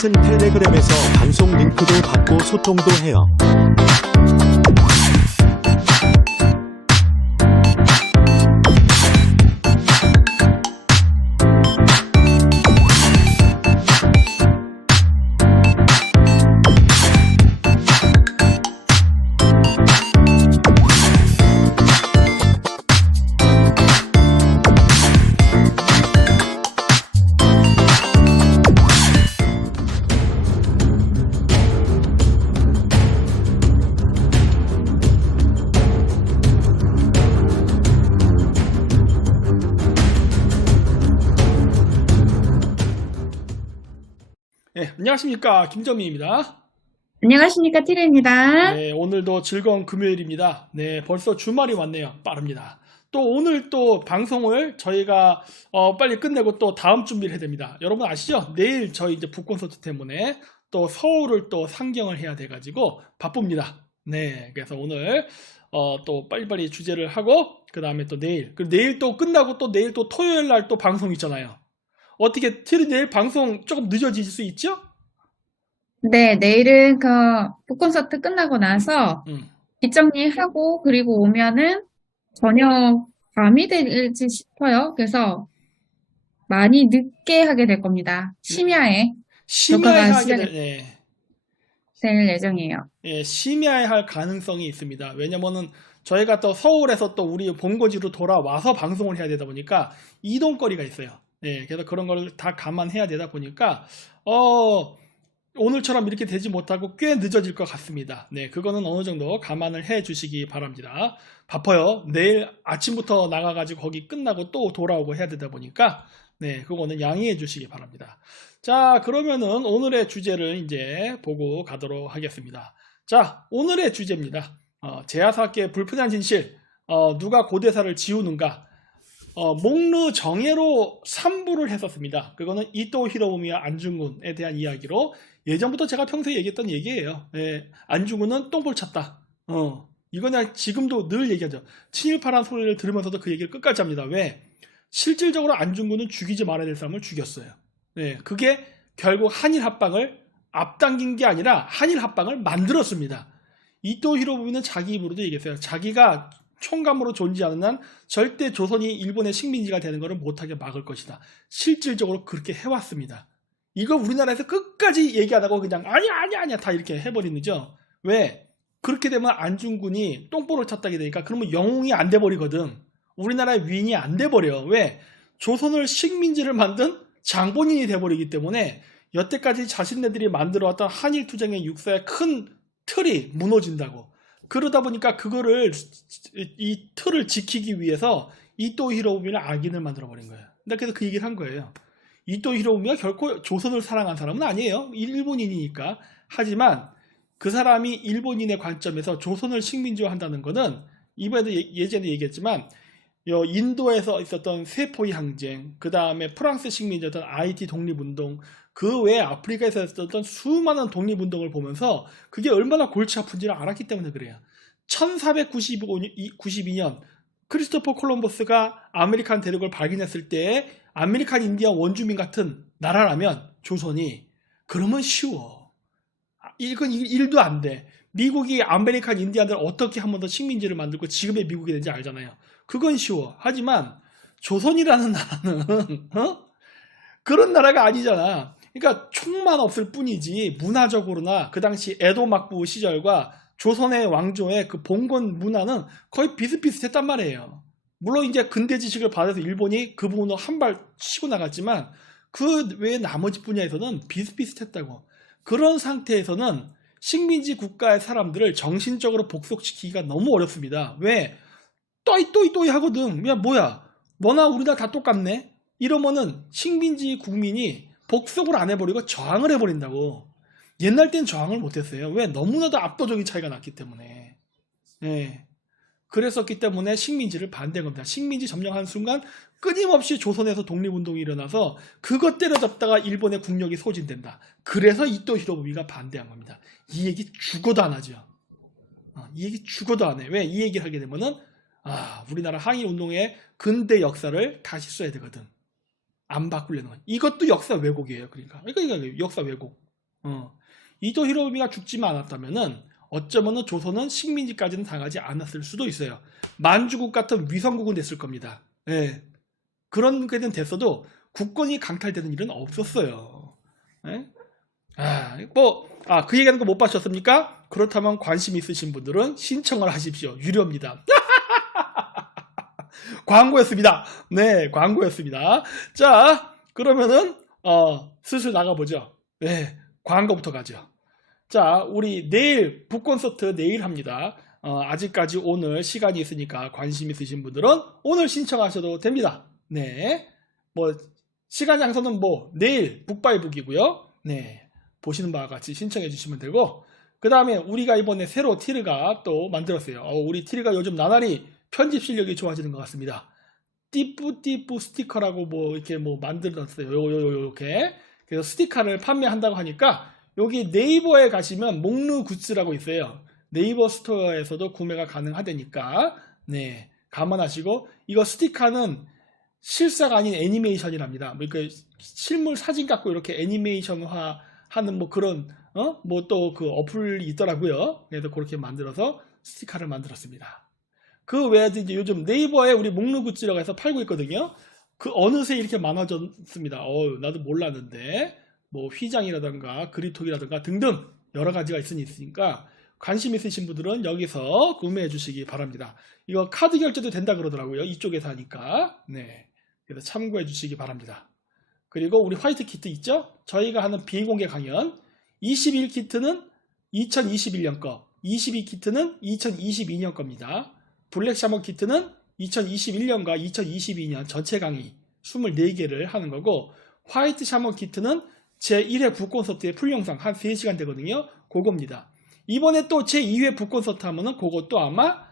같은 텔레그램에서 방송 링크도 받고 소통도 해요. 네, 안녕하십니까, 김정민입니다. 안녕하십니까, 티레입니다. 네, 오늘도 즐거운 금요일입니다. 네, 벌써 주말이 왔네요. 빠릅니다. 또 오늘 또 방송을 저희가 빨리 끝내고 또 다음 준비를 해야 됩니다. 여러분 아시죠? 내일 저희 이제 북콘서트 때문에 또 서울을 또 상경을 해야 돼가지고 바쁩니다. 네, 그래서 오늘 또 빨리빨리 주제를 하고 그 다음에 또 내일, 그리고 내일 또 끝나고 또 내일 또 토요일 날 또 방송 있잖아요. 어떻게 티리 내일 방송 조금 늦어질 수 있죠? 네, 내일은 북콘서트 끝나고 나서 뒷정리하고 그리고 오면은 저녁 밤이 될지 싶어요. 그래서 많이 늦게 하게 될 겁니다. 심야에 심야에 녹화가 하게 시작될 네. 예정이에요. 예, 심야에 할 가능성이 있습니다. 왜냐면은 저희가 또 서울에서 또 우리 본거지로 돌아와서 방송을 해야 되다 보니까 이동거리가 있어요. 예, 그래서 그런 걸 다 감안해야 되다 보니까 오늘처럼 이렇게 되지 못하고 꽤 늦어질 것 같습니다. 네, 그거는 어느 정도 감안을 해 주시기 바랍니다. 바빠요. 내일 아침부터 나가가지고 거기 끝나고 또 돌아오고 해야 되다 보니까 네, 그거는 양해해 주시기 바랍니다. 자, 그러면은 오늘의 주제를 이제 보고 가도록 하겠습니다. 자, 오늘의 주제입니다. 제야사학계의 불편한 진실, 누가 고대사를 지우는가? 목르 정예로 3부를 했었습니다. 그거는 이토 히로부미와 안중근에 대한 이야기로 예전부터 제가 평소에 얘기했던 얘기예요. 예, 안중근은 똥볼 찼다. 이거는 지금도 늘 얘기하죠. 친일파란 소리를 들으면서도 그 얘기를 끝까지 합니다. 왜? 실질적으로 안중근은 죽이지 말아야 될 사람을 죽였어요. 예, 그게 결국 한일 합방을 앞당긴 게 아니라 한일 합방을 만들었습니다. 이토 히로부미는 자기 입으로도 얘기했어요. 자기가 총감으로 존재하는 한 절대 조선이 일본의 식민지가 되는 것을 못하게 막을 것이다. 실질적으로 그렇게 해왔습니다. 이거 우리나라에서 끝까지 얘기 안 하고 그냥 아니야 다 이렇게 해버리는죠. 왜? 그렇게 되면 안중근이 똥볼을 찼다게 되니까 그러면 영웅이 안 돼버리거든. 우리나라의 위인이 안 돼버려. 왜? 조선을 식민지를 만든 장본인이 돼버리기 때문에 여태까지 자신네들이 만들어왔던 한일투쟁의 육사의 큰 틀이 무너진다고. 그러다 보니까 그거를 이 틀을 지키기 위해서 이토 히로부미를 악인을 만들어버린 거예요. 그래서 그 얘기를 한 거예요. 이토 히로부미가 결코 조선을 사랑한 사람은 아니에요. 일본인이니까. 하지만 그 사람이 일본인의 관점에서 조선을 식민지화한다는 것은 이번에도 예전에 얘기했지만 인도에서 있었던 세포이 항쟁, 그 다음에 프랑스 식민지였던 아이티 독립운동, 그 외에 아프리카에서 있었던 수많은 독립운동을 보면서 그게 얼마나 골치 아픈지를 알았기 때문에 그래요. 1492년 크리스토퍼 콜럼버스가 아메리칸 대륙을 발견했을 때 아메리칸 인디언 원주민 같은 나라라면 조선이 그러면 쉬워. 이건 일도 안 돼. 미국이 아메리칸 인디언들 어떻게 한 번 더 식민지를 만들고 지금의 미국이 된지 알잖아요. 그건 쉬워. 하지만 조선이라는 나라는 그런 나라가 아니잖아. 그러니까 총만 없을 뿐이지 문화적으로나 그 당시 에도 막부 시절과 조선의 왕조의 그 봉건 문화는 거의 비슷비슷했단 말이에요. 물론 이제 근대 지식을 받아서 일본이 그 부분으로 한 발 치고 나갔지만 그 외에 나머지 분야에서는 비슷비슷했다고. 그런 상태에서는 식민지 국가의 사람들을 정신적으로 복속시키기가 너무 어렵습니다. 왜? 또이 하거든. 야, 뭐야? 너나 우리나 다 똑같네? 이러면은 식민지 국민이 복속을 안 해버리고 저항을 해버린다고. 옛날 땐 저항을 못했어요. 왜? 너무나도 압도적인 차이가 났기 때문에. 네. 그랬었기 때문에 식민지를 반대한 겁니다. 식민지 점령한 순간 끊임없이 조선에서 독립운동이 일어나서 그것 때려잡다가 일본의 국력이 소진된다. 그래서 이토 히로부미가 반대한 겁니다. 이 얘기 죽어도 안 하죠. 이 얘기 죽어도 안 해. 왜? 이 얘기를 하게 되면은 우리나라 항일운동의 근대 역사를 다시 써야 되거든. 안 바꾸려는 건. 이것도 역사 왜곡이에요. 그러니까 이거 역사 왜곡. 이토 히로부미가 죽지만 않았다면은 어쩌면은 조선은 식민지까지는 당하지 않았을 수도 있어요. 만주국 같은 위성국은 됐을 겁니다. 예. 그런 게는 됐어도 국권이 강탈되는 일은 없었어요. 예? 그 얘기하는 거 못 봐주셨습니까? 그렇다면 관심 있으신 분들은 신청을 하십시오. 유료입니다. 광고였습니다. 네, 광고였습니다. 자, 그러면은 슬슬 나가보죠. 네, 광고부터 가죠. 자, 우리 내일 북콘서트 내일 합니다. 아직까지 오늘 시간이 있으니까 관심 있으신 분들은 오늘 신청하셔도 됩니다. 네, 뭐 시간 장소는 뭐 내일 북바이북이고요. 네, 보시는 바와 같이 신청해 주시면 되고, 그 다음에 우리가 이번에 새로 티르가 또 만들었어요. 우리 티르가 요즘 나날이 편집 실력이 좋아지는 것 같습니다. 띠뿌띠뿌 스티커라고 뭐 이렇게 뭐 만들었어요. 요렇게. 그래서 스티커를 판매한다고 하니까 여기 네이버에 가시면 목루 굿즈라고 있어요. 네이버 스토어에서도 구매가 가능하다니까 네, 감안하시고, 이거 스티커는 실사가 아닌 애니메이션이랍니다. 그러니까 실물 사진 갖고 이렇게 애니메이션화 하는 뭐 그런 뭐 또 그 어플이 있더라고요. 그래서 그렇게 만들어서 스티커를 만들었습니다. 그 외에도 이제 요즘 네이버에 우리 목루 굿즈라고 해서 팔고 있거든요. 그 어느새 이렇게 많아졌습니다. 나도 몰랐는데 뭐 휘장이라든가 그립톡이라든가 등등 여러 가지가 있으니까 관심 있으신 분들은 여기서 구매해 주시기 바랍니다. 이거 카드 결제도 된다 그러더라고요. 이쪽에서 하니까. 네, 그래서 참고해 주시기 바랍니다. 그리고 우리 화이트 키트 있죠? 저희가 하는 비공개 강연 21 키트는 2021년 거, 22 키트는 2022년 겁니다. 블랙 샤먼 키트는 2021년과 2022년 전체 강의 24개를 하는 거고, 화이트 샤먼 키트는 제1회 북콘서트의 풀영상 한 3시간 되거든요. 그겁니다. 이번에 또 제2회 북콘서트 하면은 그것도 아마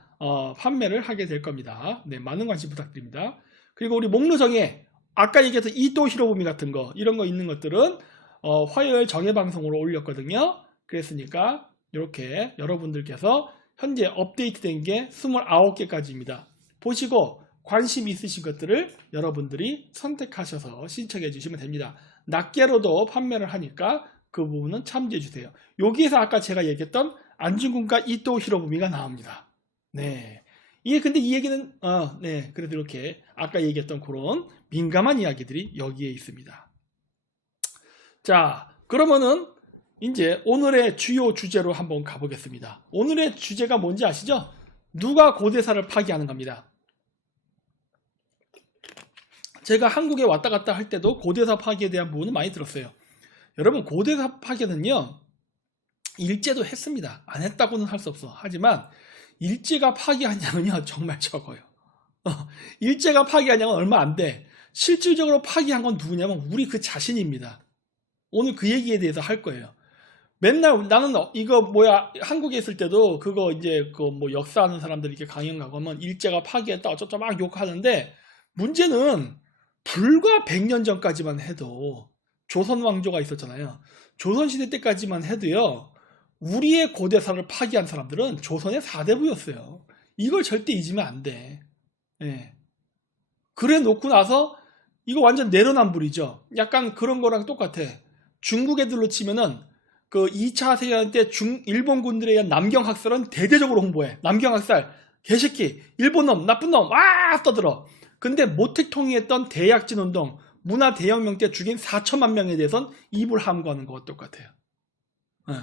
판매를 하게 될 겁니다. 네, 많은 관심 부탁드립니다. 그리고 우리 목루정에 아까 얘기했던 이토 히로부미 같은 거 이런 거 있는 것들은 화요일 정예 방송으로 올렸거든요. 그랬으니까 이렇게 여러분들께서 현재 업데이트된 게 29개까지입니다. 보시고 관심 있으신 것들을 여러분들이 선택하셔서 신청해 주시면 됩니다. 낱개로도 판매를 하니까 그 부분은 참조해 주세요. 여기에서 아까 제가 얘기했던 안중근과 이토 히로부미가 나옵니다. 네. 근데 이 얘기는 네, 그래도 이렇게 아까 얘기했던 그런 민감한 이야기들이 여기에 있습니다. 자, 그러면은 이제 오늘의 주요 주제로 한번 가보겠습니다. 오늘의 주제가 뭔지 아시죠? 누가 고대사를 파기하는 겁니다. 제가 한국에 왔다 갔다 할 때도 고대사 파기에 대한 부분은 많이 들었어요. 여러분, 고대사 파기는요, 일제도 했습니다. 안 했다고는 할 수 없어. 하지만 일제가 파기한 양은요 정말 적어요. 일제가 파기한 양은 얼마 안 돼. 실질적으로 파기한 건 누구냐면 우리 그 자신입니다. 오늘 그 얘기에 대해서 할 거예요. 맨날 나는 이거 뭐야, 한국에 있을 때도 그거 이제 그 뭐 역사하는 사람들이 이렇게 강연 가고 하면 일제가 파기했다 어쩌고 막 욕하는데, 문제는 불과 100년 전까지만 해도 조선 왕조가 있었잖아요. 조선시대 때까지만 해도요, 우리의 고대사를 파기한 사람들은 조선의 사대부였어요. 이걸 절대 잊으면 안 돼. 예. 그래 놓고 나서 이거 완전 내로남불이죠. 약간 그런 거랑 똑같아. 중국 애들로 치면은 그 2차 세계대전 때 일본 군들에 의한 남경학살은 대대적으로 홍보해. 남경학살, 개새끼, 일본놈, 나쁜 놈, 와 떠들어. 근데 모택 통일했던 대약진 운동, 문화 대혁명 때 죽인 4천만 명에 대해서는 입을 함구하는 것과 똑같아요. 예.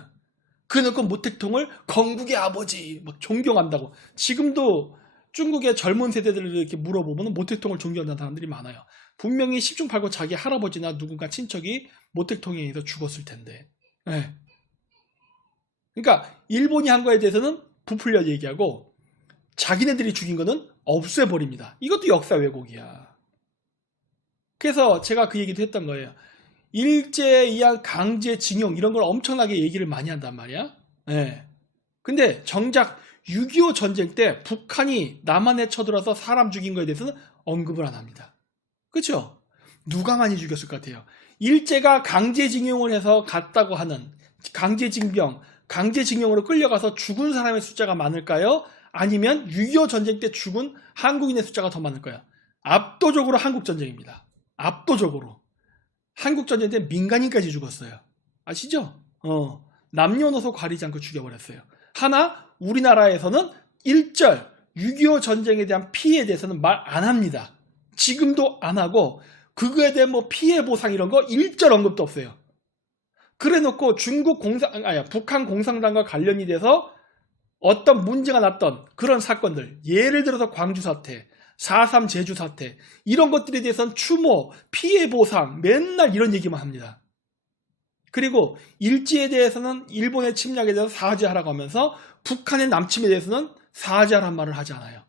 그래놓고 모택통을 건국의 아버지 막 존경한다고. 지금도 중국의 젊은 세대들을 이렇게 물어보면 모택통을 존경하는 사람들이 많아요. 분명히 10중 8구 자기 할아버지나 누군가 친척이 모택통에 의해서 죽었을 텐데. 네. 그러니까 일본이 한 거에 대해서는 부풀려 얘기하고 자기네들이 죽인 거는 없애버립니다. 이것도 역사 왜곡이야. 그래서 제가 그 얘기도 했던 거예요. 일제에 의한 강제징용 이런 걸 엄청나게 얘기를 많이 한단 말이야. 네. 근데 정작 6.25 전쟁 때 북한이 남한에 쳐들어서 사람 죽인 거에 대해서는 언급을 안 합니다. 그렇죠? 누가 많이 죽였을 것 같아요? 일제가 강제징용을 해서 갔다고 하는 강제징병, 강제징용으로 끌려가서 죽은 사람의 숫자가 많을까요? 아니면 6.25 전쟁 때 죽은 한국인의 숫자가 더 많을까요? 압도적으로 한국전쟁입니다. 압도적으로. 한국전쟁 때 민간인까지 죽었어요. 아시죠? 남녀노소 가리지 않고 죽여버렸어요. 하나 우리나라에서는 일절 6.25 전쟁에 대한 피해에 대해서는 말 안 합니다. 지금도 안 하고 그거에 대한 뭐 피해 보상 이런 거 일절 언급도 없어요. 그래놓고 북한 공산당과 관련이 돼서 어떤 문제가 났던 그런 사건들, 예를 들어서 광주 사태, 4.3 제주 사태 이런 것들에 대해서는 추모, 피해 보상 맨날 이런 얘기만 합니다. 그리고 일제에 대해서는 일본의 침략에 대해서 사죄하라고 하면서 북한의 남침에 대해서는 사죄하란 말을 하지 않아요.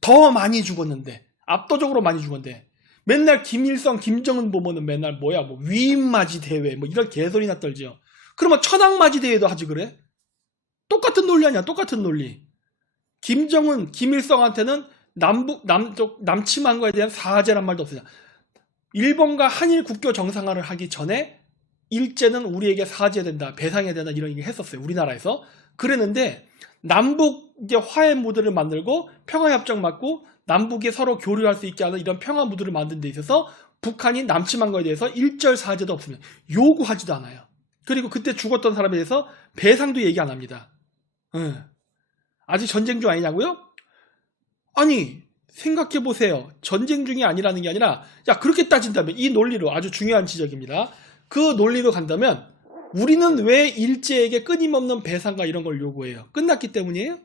더 많이 죽었는데, 압도적으로 많이 죽었는데 맨날 김일성, 김정은 보면은 맨날 뭐 위임맞이 대회 뭐 이런 개소리나 떨지요. 그러면 천황맞이 대회도 하지 그래? 똑같은 논리 아니야. 똑같은 논리. 김정은, 김일성한테는 남침한 거에 대한 사죄란 말도 없어요. 일본과 한일 국교 정상화를 하기 전에 일제는 우리에게 사죄해야 된다, 배상해야 된다 이런 얘기 했었어요. 우리나라에서. 그랬는데 남북 이제 화해 무드를 만들고 평화협정 맞고 남북이 서로 교류할 수 있게 하는 이런 평화 무드를 만든 데 있어서 북한이 남침한 거에 대해서 일절 사죄도 없습니다. 요구하지도 않아요. 그리고 그때 죽었던 사람에 대해서 배상도 얘기 안 합니다. 아직 전쟁 중 아니냐고요? 아니 생각해보세요. 전쟁 중이 아니라는 게 아니라 야 그렇게 따진다면 이 논리로 아주 중요한 지적입니다. 그 논리로 간다면 우리는 왜 일제에게 끊임없는 배상과 이런 걸 요구해요? 끝났기 때문이에요?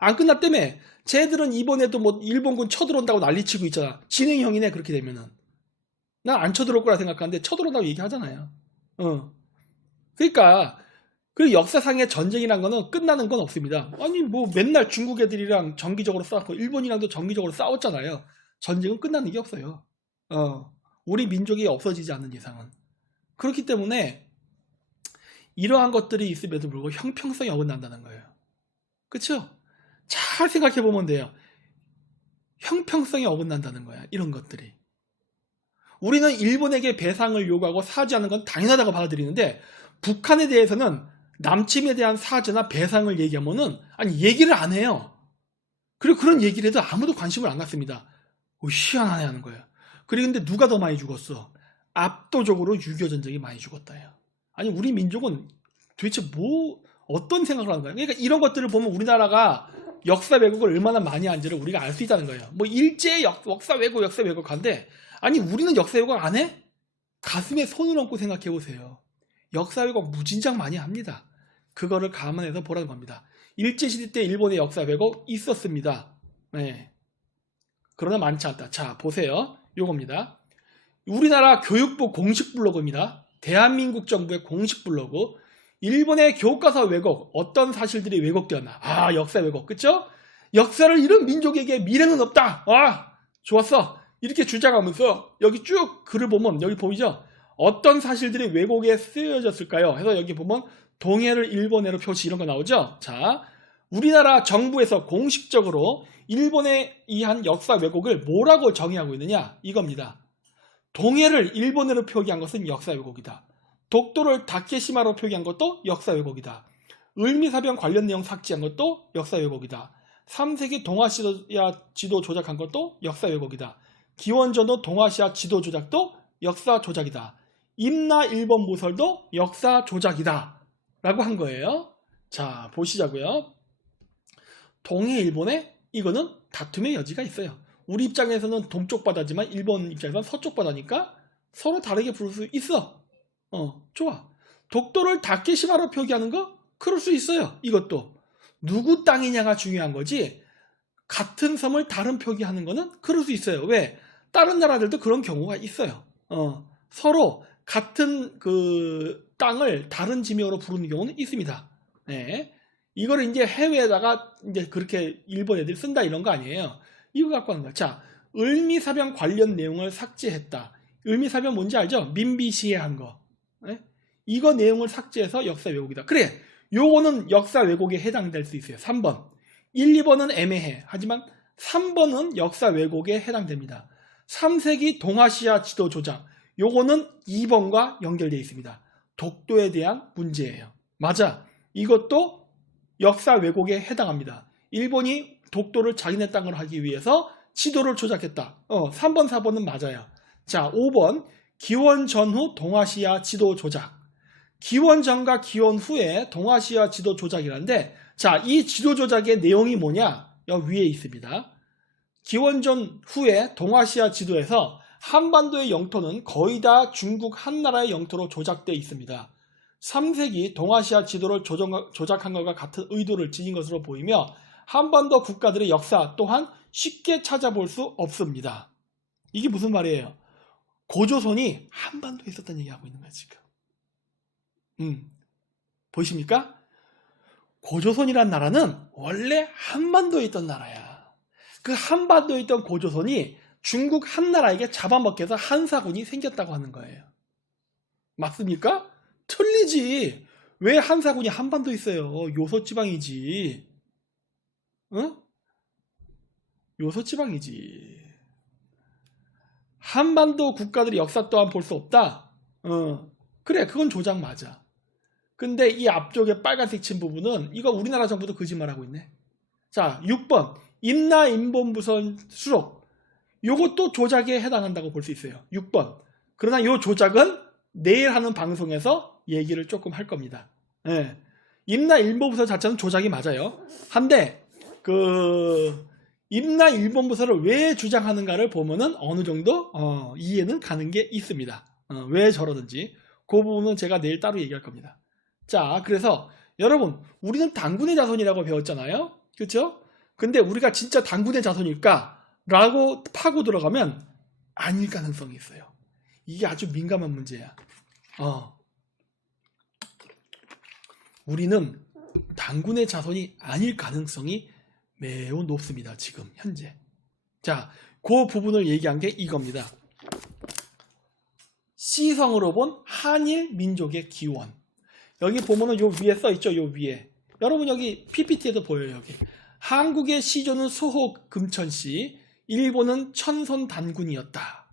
안 끝났다며. 쟤들은 이번에도 뭐 일본군 쳐들어온다고 난리치고 있잖아. 진행형이네 그렇게 되면은. 난 안 쳐들어올 거라 생각하는데 쳐들어온다고 얘기하잖아요. 그러니까 그 역사상의 전쟁이란 거는 끝나는 건 없습니다. 아니 뭐 맨날 중국 애들이랑 정기적으로 싸웠고 일본이랑도 정기적으로 싸웠잖아요. 전쟁은 끝나는 게 없어요. 우리 민족이 없어지지 않는 이상은. 그렇기 때문에 이러한 것들이 있음에도 불구하고 형평성이 어긋난다는 거예요. 그렇죠? 잘 생각해 보면 돼요. 형평성이 어긋난다는 거야. 이런 것들이. 우리는 일본에게 배상을 요구하고 사죄하는 건 당연하다고 받아들이는데 북한에 대해서는 남침에 대한 사죄나 배상을 얘기하면은 아니 얘기를 안 해요. 그리고 그런 얘기를 해도 아무도 관심을 안 갖습니다. 희한하네 하는 거예요. 그리고 근데 누가 더 많이 죽었어? 압도적으로 6.25 전쟁이 많이 죽었다요. 아니 우리 민족은 도대체 뭐 어떤 생각을 하는 거예요? 그러니까 이런 것들을 보면 우리나라가 역사 왜곡을 얼마나 많이 한지를 우리가 알 수 있다는 거예요. 뭐 일제의 역사 왜곡한데 아니 우리는 역사 왜곡 안 해? 가슴에 손을 얹고 생각해 보세요. 역사 왜곡 무진장 많이 합니다. 그거를 감안해서 보라는 겁니다. 일제시대 때 일본의 역사 왜곡 있었습니다. 네. 그러나 많지 않다. 자 보세요. 요겁니다. 우리나라 교육부 공식 블로그입니다. 대한민국 정부의 공식 블로그. 일본의 교과서 왜곡, 어떤 사실들이 왜곡되었나? 아, 역사 왜곡, 그쵸? 역사를 잃은 민족에게 미래는 없다. 아, 좋았어. 이렇게 주장하면서 여기 쭉 글을 보면 여기 보이죠? 어떤 사실들이 왜곡에 쓰여졌을까요? 해서 여기 보면 동해를 일본해로 표시 이런 거 나오죠? 자, 우리나라 정부에서 공식적으로 일본에 의한 역사 왜곡을 뭐라고 정의하고 있느냐? 이겁니다. 동해를 일본해로 표기한 것은 역사 왜곡이다. 독도를 다케시마로 표기한 것도 역사 왜곡이다. 을미사변 관련 내용 삭제한 것도 역사 왜곡이다. 3세기 동아시아 지도 조작한 것도 역사 왜곡이다. 기원전후 동아시아 지도 조작도 역사 조작이다. 임나 일본 모설도 역사 조작이다. 라고 한 거예요. 자, 보시자고요. 동해 일본에 이거는 다툼의 여지가 있어요. 우리 입장에서는 동쪽 바다지만 일본 입장에서는 서쪽 바다니까 서로 다르게 부를 수 있어. 좋아. 독도를 다케시마로 표기하는 거? 그럴 수 있어요. 이것도. 누구 땅이냐가 중요한 거지 같은 섬을 다른 표기하는 거는 그럴 수 있어요. 왜? 다른 나라들도 그런 경우가 있어요. 서로 같은 그 땅을 다른 지명으로 부르는 경우는 있습니다. 네. 이거를 이제 해외에다가 이제 그렇게 일본 애들이 쓴다 이런 거 아니에요. 이거 갖고 하는 거야. 자, 을미사변 관련 내용을 삭제했다. 을미사변 뭔지 알죠? 민비시에 한 거. 네? 이거 내용을 삭제해서 역사 왜곡이다. 그래, 요거는 역사 왜곡에 해당될 수 있어요. 3번. 1, 2번은 애매해. 하지만 3번은 역사 왜곡에 해당됩니다. 3세기 동아시아 지도 조작. 요거는 2번과 연결되어 있습니다. 독도에 대한 문제예요. 맞아. 이것도 역사 왜곡에 해당합니다. 일본이 독도를 자기네 땅으로 하기 위해서 지도를 조작했다. 3번, 4번은 맞아요. 자, 5번. 기원 전후 동아시아 지도 조작. 기원 전과 기원 후에 동아시아 지도 조작이라는데, 자, 이 지도 조작의 내용이 뭐냐? 여기 위에 있습니다. 기원 전 후에 동아시아 지도에서 한반도의 영토는 거의 다 중국 한나라의 영토로 조작되어 있습니다. 3세기 동아시아 지도를 조작한 것과 같은 의도를 지닌 것으로 보이며 한반도 국가들의 역사 또한 쉽게 찾아볼 수 없습니다. 이게 무슨 말이에요? 고조선이 한반도에 있었다는 얘기하고 있는 거야 지금. 보이십니까? 고조선이란 나라는 원래 한반도에 있던 나라야. 그 한반도에 있던 고조선이 중국 한나라에게 잡아먹혀서 한사군이 생겼다고 하는 거예요. 맞습니까? 틀리지. 왜 한사군이 한반도에 있어요? 요소지방이지. 응? 요소지방이지. 한반도 국가들의 역사 또한 볼 수 없다? 그래, 그건 조작 맞아. 근데 이 앞쪽에 빨간색 친 부분은 이거 우리나라 정부도 거짓말하고 있네. 자, 6번 임나인본부선 수록. 요것도 조작에 해당한다고 볼 수 있어요. 6번. 그러나 요 조작은 내일 하는 방송에서 얘기를 조금 할 겁니다. 예. 임나일본부서 자체는 조작이 맞아요. 한데 임나일본부서를 왜 주장하는가를 보면은 어느 정도 이해는 가는 게 있습니다. 왜 저러는지 그 부분은 제가 내일 따로 얘기할 겁니다. 자, 그래서 여러분, 우리는 단군의 자손이라고 배웠잖아요. 그렇죠? 근데 우리가 진짜 단군의 자손일까? 라고 파고 들어가면 아닐 가능성이 있어요. 이게 아주 민감한 문제야. 우리는 단군의 자손이 아닐 가능성이 매우 높습니다. 지금 현재. 자, 그 부분을 얘기한 게 이겁니다. 시성으로 본 한일 민족의 기원. 여기 보면은 요 위에 써 있죠. 요 위에. 여러분 여기 PPT에도 보여요. 여기. 한국의 시조는 소호 금천시, 일본은 천손 단군이었다.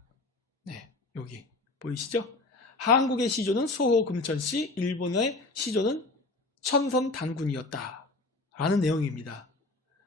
네, 여기 보이시죠? 한국의 시조는 소호 금천시, 일본의 시조는 천손 단군이었다. 라는 내용입니다.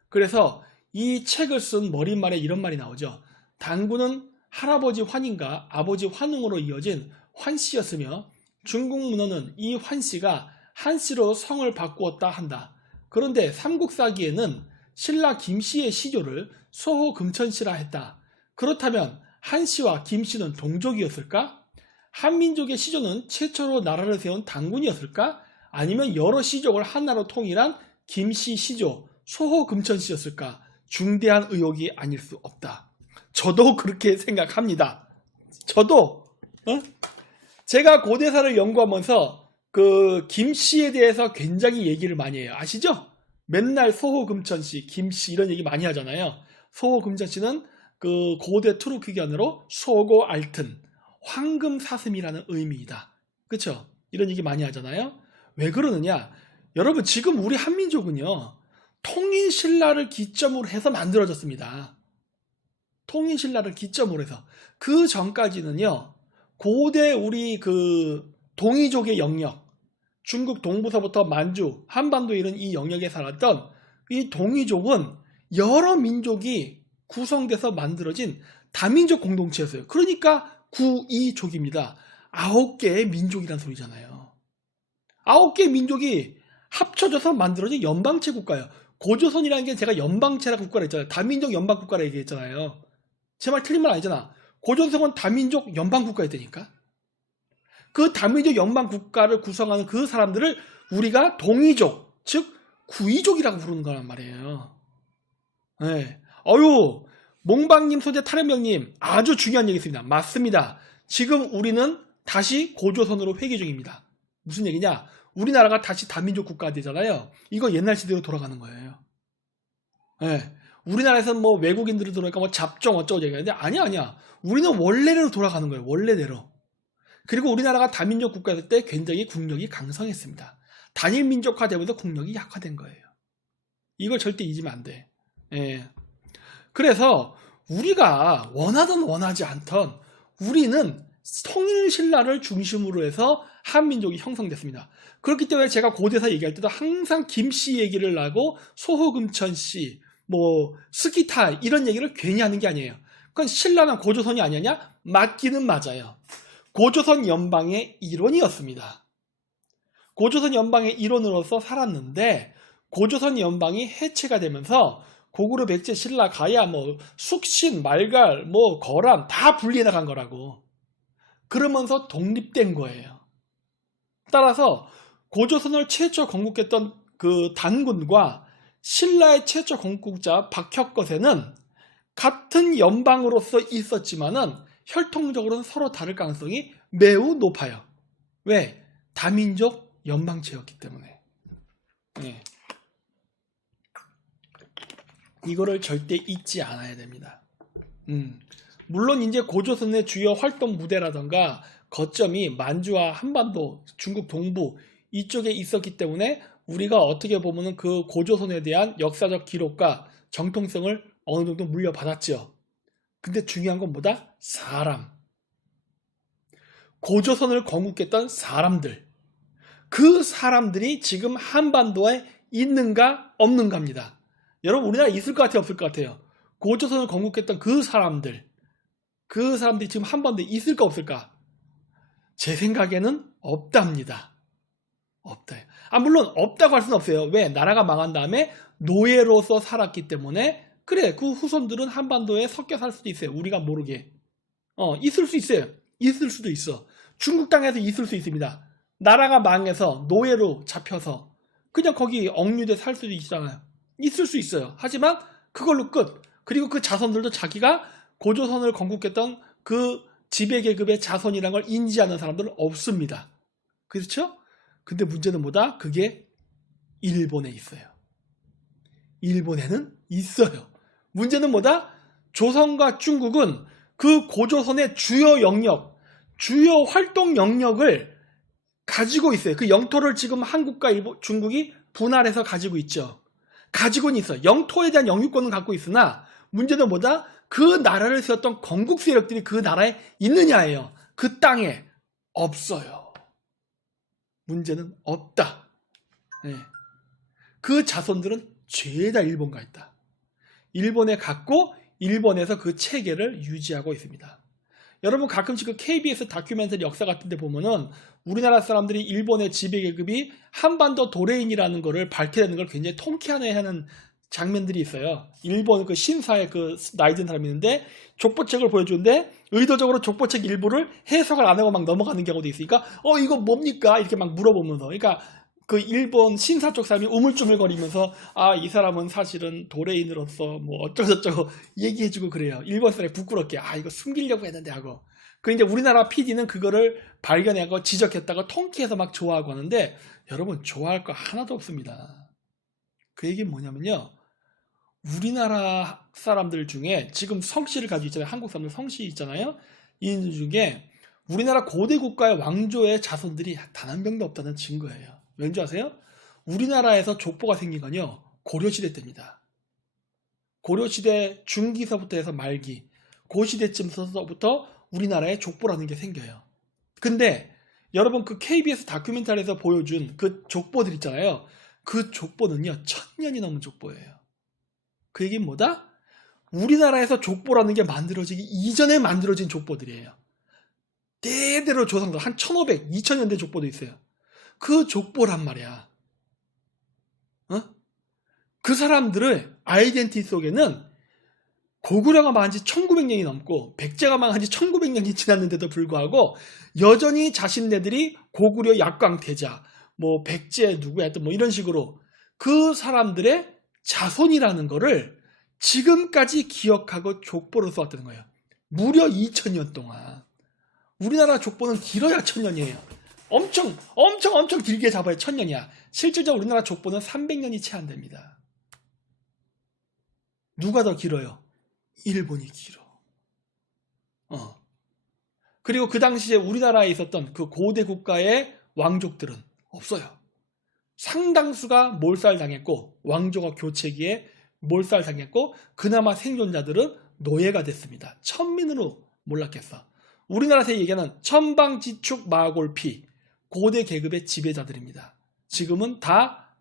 그래서 이 책을 쓴 머릿말에 이런 말이 나오죠. 단군은 할아버지 환인과 아버지 환웅으로 이어진 환씨였으며 중국 문헌은 이 환씨가 한씨로 성을 바꾸었다 한다. 그런데 삼국사기에는 신라 김씨의 시조를 소호 금천씨라 했다. 그렇다면 한씨와 김씨는 동족이었을까? 한민족의 시조는 최초로 나라를 세운 단군이었을까? 아니면 여러 시족을 하나로 통일한 김씨 시조, 소호 금천씨였을까? 중대한 의혹이 아닐 수 없다. 저도 그렇게 생각합니다. 저도 제가 고대사를 연구하면서 그 김씨에 대해서 굉장히 얘기를 많이 해요. 아시죠? 맨날 소호 금천씨, 김씨 이런 얘기 많이 하잖아요. 소호 금천씨는 그 고대 투르크견으로 소고 알튼, 황금 사슴이라는 의미이다. 그렇죠? 이런 얘기 많이 하잖아요. 왜 그러느냐? 여러분 지금 우리 한민족은요. 통일신라를 기점으로 해서 만들어졌습니다. 통일신라를 기점으로 해서. 그 전까지는요. 고대 우리 그 동이족의 영역, 중국 동부서부터 만주, 한반도 이런 이 영역에 살았던 이 동이족은 여러 민족이 구성돼서 만들어진 다민족 공동체였어요. 그러니까 구이족입니다. 9개의 민족이란 소리잖아요. 9개의 민족이 합쳐져서 만들어진 연방체 국가예요. 고조선이라는 게 제가 연방체라 국가라 했잖아요. 다민족 연방 국가라 얘기했잖아요. 제 말 틀린 말 아니잖아. 고조선은 다민족 연방 국가였다니까. 그 다민족 연방 국가를 구성하는 그 사람들을 우리가 동이족, 즉 구이족이라고 부르는 거란 말이에요. 네. 몽방님, 소재 타령병님 아주 중요한 얘기 있습니다. 맞습니다. 지금 우리는 다시 고조선으로 회귀 중입니다. 무슨 얘기냐? 우리나라가 다시 다민족 국가가 되잖아요. 이거 옛날 시대로 돌아가는 거예요. 네. 우리나라에서는 뭐 외국인들이 들어오니까 뭐 잡종 어쩌고 얘기하는데 아니야. 우리는 원래대로 돌아가는 거예요. 원래대로. 그리고 우리나라가 다민족 국가였을 때 굉장히 국력이 강성했습니다. 단일 민족화 되면서 국력이 약화된 거예요. 이걸 절대 잊으면 안 돼. 예. 그래서 우리가 원하든 원하지 않던 우리는 통일신라를 중심으로 해서 한민족이 형성됐습니다. 그렇기 때문에 제가 고대사 얘기할 때도 항상 김씨 얘기를 하고 소호금천씨, 뭐 스기타 이런 얘기를 괜히 하는 게 아니에요. 그건 신라는 고조선이 아니냐? 맞기는 맞아요. 고조선 연방의 일원이었습니다. 고조선 연방의 일원으로서 살았는데 고조선 연방이 해체가 되면서 고구려, 백제, 신라, 가야, 뭐 숙신, 말갈, 뭐 거란 다 분리해 나간 거라고. 그러면서 독립된 거예요. 따라서 고조선을 최초 건국했던 그 단군과 신라의 최초 건국자 박혁거세는 같은 연방으로서 있었지만은 혈통적으로는 서로 다를 가능성이 매우 높아요. 왜? 다민족 연방체였기 때문에. 네. 이거를 절대 잊지 않아야 됩니다. 물론 이제 고조선의 주요 활동 무대라던가 거점이 만주와 한반도, 중국 동부 이쪽에 있었기 때문에 우리가 어떻게 보면은 그 고조선에 대한 역사적 기록과 정통성을 어느 정도 물려받았죠. 근데 중요한 건 뭐다? 사람. 고조선을 건국했던 사람들. 그 사람들이 지금 한반도에 있는가 없는가입니다. 여러분 우리나라에 있을 것 같아요? 없을 것 같아요? 고조선을 건국했던 그 사람들이 지금 한반도에 있을까 없을까? 제 생각에는 없답니다. 없다. 물론 없다고 할 수는 없어요. 왜? 나라가 망한 다음에 노예로서 살았기 때문에 그래 그 후손들은 한반도에 섞여 살 수도 있어요. 우리가 모르게. 있을 수 있어요. 있을 수도 있어. 중국 땅에서 있을 수 있습니다. 나라가 망해서 노예로 잡혀서 그냥 거기 억류돼 살 수도 있잖아요. 있을 수 있어요. 하지만 그걸로 끝. 그리고 그 자손들도 자기가 고조선을 건국했던 그 지배계급의 자손이라는 걸 인지하는 사람들은 없습니다. 그렇죠? 근데 문제는 뭐다? 그게 일본에 있어요. 일본에는 있어요. 문제는 뭐다? 조선과 중국은 그 고조선의 주요 영역, 주요 활동 영역을 가지고 있어요. 그 영토를 지금 한국과 중국이 분할해서 가지고 있죠. 가지고는 있어. 영토에 대한 영유권은 갖고 있으나 문제는 뭐다? 그 나라를 세웠던 건국 세력들이 그 나라에 있느냐예요. 그 땅에 없어요. 문제는 없다. 네. 그 자손들은 죄다 일본가 있다. 일본에 갔고 일본에서 그 체계를 유지하고 있습니다. 여러분 가끔씩 그 KBS 다큐멘터리 역사 같은 데 보면은 우리나라 사람들이 일본의 지배계급이 한반도 도레인이라는 거를 밝혀내는 걸 굉장히 통쾌하는 장면들이 있어요. 일본 그 신사의 그 나이 든 사람이 있는데 족보책을 보여주는데 의도적으로 족보책 일부를 해석을 안 하고 막 넘어가는 경우도 있으니까 이거 뭡니까? 이렇게 막 물어보면서 그러니까 그 일본 신사 쪽 사람이 우물쭈물거리면서 이 사람은 사실은 도레인으로서 뭐 어쩌고저쩌고 얘기해주고 그래요. 일본 사람이 부끄럽게 이거 숨기려고 했는데 하고 그 이제 우리나라 PD는 그거를 발견하고 지적했다가 통쾌해서 막 좋아하고 하는데 여러분 좋아할 거 하나도 없습니다. 그 얘기는 뭐냐면요. 우리나라 사람들 중에 지금 성씨를 가지고 있잖아요. 한국 사람들 성씨 있잖아요. 이 중에 우리나라 고대 국가의 왕조의 자손들이 단 한 명도 없다는 증거예요. 왠지 아세요? 우리나라에서 족보가 생긴 건요. 고려시대 때입니다. 고려시대 중기서부터 해서 말기 고시대쯤서부터 우리나라에 족보라는 게 생겨요. 근데 여러분 그 KBS 다큐멘터리에서 보여준 그 족보들 있잖아요. 그 족보는요. 1000년이 넘은 족보예요. 그 얘기는 뭐다? 우리나라에서 족보라는 게 만들어지기 이전에 만들어진 족보들이에요. 대대로 조상들 한 1500, 2000년대 족보도 있어요. 그 족보란 말이야. 그 사람들의 아이덴티티 속에는 고구려가 망한 지 1900년이 넘고 백제가 망한 지 1900년이 지났는데도 불구하고 여전히 자신네들이 고구려 약광태자 뭐 백제 누구야 하여튼 뭐 이런 식으로 그 사람들의 자손이라는 거를 지금까지 기억하고 족보를 써왔다는 거예요. 무려 2000년 동안. 우리나라 족보는 길어야 1000년이에요. 엄청 길게 잡아야 1000년이야. 실질적으로 우리나라 족보는 300년이 채 안 됩니다. 누가 더 길어요? 일본이 길어. 그리고 그 당시에 우리나라에 있었던 그 고대 국가의 왕족들은 없어요. 상당수가 몰살당했고 왕조가 교체기에 몰살당했고 그나마 생존자들은 노예가 됐습니다. 천민으로 몰락했어. 우리나라에서 얘기하는 천방지축 마골피 고대 계급의 지배자들입니다. 지금은 다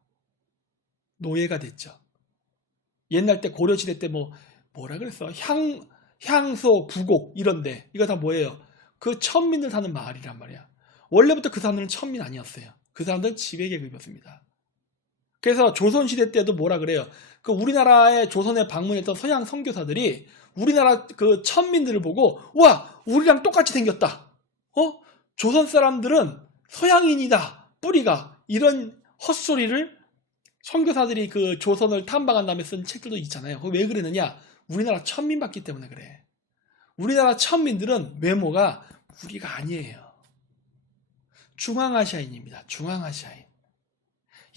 노예가 됐죠. 옛날 때 고려시대 때 뭐라 그랬어? 향소, 부곡 이런데 이거 다 뭐예요? 그 천민들 사는 마을이란 말이야. 원래부터 그 사람들은 천민 아니었어요. 그 사람들은 지배계급이었습니다. 그래서 조선시대 때도 뭐라 그래요? 그 우리나라에 조선에 방문했던 서양 선교사들이 우리나라 그 천민들을 보고 와 우리랑 똑같이 생겼다. 조선 사람들은 서양인이다. 뿌리가 이런 헛소리를 선교사들이 그 조선을 탐방한 다음에 쓴 책들도 있잖아요. 왜 그러느냐? 우리나라 천민 봤기 때문에 그래. 우리나라 천민들은 외모가 우리가 아니에요. 중앙아시아인입니다. 중앙아시아인.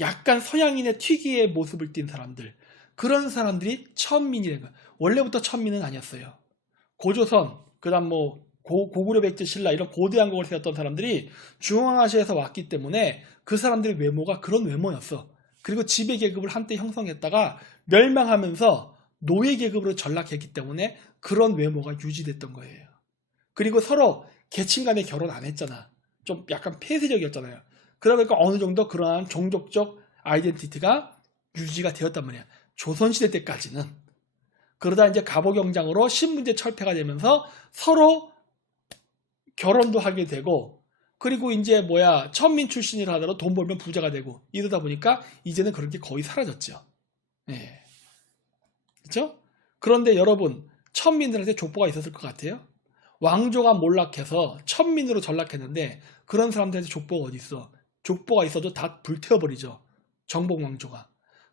약간 서양인의 특유의 모습을 띈 사람들. 그런 사람들이 천민이라는 거예요. 원래부터 천민은 아니었어요. 고조선, 그 다음 고구려 백제 신라 이런 고대한 국을 세웠던 사람들이 중앙아시아에서 왔기 때문에 그 사람들의 외모가 그런 외모였어. 그리고 지배계급을 한때 형성했다가 멸망하면서 노예계급으로 전락했기 때문에 그런 외모가 유지됐던 거예요. 그리고 서로 계층 간에 결혼 안 했잖아. 좀 약간 폐쇄적이었잖아요. 그러다 보니까 어느 정도 그러한 종족적 아이덴티티가 유지가 되었단 말이야. 조선시대 때까지는. 그러다 이제 갑오경장으로 신분제 철폐가 되면서 서로 결혼도 하게 되고, 그리고 이제 천민 출신이라 하더라도 돈 벌면 부자가 되고, 이러다 보니까 이제는 그런 게 거의 사라졌죠. 예. 그렇죠? 그런데 여러분, 천민들한테 족보가 있었을 것 같아요? 왕조가 몰락해서 천민으로 전락했는데 그런 사람들한테 족보가 어디 있어? 족보가 있어도 다 불태워버리죠. 정복왕조가.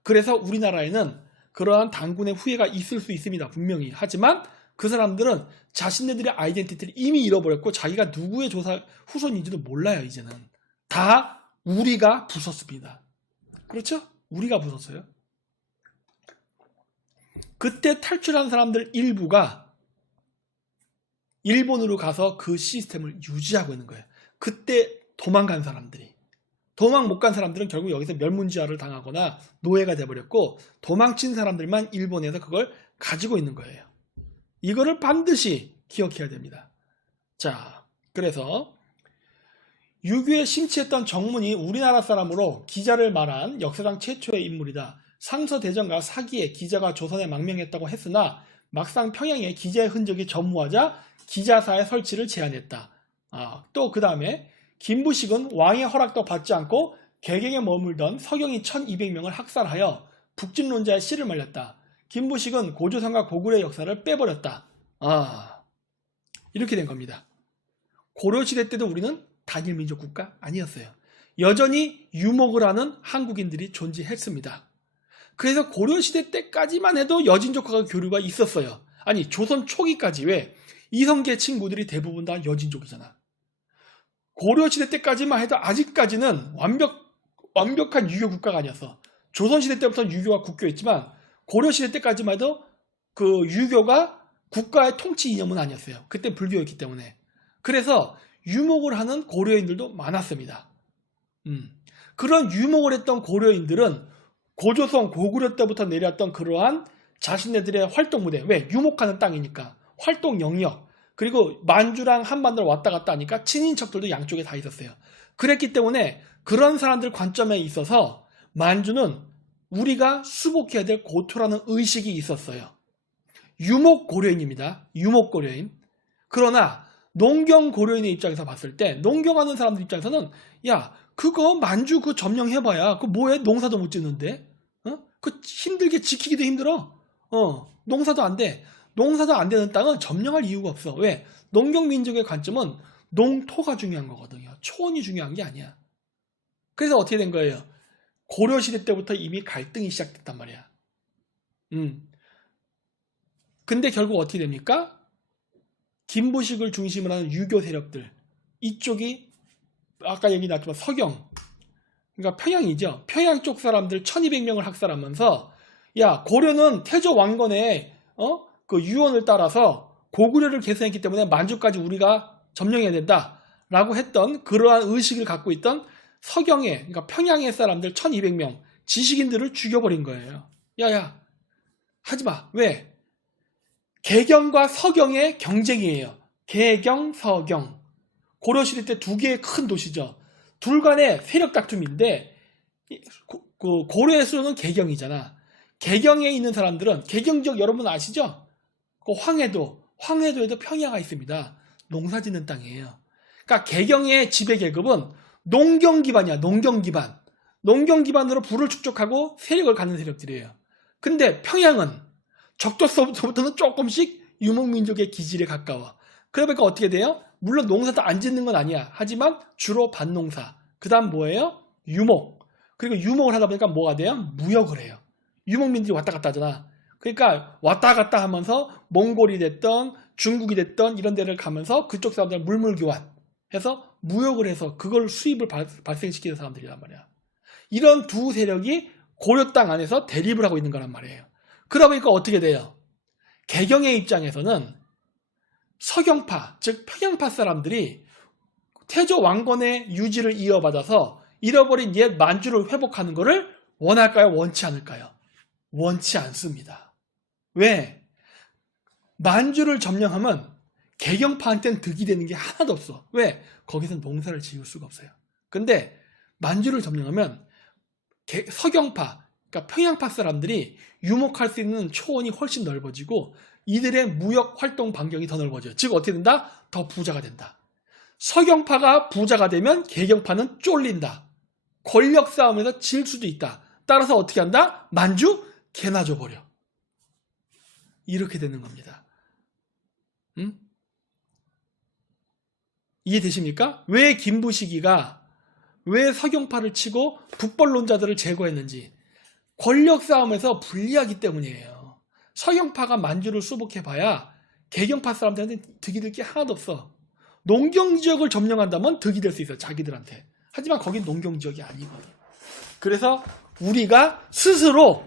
그래서 우리나라에는 그러한 단군의 후예가 있을 수 있습니다. 분명히. 하지만 그 사람들은 자신네들의 아이덴티티를 이미 잃어버렸고 자기가 누구의 조사 후손인지도 몰라요. 이제는. 다 우리가 부쉈습니다. 그렇죠? 우리가 부쉈어요. 그때 탈출한 사람들 일부가 일본으로 가서 그 시스템을 유지하고 있는 거예요. 그때 도망간 사람들이. 도망 못 간 사람들은 결국 여기서 멸문지화를 당하거나 노예가 돼버렸고 도망친 사람들만 일본에서 그걸 가지고 있는 거예요. 이거를 반드시 기억해야 됩니다. 자, 그래서 유교에 심취했던 정문이 우리나라 사람으로 기자를 말한 역사상 최초의 인물이다. 상서대전과 사기에 기자가 조선에 망명했다고 했으나 막상 평양에 기자의 흔적이 전무하자 기자사의 설치를 제안했다. 또 그 다음에 김부식은 왕의 허락도 받지 않고 개경에 머물던 서경이 1200명을 학살하여 북진론자의 씨를 말렸다. 김부식은 고조선과 고구려의 역사를 빼버렸다. 이렇게 된 겁니다. 고려시대 때도 우리는 단일민족 국가 아니었어요. 여전히 유목을 하는 한국인들이 존재했습니다. 그래서 고려시대 때까지만 해도 여진족과 교류가 있었어요. 아니 조선 초기까지. 왜? 이성계 친구들이 대부분 다 여진족이잖아. 고려시대 때까지만 해도 아직까지는 완벽한 유교 국가가 아니었어. 조선시대 때부터 유교가 국교였지만 고려시대 때까지만 해도 그 유교가 국가의 통치 이념은 아니었어요. 그때 불교였기 때문에. 그래서 유목을 하는 고려인들도 많았습니다. 그런 유목을 했던 고려인들은 고조선, 고구려 때부터 내려왔던 그러한 자신네들의 활동 무대. 왜? 유목하는 땅이니까. 활동 영역. 그리고 만주랑 한반도를 왔다 갔다 하니까 친인척들도 양쪽에 다 있었어요. 그랬기 때문에 그런 사람들 관점에 있어서 만주는 우리가 수복해야 될 고토라는 의식이 있었어요. 유목 고려인입니다. 유목 고려인. 그러나 농경 고려인의 입장에서 봤을 때 농경하는 사람들 입장에서는 야 그거 만주 그 점령해봐야 그 뭐해? 농사도 못 짓는데 그 힘들게 지키기도 힘들어. 농사도 안 돼. 농사도 안 되는 땅은 점령할 이유가 없어. 왜? 농경민족의 관점은 농토가 중요한 거거든요. 초원이 중요한 게 아니야. 그래서 어떻게 된 거예요? 고려시대 때부터 이미 갈등이 시작됐단 말이야. 근데 결국 어떻게 됩니까? 김부식을 중심으로 하는 유교 세력들. 이쪽이 아까 얘기 나왔지만 서경. 그러니까 평양이죠. 평양 쪽 사람들 1200명을 학살하면서 야 고려는 태조 왕건의 그 유언을 따라서 고구려를 계승했기 때문에 만주까지 우리가 점령해야 된다라고 했던 그러한 의식을 갖고 있던 서경의 그러니까 평양의 사람들 1200명 지식인들을 죽여버린 거예요. 야야 하지마. 왜? 개경과 서경의 경쟁이에요. 개경, 서경. 고려시대 때 두 개의 큰 도시죠. 둘 간의 세력 다툼인데 고려의 수도는 개경이잖아. 개경에 있는 사람들은 개경 지역 여러분 아시죠? 그 황해도에도 평야가 있습니다. 농사 짓는 땅이에요. 그러니까 개경의 지배계급은 농경 기반이야. 농경 기반. 농경 기반으로 부를 축적하고 세력을 갖는 세력들이에요. 근데 평양은 적도서부터는 조금씩 유목민족의 기질에 가까워. 그러니까 어떻게 돼요? 물론 농사도 안 짓는 건 아니야. 하지만 주로 밭농사. 그 다음 뭐예요? 유목. 그리고 유목을 하다 보니까 뭐가 돼요? 무역을 해요. 유목민들이 왔다 갔다 하잖아. 그러니까 왔다 갔다 하면서 몽골이 됐던 중국이 됐던 이런 데를 가면서 그쪽 사람들 물물교환 해서 무역을 해서 그걸 수입을 발생시키는 사람들이란 말이야. 이런 두 세력이 고려 땅 안에서 대립을 하고 있는 거란 말이에요. 그러다 보니까 어떻게 돼요? 개경의 입장에서는 서경파, 즉 평양파 사람들이 태조 왕건의 유지를 이어받아서 잃어버린 옛 만주를 회복하는 것을 원할까요? 원치 않을까요? 원치 않습니다. 왜? 만주를 점령하면 개경파한테는 득이 되는 게 하나도 없어. 왜? 거기서 농사를 지을 수가 없어요. 근데 만주를 점령하면 서경파, 그러니까 평양파 사람들이 유목할 수 있는 초원이 훨씬 넓어지고 이들의 무역 활동 반경이 더 넓어져요. 즉 어떻게 된다? 더 부자가 된다. 서경파가 부자가 되면 개경파는 쫄린다. 권력 싸움에서 질 수도 있다. 따라서 어떻게 한다? 만주 개나 줘버려. 이렇게 되는 겁니다. 이해되십니까? 왜 김부식이가 왜 서경파를 치고 북벌론자들을 제거했는지 권력 싸움에서 불리하기 때문이에요. 서경파가 만주를 수복해봐야 개경파 사람들한테 득이 될 게 하나도 없어. 농경지역을 점령한다면 득이 될 수 있어요. 자기들한테. 하지만 거긴 농경지역이 아니거든. 그래서 우리가 스스로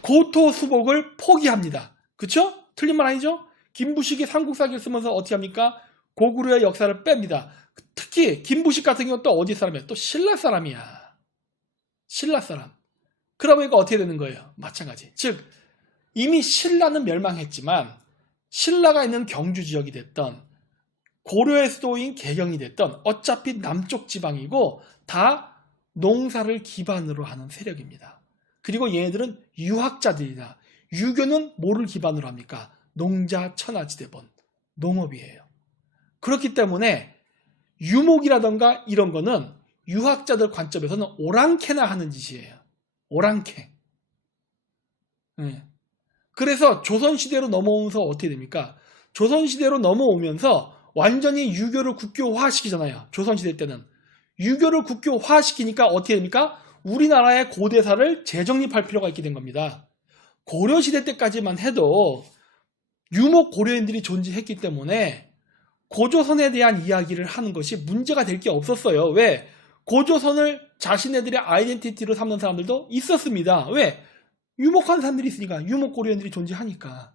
고토 수복을 포기합니다. 그쵸? 틀린 말 아니죠? 김부식이 삼국사기를 쓰면서 어떻게 합니까? 고구려의 역사를 뺍니다. 특히 김부식 같은 경우는 또 어디 사람이야? 또 신라 사람이야. 신라 사람. 그러다 보니까 어떻게 되는 거예요? 마찬가지. 즉 이미 신라는 멸망했지만 신라가 있는 경주 지역이 됐던 고려의 수도인 개경이 됐던 어차피 남쪽 지방이고 다 농사를 기반으로 하는 세력입니다. 그리고 얘네들은 유학자들이다. 유교는 뭐를 기반으로 합니까? 농자 천하지대본 농업이에요. 그렇기 때문에 유목이라던가 이런 거는 유학자들 관점에서는 오랑캐나 하는 짓이에요. 오랑캐. 그래서 조선시대로 넘어오면서 어떻게 됩니까? 조선시대로 넘어오면서 완전히 유교를 국교화시키잖아요. 조선시대 때는. 유교를 국교화시키니까 어떻게 됩니까? 우리나라의 고대사를 재정립할 필요가 있게 된 겁니다. 고려시대 때까지만 해도 유목 고려인들이 존재했기 때문에 고조선에 대한 이야기를 하는 것이 문제가 될 게 없었어요. 왜? 고조선을 자신네들의 아이덴티티로 삼는 사람들도 있었습니다. 왜? 유목한 사람들이 있으니까. 유목 고려인들이 존재하니까.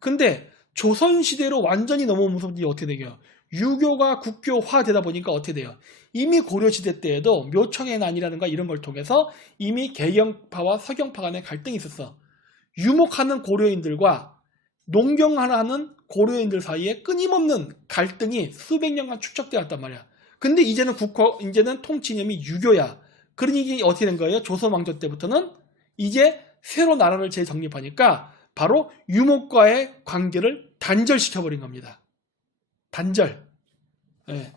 근데 조선시대로 완전히 넘어오면서 어떻게 되게요? 유교가 국교화되다 보니까 어떻게 돼요? 이미 고려시대 때에도 묘청의 난이라든가 이런 걸 통해서 이미 개경파와 서경파 간의 갈등이 있었어. 유목하는 고려인들과 농경하는 고려인들 사이에 끊임없는 갈등이 수백 년간 축적되었단 말이야. 근데 이제는 이제는 통치념이 유교야. 그러니 이게 어떻게 된 거예요? 조선 왕조 때부터는 이제 새로 나라를 재정립하니까 바로 유목과의 관계를 단절시켜버린 겁니다. 단절. 네.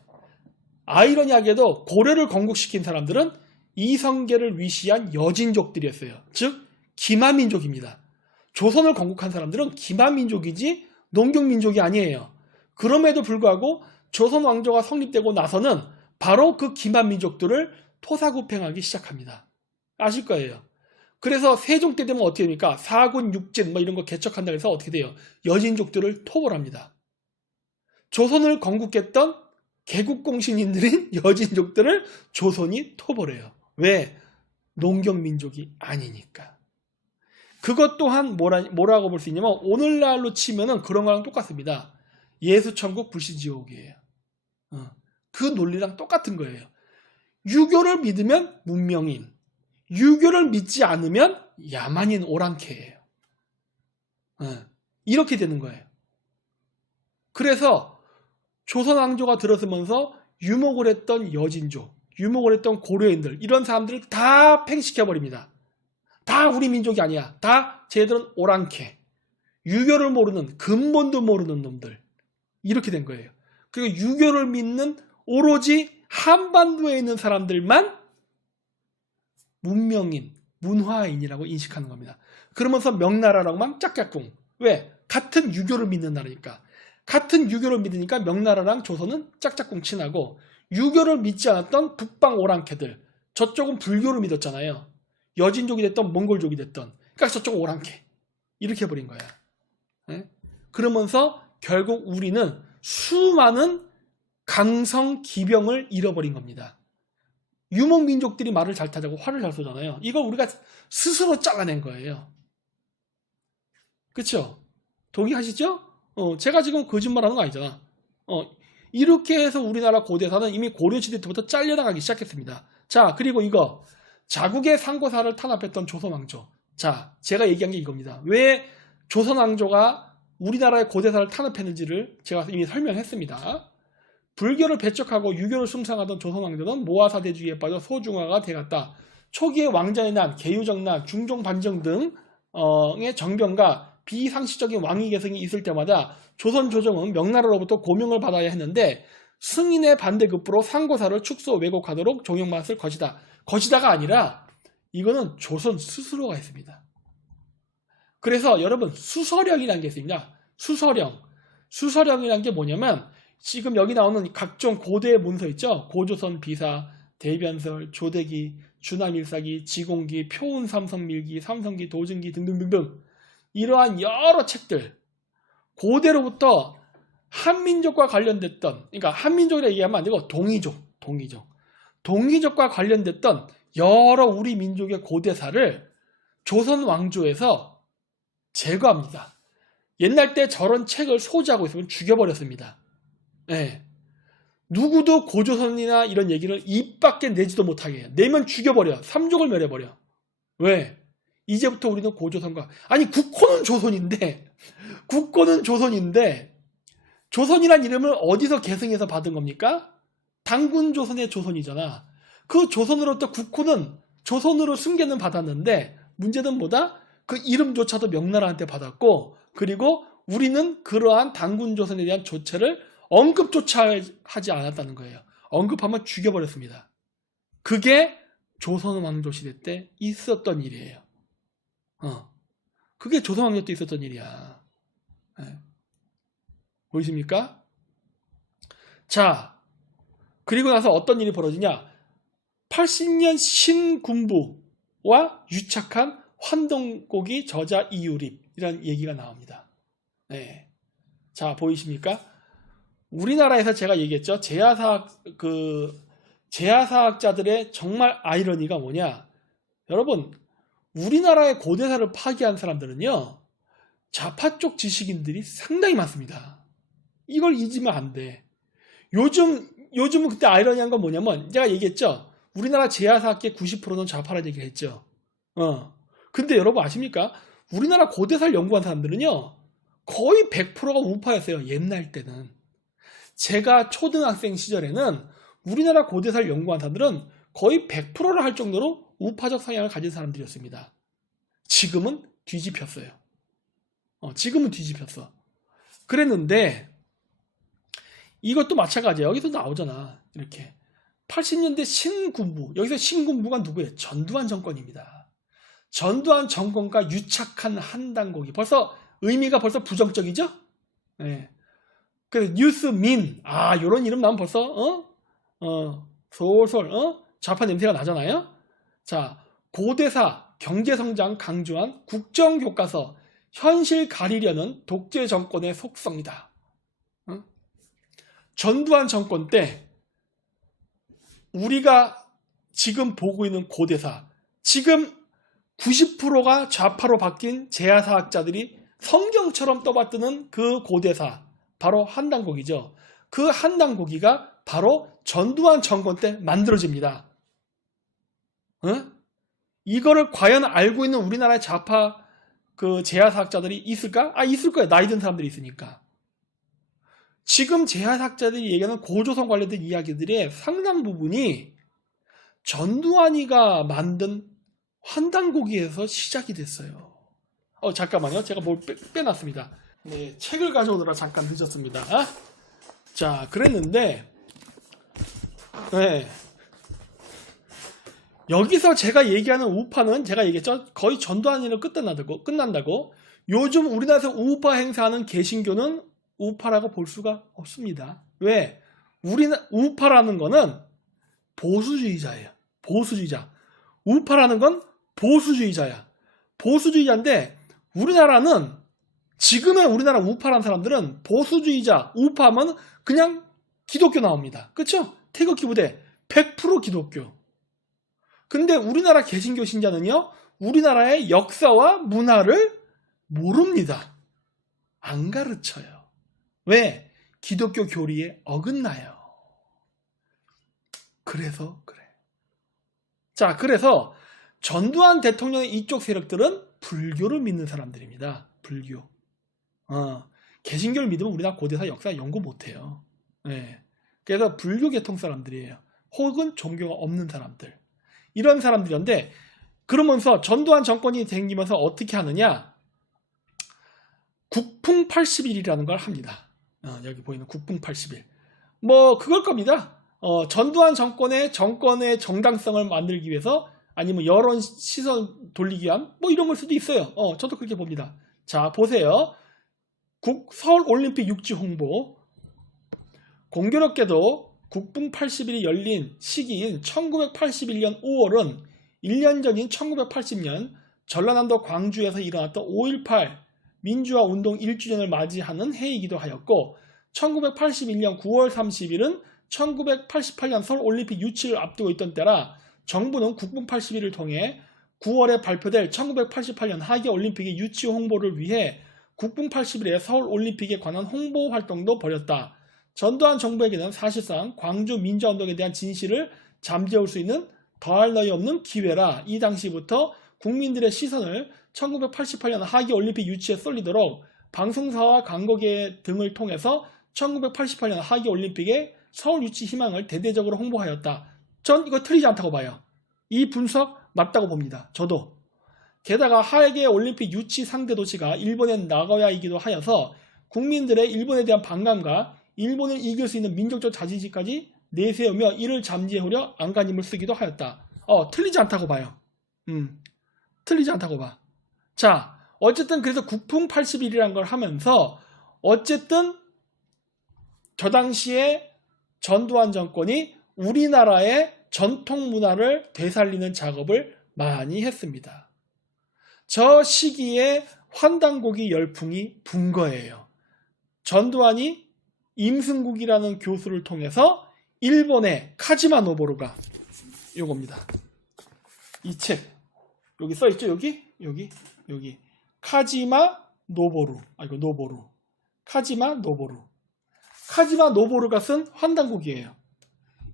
아이러니하게도 고려를 건국시킨 사람들은 이성계를 위시한 여진족들이었어요. 즉 기마민족입니다. 조선을 건국한 사람들은 기마민족이지 농경민족이 아니에요. 그럼에도 불구하고 조선 왕조가 성립되고 나서는 바로 그 기마민족들을 토사구팽하기 시작합니다. 아실 거예요. 그래서 세종 때 되면 어떻게 됩니까? 사군 육진 이런 거 개척한다고 해서 어떻게 돼요? 여진족들을 토벌합니다. 조선을 건국했던 개국공신인들인 여진족들을 조선이 토벌해요. 왜? 농경민족이 아니니까. 그것 또한 뭐라고 볼 수 있냐면 오늘날로 치면은 그런 거랑 똑같습니다. 예수천국 불시지옥이에요. 그 논리랑 똑같은 거예요. 유교를 믿으면 문명인, 유교를 믿지 않으면 야만인 오랑캐예요. 이렇게 되는 거예요. 그래서 조선 왕조가 들어서면서 유목을 했던 여진족, 유목을 했던 고려인들 이런 사람들을 다 팽식해버립니다. 다 우리 민족이 아니야. 다 쟤들은 오랑캐. 유교를 모르는, 근본도 모르는 놈들. 이렇게 된 거예요. 그리고 유교를 믿는 오로지 한반도에 있는 사람들만 문명인, 문화인이라고 인식하는 겁니다. 그러면서 명나라랑만 짝짝꿍. 왜? 같은 유교를 믿는 나라니까. 같은 유교를 믿으니까 명나라랑 조선은 짝짝꿍 친하고, 유교를 믿지 않았던 북방 오랑캐들, 저쪽은 불교를 믿었잖아요. 여진족이 됐던 몽골족이 됐던, 그러니까 저쪽은 오랑캐. 이렇게 해버린 거야. 네? 그러면서 결국 우리는 수많은 강성 기병을 잃어버린 겁니다. 유목민족들이 말을 잘 타자고 활을 잘 쏘잖아요. 이걸 우리가 스스로 잘라낸 거예요. 그쵸? 동의하시죠? 제가 지금 거짓말하는 거 아니잖아. 이렇게 해서 우리나라 고대사는 이미 고려시대 때부터 잘려나가기 시작했습니다. 자, 그리고 이거 자국의 상고사를 탄압했던 조선왕조. 자, 제가 얘기한 게 이겁니다. 왜 조선왕조가 우리나라의 고대사를 탄압했는지를 제가 이미 설명했습니다. 불교를 배척하고 유교를 숭상하던 조선왕조는 모아사대주의에 빠져 소중화가 돼갔다. 초기의 왕자의 난, 계유정난, 중종반정 등의 정변과 비상시적인 왕위 개성이 있을 때마다 조선 조정은 명나라로부터 고명을 받아야 했는데 승인의 반대급부로 상고사를 축소 왜곡하도록 종용받았을 것이다. 것이다가 아니라 이거는 조선 스스로가 했습니다. 그래서 여러분 수서령이라는 게 있습니다. 수서령. 수서령이라는 게 뭐냐면 지금 여기 나오는 각종 고대 문서 있죠. 고조선 비사, 대변설, 조대기, 주남일사기, 지공기, 표운삼성밀기, 삼성기, 도증기 등등등등 이러한 여러 책들 고대로부터 한민족과 관련됐던, 그러니까 한민족이라 얘기하면 안 되고 동이족과 관련됐던 여러 우리 민족의 고대사를 조선 왕조에서 제거합니다. 옛날 때 저런 책을 소지하고 있으면 죽여버렸습니다. 네. 누구도 고조선이나 이런 얘기를 입 밖에 내지도 못하게 해요. 내면 죽여버려. 삼족을 멸해버려. 왜? 이제부터 우리는 고조선과, 아니 국호는 조선인데 조선이란 이름을 어디서 계승해서 받은 겁니까? 당군조선의 조선이잖아. 그 조선으로부터 국호는 조선으로 승계는 받았는데 문제는 뭐다? 그 이름조차도 명나라한테 받았고, 그리고 우리는 그러한 당군조선에 대한 조처를 언급조차 하지 않았다는 거예요. 언급하면 죽여버렸습니다. 그게 조선 왕조 시대 때 있었던 일이에요. 그게 조선 왕조 때 있었던 일이야. 네. 보이십니까? 자, 그리고 나서 어떤 일이 벌어지냐? 80년 신군부와 유착한 환동고기 저자 이유립이라는 얘기가 나옵니다. 네. 자, 보이십니까? 우리나라에서 제가 얘기했죠. 제야사학자들의 정말 아이러니가 뭐냐? 여러분, 우리나라의 고대사를 파기한 사람들은요, 좌파 쪽 지식인들이 상당히 많습니다. 이걸 잊으면 안 돼. 요즘은 그때 아이러니한 건 뭐냐면, 제가 얘기했죠. 우리나라 제야사학계 90%는 좌파라는 얘기를 했죠. 근데 여러분 아십니까? 우리나라 고대사를 연구한 사람들은요, 거의 100%가 우파였어요. 옛날 때는. 제가 초등학생 시절에는 우리나라 고대사를 연구한 사람들은 거의 100%를 할 정도로 우파적 성향을 가진 사람들이었습니다. 지금은 뒤집혔어요. 지금은 뒤집혔어. 그랬는데 이것도 마찬가지야. 여기서 나오잖아. 이렇게 80년대 신군부, 여기서 신군부가 누구예요? 전두환 정권입니다. 전두환 정권과 유착한 한당고기. 벌써 의미가 벌써 부정적이죠? 네. 그래서 뉴스민, 요런 이름 나오면 벌써 솔솔 좌파 냄새가 나잖아요. 자, 고대사 경제성장 강조한 국정교과서 현실 가리려는 독재 정권의 속성이다. 전두환 정권 때 우리가 지금 보고 있는 고대사, 지금 90%가 좌파로 바뀐 제야사학자들이 성경처럼 떠받드는 그 고대사, 바로 한당고기죠. 그 한당고기가 바로 전두환 정권 때 만들어집니다. 이거를 과연 알고 있는 우리나라의 좌파 그 제야사학자들이 있을까? 있을 거예요. 나이 든 사람들이 있으니까. 지금 제야사학자들이 얘기하는 고조선 관련된 이야기들의 상당 부분이 전두환이가 만든 한당고기에서 시작이 됐어요. 잠깐만요. 제가 뭘 빼놨습니다. 네, 책을 가져오느라 잠깐 늦었습니다. 자, 그랬는데 네. 여기서 제가 얘기하는 우파는 제가 얘기했죠. 거의 전두환 일로 끝난다고. 요즘 우리나라에서 우파 행사하는 개신교는 우파라고 볼 수가 없습니다. 왜? 우파라는 거는 보수주의자예요. 보수주의자. 우파라는 건 보수주의자야. 보수주의자인데 지금의 우리나라 우파라는 사람들은 보수주의자, 우파하면 그냥 기독교 나옵니다. 그렇죠? 태극기 부대 100% 기독교. 근데 우리나라 개신교 신자는요, 우리나라의 역사와 문화를 모릅니다. 안 가르쳐요. 왜? 기독교 교리에 어긋나요. 그래서 그래. 자, 그래서 전두환 대통령의 이쪽 세력들은 불교를 믿는 사람들입니다. 불교. 개신교를 믿으면 우리나라 고대사 역사 연구 못해요. 네. 그래서 불교 계통 사람들이에요. 혹은 종교가 없는 사람들. 이런 사람들이었는데, 그러면서 전두환 정권이 생기면서 어떻게 하느냐? 국풍 80일이라는 걸 합니다. 여기 보이는 국풍 80일. 뭐 그걸 겁니다. 전두환 정권의 정당성을 만들기 위해서, 아니면 여론 시선 돌리기 위한 뭐 이런 걸 수도 있어요. 저도 그렇게 봅니다. 자, 보세요. 서울 올림픽 육지 홍보. 공교롭게도 국풍 80일이 열린 시기인 1981년 5월은 1년 전인 1980년 전라남도 광주에서 일어났던 5.18 민주화 운동 1주년을 맞이하는 해이기도 하였고, 1981년 9월 30일은 1988년 서울 올림픽 유치를 앞두고 있던 때라 정부는 국풍 80일을 통해 9월에 발표될 1988년 하계 올림픽의 유치 홍보를 위해 국풍 80일에 서울 올림픽에 관한 홍보 활동도 벌였다. 전두환 정부에게는 사실상 광주 민주화운동에 대한 진실을 잠재울 수 있는 더할 나위 없는 기회라. 이 당시부터 국민들의 시선을 1988년 하계 올림픽 유치에 쏠리도록 방송사와 광고계 등을 통해서 1988년 하계 올림픽의 서울 유치 희망을 대대적으로 홍보하였다. 전 이거 틀리지 않다고 봐요. 이 분석 맞다고 봅니다. 저도. 게다가 하계 올림픽 유치 상대 도시가 일본의 나고야이기도 하여서 국민들의 일본에 대한 반감과 일본을 이길 수 있는 민족적 자존심까지 내세우며 이를 잠재우려 안간힘을 쓰기도 하였다. 틀리지 않다고 봐요. 틀리지 않다고 봐. 자, 어쨌든 그래서 국풍 80일이라는 걸 하면서 어쨌든 저 당시에 전두환 정권이 우리나라의 전통 문화를 되살리는 작업을 많이 했습니다. 저 시기에 환단고기 열풍이 분 거예요. 전두환이 임승국이라는 교수를 통해서 일본의 카지마 노보루가 요겁니다. 이 책 여기 써있죠? 여기 카지마 노보루. 이거 노보루. 카지마 노보루가 쓴 환단고기예요.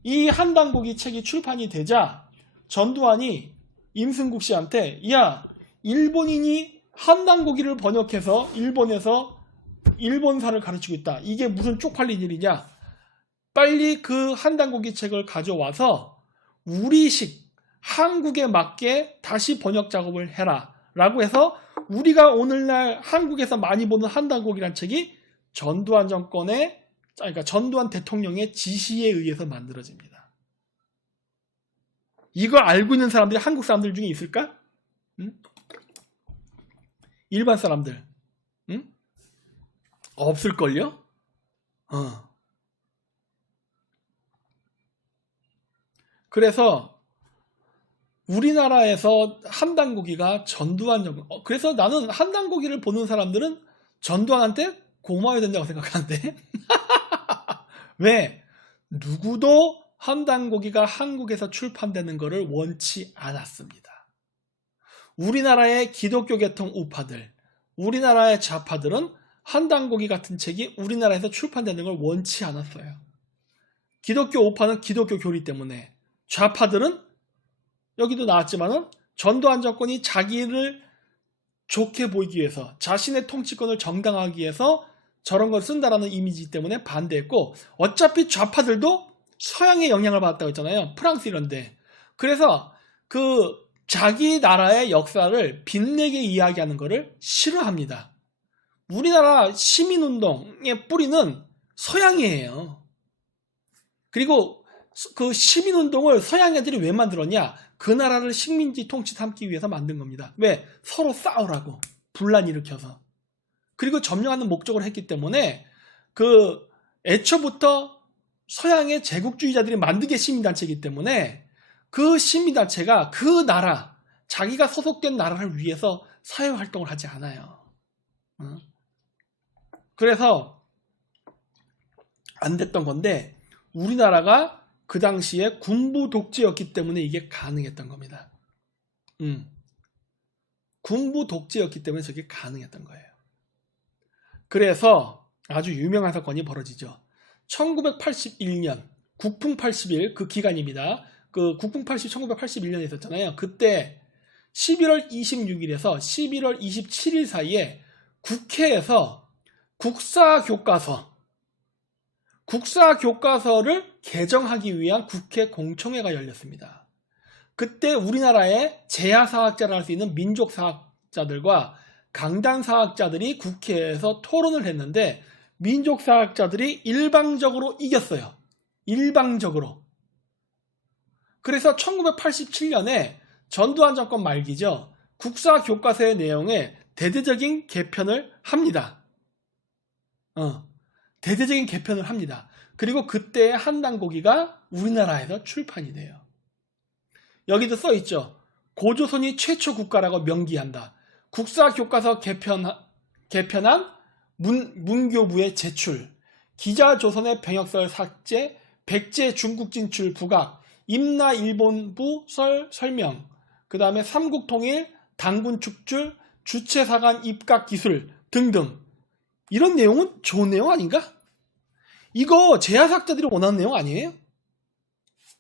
이 환단고기 책이 출판이 되자 전두환이 임승국 씨한테, 야, 일본인이 환단고기를 번역해서 일본에서 일본사를 가르치고 있다. 이게 무슨 쪽팔린 일이냐? 빨리 그 한단고기 책을 가져와서 우리식 한국에 맞게 다시 번역 작업을 해라 라고 해서 우리가 오늘날 한국에서 많이 보는 한단고기란 책이 전두환 전두환 대통령의 지시에 의해서 만들어집니다. 이걸 알고 있는 사람들이 한국 사람들 중에 있을까? 응? 일반 사람들. 응? 없을걸요? 그래서 우리나라에서 한단고기가 전두환 정권. 그래서 나는 한단고기를 보는 사람들은 전두환한테 고마워야 된다고 생각하는데. 왜? 누구도 한단고기가 한국에서 출판되는 것을 원치 않았습니다. 우리나라의 기독교 계통 우파들, 우리나라의 좌파들은 한단고기 같은 책이 우리나라에서 출판되는 걸 원치 않았어요. 기독교 우파는 기독교 교리 때문에, 좌파들은 여기도 나왔지만은 전두환 정권이 자기를 좋게 보이기 위해서, 자신의 통치권을 정당화하기 위해서 저런 걸 쓴다라는 이미지 때문에 반대했고, 어차피 좌파들도 서양의 영향을 받았다고 했잖아요. 프랑스 이런데. 그래서 그 자기 나라의 역사를 빛내게 이야기하는 것을 싫어합니다. 우리나라 시민운동의 뿌리는 서양이에요. 그리고 그 시민운동을 서양 애들이 왜 만들었냐? 그 나라를 식민지 통치 삼기 위해서 만든 겁니다. 왜? 서로 싸우라고. 분란 일으켜서. 그리고 점령하는 목적으로 했기 때문에 그 애초부터 서양의 제국주의자들이 만든 게 시민단체이기 때문에 그 시민단체가 그 나라, 자기가 소속된 나라를 위해서 사회활동을 하지 않아요. 그래서 안 됐던 건데 우리나라가 그 당시에 군부 독재였기 때문에 이게 가능했던 겁니다. 군부 독재였기 때문에 저게 가능했던 거예요. 그래서 아주 유명한 사건이 벌어지죠. 1981년 국풍 81 그 기간입니다. 그 국풍 80 1981년에 있었잖아요. 그때 11월 26일에서 11월 27일 사이에 국회에서 국사교과서를 개정하기 위한 국회 공청회가 열렸습니다. 그때 우리나라의 재야사학자를 할 수 있는 민족사학자들과 강단사학자들이 국회에서 토론을 했는데 민족사학자들이 일방적으로 이겼어요. 일방적으로. 그래서 1987년에 전두환 정권 말기죠. 국사교과서의 내용에 대대적인 개편을 합니다. 대대적인 개편을 합니다. 그리고 그때의 한당고기가 우리나라에서 출판이 돼요. 여기도 써있죠. 고조선이 최초 국가라고 명기한다. 국사교과서 개편한 문교부의 제출, 기자조선의 병역설 삭제, 백제 중국 진출 부각, 임나 일본부 설명, 그 다음에 삼국통일, 당군 축출, 주체사관 입각 기술 등등. 이런 내용은 좋은 내용 아닌가? 이거 재야사학자들이 원하는 내용 아니에요?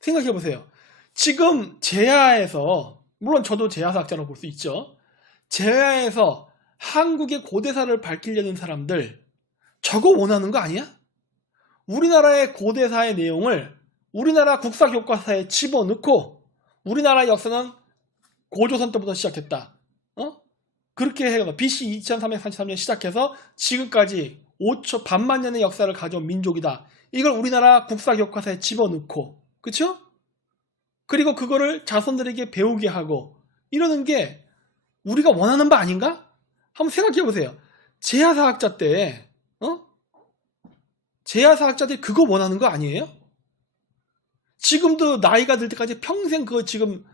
생각해보세요. 지금 재야에서, 물론 저도 재야사학자라고 볼 수 있죠. 재야에서 한국의 고대사를 밝히려는 사람들, 저거 원하는 거 아니야? 우리나라의 고대사의 내용을 우리나라 국사교과서에 집어넣고 우리나라 역사는 고조선 때부터 시작했다. 그렇게 해서 BC 2333년 시작해서 지금까지 5초 반만 년의 역사를 가져온 민족이다. 이걸 우리나라 국사교과서에 집어넣고, 그쵸? 그리고 그거를 자손들에게 배우게 하고 이러는 게 우리가 원하는 바 아닌가? 한번 생각해 보세요. 재야사학자 때, 재야사학자들이 그거 원하는 거 아니에요? 지금도 나이가 들 때까지 평생 그거 지금,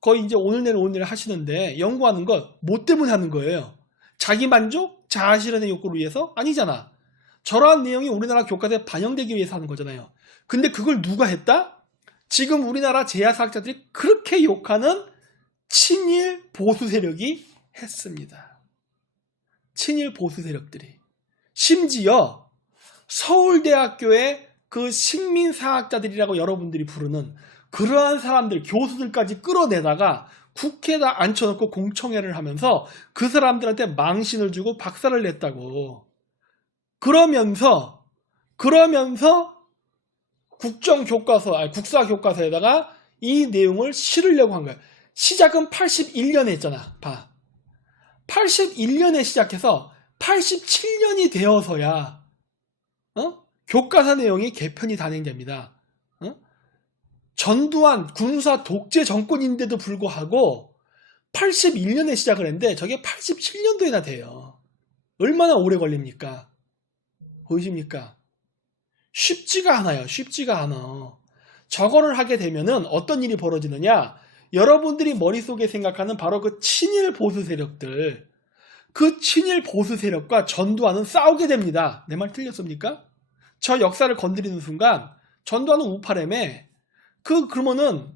거의 이제 오늘 내일 하시는데 연구하는 거 뭐 때문에 하는 거예요? 자기 만족? 자아실현의 욕구를 위해서? 아니잖아. 저러한 내용이 우리나라 교과서에 반영되기 위해서 하는 거잖아요. 근데 그걸 누가 했다? 지금 우리나라 재야사학자들이 그렇게 욕하는 친일 보수 세력이 했습니다. 친일 보수 세력들이. 심지어 서울대학교의 그 식민사학자들이라고 여러분들이 부르는 그러한 사람들, 교수들까지 끌어내다가 국회에다 앉혀놓고 공청회를 하면서 그 사람들한테 망신을 주고 박살을 냈다고. 그러면서 국사교과서에다가 이 내용을 실으려고 한 거예요. 시작은 81년에 했잖아. 봐. 81년에 시작해서 87년이 되어서야 교과서 내용이 개편이 단행됩니다. 전두환 군사 독재 정권인데도 불구하고 81년에 시작을 했는데 저게 87년도에나 돼요. 얼마나 오래 걸립니까? 보이십니까? 쉽지가 않아요. 쉽지가 않아. 저거를 하게 되면은 어떤 일이 벌어지느냐? 여러분들이 머릿속에 생각하는 바로 그 친일 보수 세력들, 그 친일 보수 세력과 전두환은 싸우게 됩니다. 내 말 틀렸습니까? 저 역사를 건드리는 순간 전두환은 우파래매. 그러면은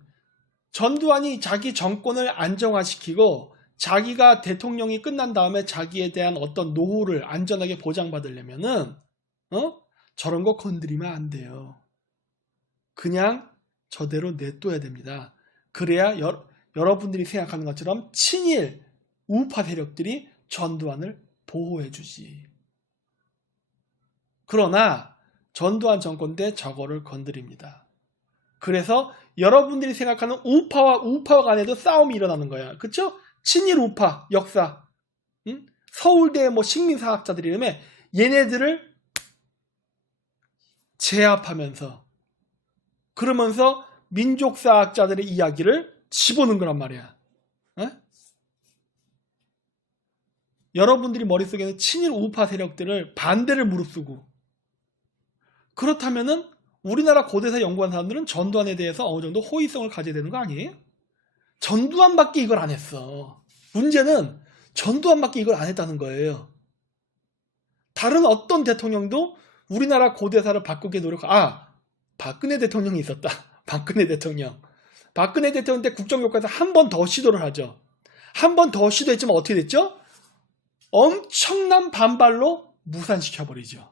전두환이 자기 정권을 안정화시키고 자기가 대통령이 끝난 다음에 자기에 대한 어떤 노후를 안전하게 보장받으려면은 저런 거 건드리면 안 돼요. 그냥 저대로 냅둬야 됩니다. 그래야 여러분들이 생각하는 것처럼 친일 우파 세력들이 전두환을 보호해주지. 그러나 전두환 정권 때 저거를 건드립니다. 그래서 여러분들이 생각하는 우파와 간에도 싸움이 일어나는 거야. 그쵸? 친일 우파 역사. 서울대 식민사학자들이라며 얘네들을 제압하면서 그러면서 민족사학자들의 이야기를 집어넣은 거란 말이야. 에? 여러분들이 머릿속에는 친일 우파 세력들을 반대를 무릅쓰고, 그렇다면은 우리나라 고대사 연구한 사람들은 전두환에 대해서 어느 정도 호의성을 가져야 되는 거 아니에요? 전두환밖에 이걸 안 했어. 문제는 전두환밖에 이걸 안 했다는 거예요. 다른 어떤 대통령도 우리나라 고대사를 바꾸게 박근혜 대통령이 있었다. 박근혜 대통령 때 국정교과에서 한 번 더 시도를 하죠. 한 번 더 시도했지만 어떻게 됐죠? 엄청난 반발로 무산시켜버리죠.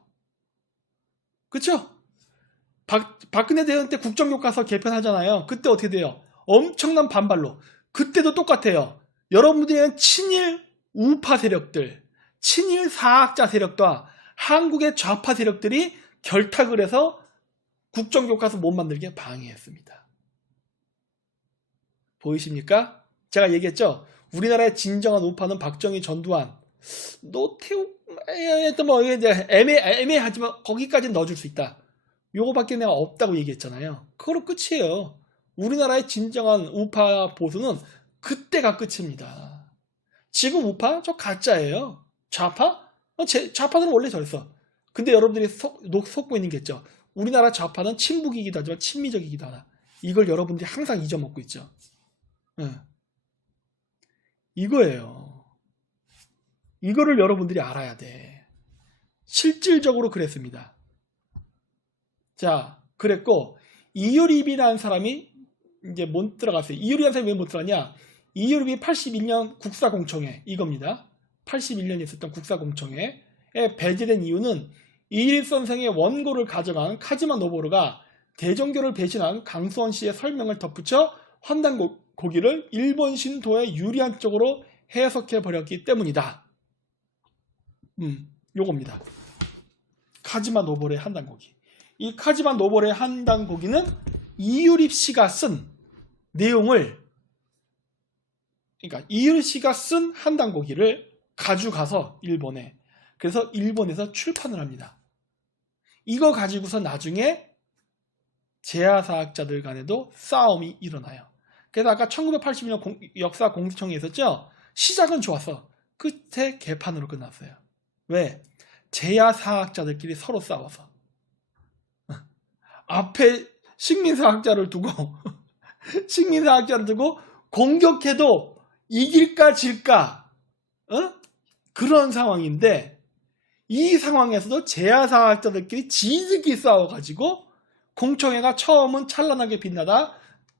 그쵸? 박근혜 대통령 때 국정교과서 개편하잖아요. 그때 어떻게 돼요? 엄청난 반발로. 그때도 똑같아요. 여러분들은 친일 우파 세력들, 친일 사학자 세력과 한국의 좌파 세력들이 결탁을 해서 국정교과서 못 만들게 방해했습니다. 보이십니까? 제가 얘기했죠? 우리나라의 진정한 우파는 박정희, 전두환, 노태우, 애매하지만 거기까지는 넣어줄 수 있다. 요거밖에 내가 없다고 얘기했잖아요. 그거로 끝이에요. 우리나라의 진정한 우파 보수는 그때가 끝입니다. 지금 우파? 저 가짜예요. 좌파? 좌파들은 원래 저랬어. 근데 여러분들이 속고 있는 게 있죠. 우리나라 좌파는 친북이기도 하지만 친미적이기도 하다. 이걸 여러분들이 항상 잊어먹고 있죠. 네. 이거예요. 이거를 여러분들이 알아야 돼. 실질적으로 그랬습니다. 자, 그랬고 이유립이라는 사람이 이제 못 들어갔어요. 이유립이라는 사람이 왜 못 들어가냐? 이유립이 81년 국사공청회 이겁니다. 81년에 있었던 국사공청회에 배제된 이유는 이유립 선생의 원고를 가져간 카지마 노보루가 대종교를 배신한 강수원 씨의 설명을 덧붙여 환단고기를 일본 신도에 유리한 쪽으로 해석해 버렸기 때문이다. 요겁니다. 카지마 노보루의 한단고기. 이 카지마 노보루의 한단고기는 이유립 씨가 쓴 내용을, 그러니까 이유립 씨가 쓴 한단고기를 가져가서 일본에, 그래서 일본에서 출판을 합니다. 이거 가지고서 나중에 제야사학자들 간에도 싸움이 일어나요. 그래서 아까 1981년 역사 공시청에 있었죠? 시작은 좋았어. 끝에 개판으로 끝났어요. 왜? 제야사학자들끼리 서로 싸워서. 앞에 식민사학자를 두고 공격해도 이길까 질까 그런 상황인데, 이 상황에서도 제야사학자들끼리 지지끼리 싸워가지고 공청회가 처음은 찬란하게 빛나다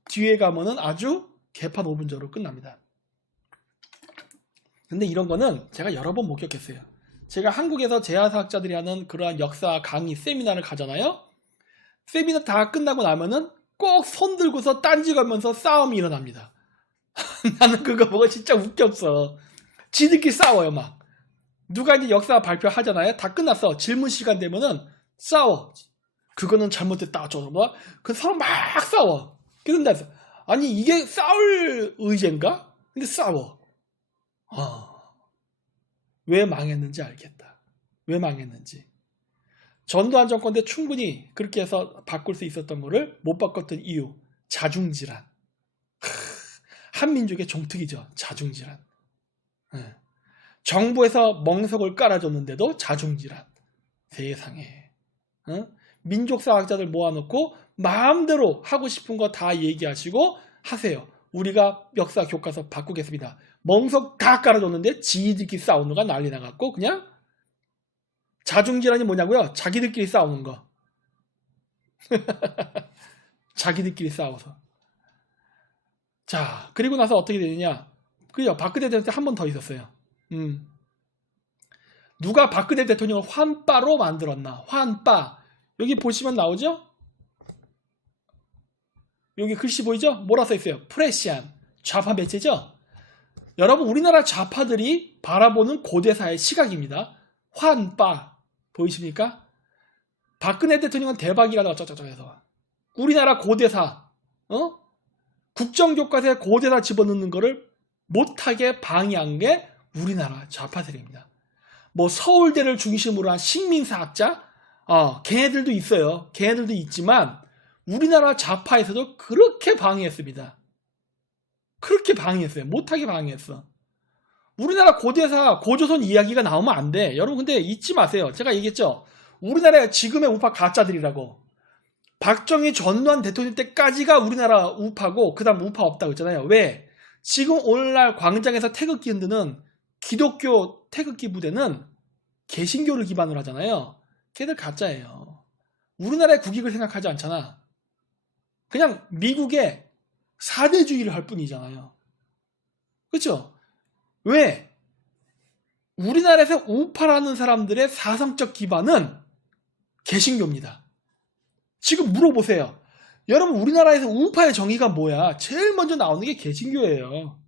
뒤에 가면은 아주 개판 5분전으로 끝납니다. 근데 이런 거는 제가 여러 번 목격했어요. 제가 한국에서 제야사학자들이 하는 그러한 역사 강의 세미나를 가잖아요. 세미나 다 끝나고 나면은 꼭 손 들고서 딴지 걸면서 싸움이 일어납니다. 나는 그거 보고 진짜 웃겼어. 지들끼리 싸워요. 막 누가 이제 역사 발표하잖아요. 다 끝났어. 질문 시간 되면은 싸워. 그거는 잘못됐다. 뭐 그 서로 막 싸워. 그런데 아니 이게 싸울 의제인가? 근데 싸워. 왜 망했는지 알겠다. 왜 망했는지. 전두환 정권 때 충분히 그렇게 해서 바꿀 수 있었던 거를 못 바꿨던 이유. 자중질환. 한민족의 종특이죠. 자중질환. 정부에서 멍석을 깔아줬는데도 자중질환. 세상에. 민족사학자들 모아놓고 마음대로 하고 싶은 거 다 얘기하시고 하세요. 우리가 역사 교과서 바꾸겠습니다. 멍석 다 깔아줬는데 지들끼리 싸우는 거 난리 나갖고 그냥 자중질환이 뭐냐고요? 자기들끼리 싸우는 거. 자기들끼리 싸워서. 자, 그리고 나서 어떻게 되느냐? 그죠? 박근혜 대통령 때 한 번 더 있었어요. 누가 박근혜 대통령을 환빠로 만들었나? 환빠. 여기 보시면 나오죠? 여기 글씨 보이죠? 뭐라 써있어요? 프레시안. 좌파 매체죠? 여러분, 우리나라 좌파들이 바라보는 고대사의 시각입니다. 환빠. 보이십니까? 박근혜 대통령은 대박이라다가 쩌쩌쩌해서 우리나라 고대사, 국정교과서에 고대사 집어넣는 거를 못하게 방해한 게 우리나라 좌파 세력입니다. 뭐 서울대를 중심으로 한 식민사학자, 걔네들도 있어요. 걔네들도 있지만 우리나라 좌파에서도 그렇게 방해했습니다. 그렇게 방해했어요. 못하게 방해했어. 우리나라 고대사, 고조선 이야기가 나오면 안 돼. 여러분 근데 잊지 마세요. 제가 얘기했죠. 우리나라의 지금의 우파 가짜들이라고. 박정희 전두환 대통령 때까지가 우리나라 우파고 그 다음 우파 없다고 했잖아요. 왜? 지금 오늘날 광장에서 태극기 흔드는 기독교 태극기 부대는 개신교를 기반으로 하잖아요. 걔들 가짜예요. 우리나라의 국익을 생각하지 않잖아. 그냥 미국의 사대주의를 할 뿐이잖아요. 그렇죠? 왜? 우리나라에서 우파라는 사람들의 사상적 기반은 개신교입니다. 지금 물어보세요. 여러분 우리나라에서 우파의 정의가 뭐야? 제일 먼저 나오는 게 개신교예요.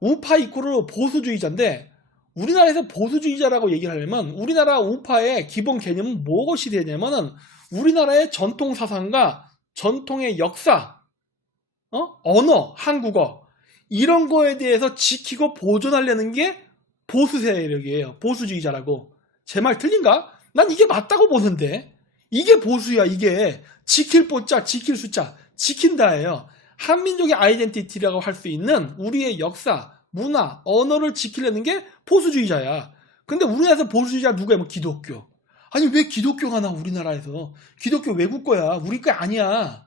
우파 이코르 보수주의자인데 우리나라에서 보수주의자라고 얘기를 하려면 우리나라 우파의 기본 개념은 무엇이 되냐면은 우리나라의 전통 사상과 전통의 역사, 언어, 한국어 이런 거에 대해서 지키고 보존하려는 게 보수 세력이에요. 보수주의자라고. 제 말 틀린가? 난 이게 맞다고 보는데 이게 보수야. 이게 지킬 보자, 지킬 숫자, 지킨다예요. 한민족의 아이덴티티라고 할 수 있는 우리의 역사, 문화, 언어를 지키려는 게 보수주의자야. 근데 우리나라에서 보수주의자 누구야? 뭐 기독교. 아니 왜 기독교가 나 우리나라에서? 기독교 외국 거야. 우리 거 아니야.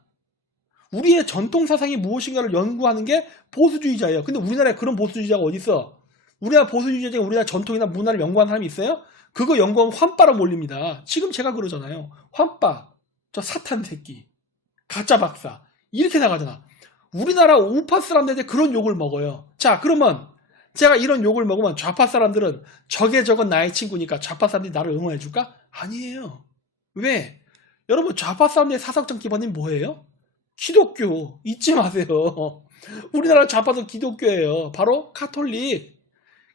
우리의 전통 사상이 무엇인가를 연구하는 게 보수주의자예요. 근데 우리나라에 그런 보수주의자가 어디 있어? 우리나라 보수주의자 중에 우리나라 전통이나 문화를 연구하는 사람이 있어요? 그거 연구하면 환빠라 몰립니다. 지금 제가 그러잖아요. 환빠, 저 사탄 새끼, 가짜 박사 이렇게 나가잖아. 우리나라 우파 사람들한테 그런 욕을 먹어요. 자 그러면 제가 이런 욕을 먹으면 좌파 사람들은 저건 나의 친구니까 좌파 사람들이 나를 응원해줄까? 아니에요. 왜? 여러분 좌파 사람들의 사상적 기반이 뭐예요? 기독교. 잊지 마세요. 우리나라 좌파도 기독교예요. 바로 카톨릭.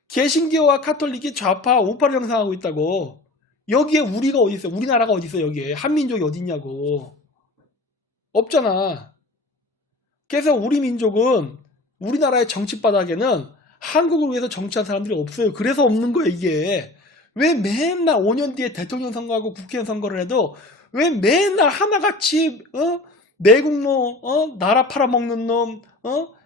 개신교와 카톨릭이 좌파 우파를 형성하고 있다고. 여기에 우리가 어디 있어요? 우리나라가 어디 있어요? 여기에 한민족이 어디 있냐고. 없잖아. 그래서 우리 민족은 우리나라의 정치 바닥에는 한국을 위해서 정치한 사람들이 없어요. 그래서 없는 거예요 이게. 왜 맨날 5년 뒤에 대통령 선거하고 국회의원 선거를 해도 왜 맨날 하나같이 내국노 나라 팔아먹는 놈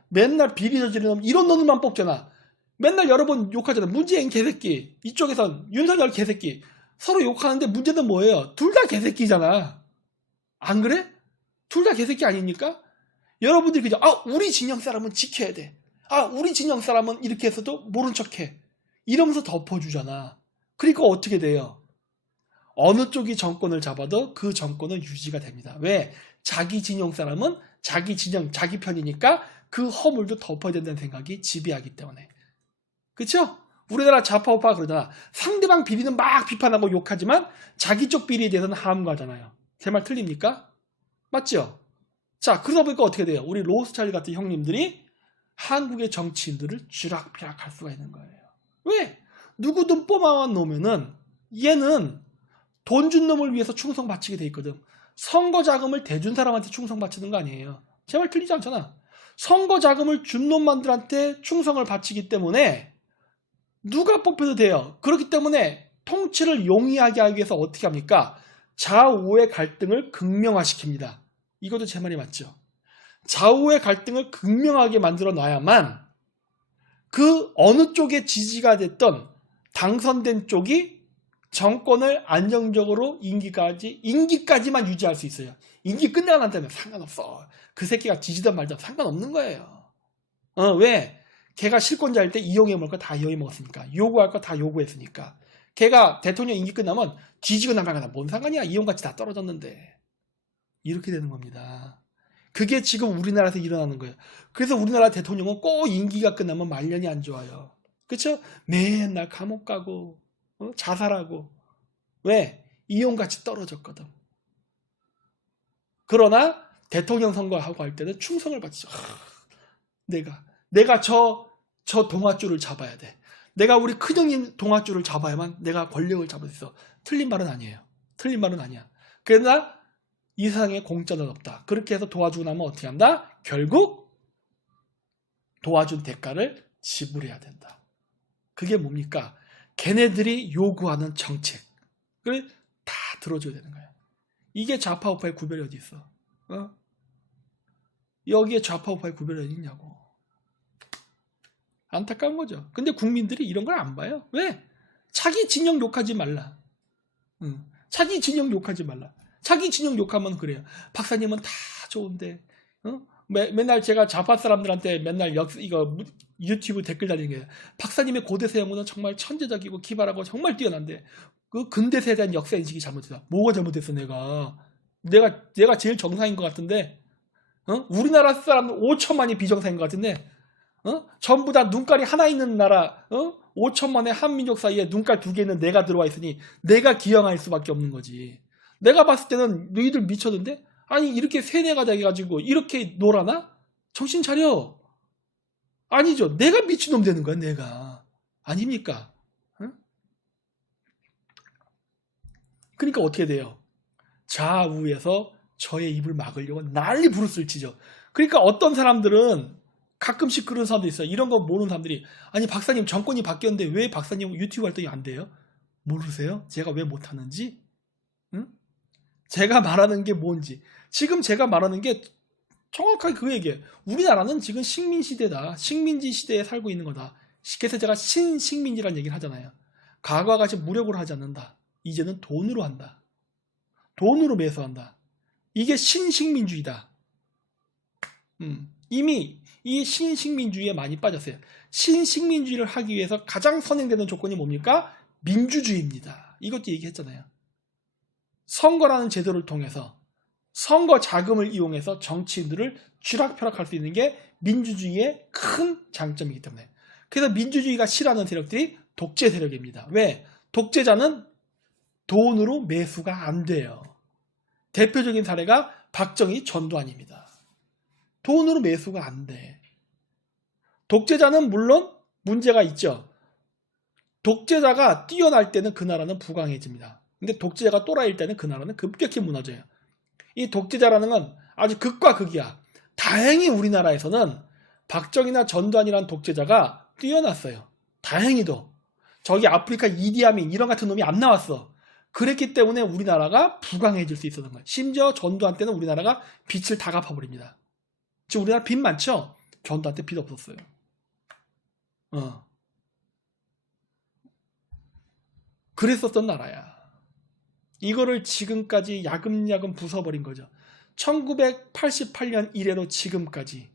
맨날 비리 저지르는 놈 이런 놈들만 뽑잖아. 맨날 여러 번 욕하잖아. 문재인 개새끼, 이쪽에선 윤석열 개새끼. 서로 욕하는데 문제는 뭐예요? 둘 다 개새끼잖아. 안 그래? 둘 다 개새끼 아닙니까? 여러분들이 그죠? 우리 진영 사람은 지켜야 돼. 우리 진영 사람은 이렇게 해서도 모른 척해. 이러면서 덮어주잖아. 그러니까 어떻게 돼요? 어느 쪽이 정권을 잡아도 그 정권은 유지가 됩니다. 왜? 자기 진영 사람은 자기 진영, 자기 편이니까 그 허물도 덮어야 된다는 생각이 지배하기 때문에. 그쵸? 우리나라 좌파 우파가 그러잖아. 상대방 비리는 막 비판하고 욕하지만 자기 쪽 비리에 대해서는 함구하잖아요. 제 말 틀립니까? 맞죠? 자, 그러다 보니까 어떻게 돼요? 우리 로스차일드 같은 형님들이 한국의 정치인들을 쥐락펴락 할 수가 있는 거예요. 왜? 누구든 뽑아와 놓으면은 얘는 돈 준 놈을 위해서 충성 바치게 돼 있거든. 선거 자금을 대준 사람한테 충성 바치는 거 아니에요. 제 말 틀리지 않잖아. 선거 자금을 준 놈만들한테 충성을 바치기 때문에 누가 뽑혀도 돼요. 그렇기 때문에 통치를 용이하게 하기 위해서 어떻게 합니까? 좌우의 갈등을 극명화시킵니다. 이것도 제 말이 맞죠? 좌우의 갈등을 극명하게 만들어 놔야만 그 어느 쪽에 지지가 됐던 당선된 쪽이 정권을 안정적으로 임기까지만 유지할 수 있어요. 임기 끝나고 난 다음에 상관없어. 그 새끼가 뒤지든 말든 상관없는 거예요. 왜? 걔가 실권자일 때 이용해 먹을 거 다 이용해 먹었으니까. 요구할 거 다 요구했으니까. 걔가 대통령 임기 끝나면 뒤지고 나가거나 뭔 상관이야. 이용가치 다 떨어졌는데. 이렇게 되는 겁니다. 그게 지금 우리나라에서 일어나는 거예요. 그래서 우리나라 대통령은 꼭 임기가 끝나면 말년이 안 좋아요. 그렇죠? 맨날 감옥 가고 자살하고. 왜? 이용가치 떨어졌거든. 그러나 대통령 선거하고 할 때는 충성을 바치죠. 내가 저 동아줄을 잡아야 돼. 내가 우리 큰형님 동아줄을 잡아야만 내가 권력을 잡을 수 있어. 틀린 말은 아니에요. 틀린 말은 아니야. 그러나 이 세상에 공짜는 없다. 그렇게 해서 도와주고 나면 어떻게 한다? 결국 도와준 대가를 지불해야 된다. 그게 뭡니까? 걔네들이 요구하는 정책을 다 들어줘야 되는 거예요. 이게 좌파 우파의 구별이 어디 있어? 어? 여기에 좌파 우파의 구별이 어디 있냐고. 안타까운 거죠. 근데 국민들이 이런 걸 안 봐요. 왜? 자기 진영 욕하지 말라. 자기 진영 욕하지 말라. 자기 진영 욕하면 그래요. 박사님은 다 좋은데, 맨날 제가 좌파 사람들한테 맨날 이거 유튜브 댓글 달리는 게, 박사님의 고대세 연구는 정말 천재적이고 기발하고 정말 뛰어난데 그 근대세에 대한 역사 인식이 잘못됐다. 뭐가 잘못됐어? 내가 제일 정상인 것 같은데, 우리나라 사람 5천만이 비정상인 것 같은데, 전부 다 눈깔이 하나 있는 나라, 5천만의 한민족 사이에 눈깔 2개 있는 내가 들어와 있으니 내가 기형할 수밖에 없는 거지. 내가 봤을 때는 너희들 미쳤는데? 아니 이렇게 세뇌가 돼가지고 이렇게 놀아나? 정신 차려. 아니죠. 내가 미친놈 되는 거야. 내가. 아닙니까? 그러니까 어떻게 돼요? 좌우에서 저의 입을 막으려고 난리 부르스를 치죠. 그러니까 어떤 사람들은 가끔씩 그런 사람도 있어요. 이런 거 모르는 사람들이, 아니 박사님 정권이 바뀌었는데 왜 박사님 유튜브 활동이 안 돼요? 모르세요? 제가 왜 못하는지? 제가 말하는 게 뭔지. 지금 제가 말하는 게 정확하게 그 얘기예요. 우리나라는 지금 식민시대다. 식민지 시대에 살고 있는 거다. 그래서 제가 신식민지라는 얘기를 하잖아요. 과거와 같이 무력으로 하지 않는다. 이제는 돈으로 한다. 돈으로 매수한다. 이게 신식민주의다. 이미 이 신식민주의에 많이 빠졌어요. 신식민주의를 하기 위해서 가장 선행되는 조건이 뭡니까? 민주주의입니다. 이것도 얘기했잖아요. 선거라는 제도를 통해서 선거 자금을 이용해서 정치인들을 쥐락펴락할 수 있는 게 민주주의의 큰 장점이기 때문에. 그래서 민주주의가 싫어하는 세력들이 독재 세력입니다. 왜? 독재자는 돈으로 매수가 안 돼요. 대표적인 사례가 박정희 전두환입니다. 돈으로 매수가 안 돼. 독재자는 물론 문제가 있죠. 독재자가 뛰어날 때는 그 나라는 부강해집니다. 근데 독재자가 또라이일 때는 그 나라는 급격히 무너져요. 이 독재자라는 건 아주 극과 극이야. 다행히 우리나라에서는 박정희나 전두환이라는 독재자가 뛰어났어요. 다행히도. 저기 아프리카 이디아민 이런 같은 놈이 안 나왔어. 그랬기 때문에 우리나라가 부강해질 수 있었던 거예요. 심지어 전두환 때는 우리나라가 빚을 다 갚아버립니다. 지금 우리나라 빚 많죠? 전두환 때 빚 없었어요. 그랬었던 나라야. 이거를 지금까지 야금야금 부숴버린 거죠. 1988년 이래로 지금까지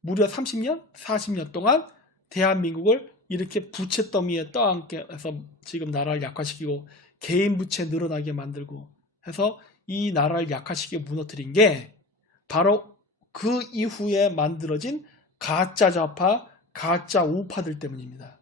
무려 30년? 40년 동안 대한민국을 이렇게 부채 더미에 떠안게 해서 지금 나라를 약화시키고 개인 부채 늘어나게 만들고 해서 이 나라를 약화시키고 무너뜨린 게 바로 그 이후에 만들어진 가짜 좌파, 가짜 우파들 때문입니다.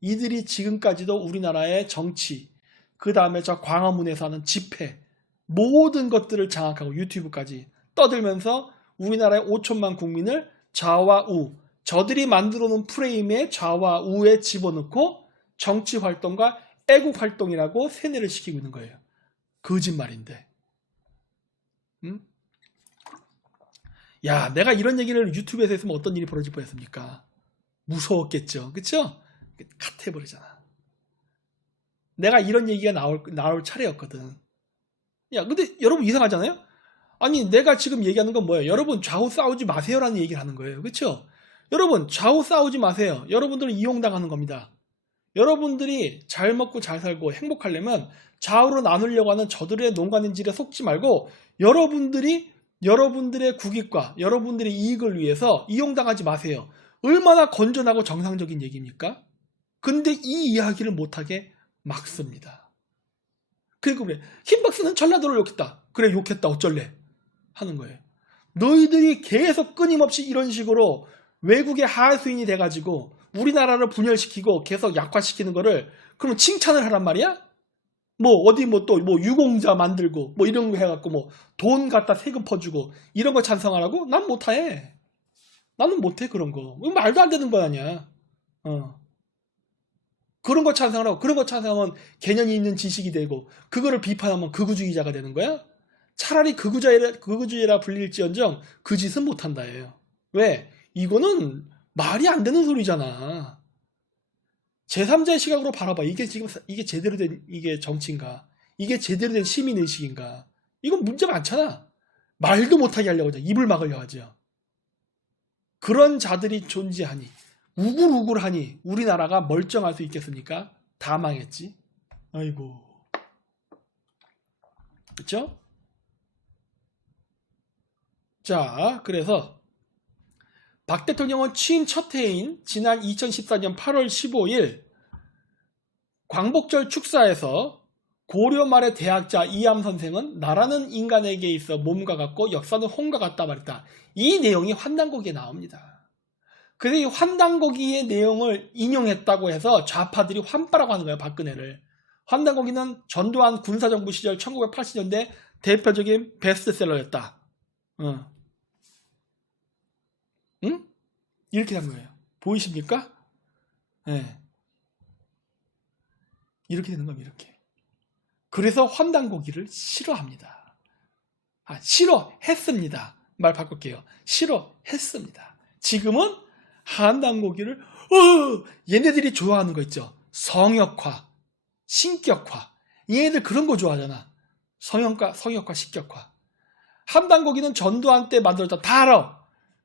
이들이 지금까지도 우리나라의 정치, 그 다음에 저 광화문에서 하는 집회, 모든 것들을 장악하고 유튜브까지 떠들면서 우리나라의 5천만 국민을 좌와 우, 저들이 만들어 놓은 프레임에 좌와 우에 집어넣고 정치 활동과 애국 활동이라고 세뇌를 시키고 있는 거예요. 거짓말인데. 야, 내가 이런 얘기를 유튜브에서 했으면 어떤 일이 벌어질 뻔했습니까? 무서웠겠죠. 그쵸? 갓해버리잖아. 내가 이런 얘기가 나올 차례였거든. 야, 근데 여러분 이상하잖아요? 아니, 내가 지금 얘기하는 건 뭐예요? 여러분 좌우 싸우지 마세요라는 얘기를 하는 거예요. 그쵸? 여러분 좌우 싸우지 마세요. 여러분들은 이용당하는 겁니다. 여러분들이 잘 먹고 잘 살고 행복하려면 좌우로 나누려고 하는 저들의 농간인질에 속지 말고 여러분들의 국익과 여러분들의 이익을 위해서 이용당하지 마세요. 얼마나 건전하고 정상적인 얘기입니까? 근데 이 이야기를 못하게 막습니다. 그리고 그래, 흰박스는 전라도를 욕했다. 그래, 욕했다. 어쩔래? 하는 거예요. 너희들이 계속 끊임없이 이런 식으로 외국의 하수인이 돼가지고 우리나라를 분열시키고 계속 약화시키는 거를 그럼 칭찬을 하란 말이야? 뭐 어디 뭐 또 뭐 유공자 만들고 뭐 이런 거 해갖고 뭐 돈 갖다 세금 퍼주고 이런 거 찬성하라고? 난 못해. 나는 못해 그런 거. 말도 안 되는 거 아니야. 그런 거 찬성하라고. 그런 거 찬성하면 개념이 있는 지식이 되고 그거를 비판하면 극우주의자가 되는 거야? 차라리 극우주의라 불릴지언정 그 짓은 못한다예요. 왜? 이거는 말이 안 되는 소리잖아. 제3자의 시각으로 바라봐. 이게 제대로 된 이게 정치인가? 이게 제대로 된 시민의식인가? 이건 문제 많잖아. 말도 못하게 하려고 하죠. 입을 막으려고 하죠. 그런 자들이 존재하니, 우글우글하니 우리나라가 멀쩡할 수 있겠습니까? 다 망했지. 아이고. 그렇죠? 자, 그래서 박 대통령은 취임 첫 해인 지난 2014년 8월 15일 광복절 축사에서 고려 말의 대학자 이암 선생은 나라는 인간에게 있어 몸과 같고 역사는 홍과 같다 말했다. 이 내용이 환단고기에 나옵니다. 그래서 이 환단고기의 내용을 인용했다고 해서 좌파들이 환빠라고 하는 거예요. 박근혜를. 환단고기는 전두환 군사정부 시절 1980년대 대표적인 베스트셀러였다. 응? 이렇게 한 거예요. 보이십니까? 네. 이렇게 되는 겁니다. 이렇게. 그래서 환단고기를 싫어합니다. 싫어했습니다. 말 바꿀게요. 싫어했습니다. 지금은 환단고기를 얘네들이 좋아하는 거 있죠. 성역화, 신격화. 얘네들 그런 거 좋아하잖아. 성역화, 신격화. 환단고기는 전두환 때 만들었다. 다 알아.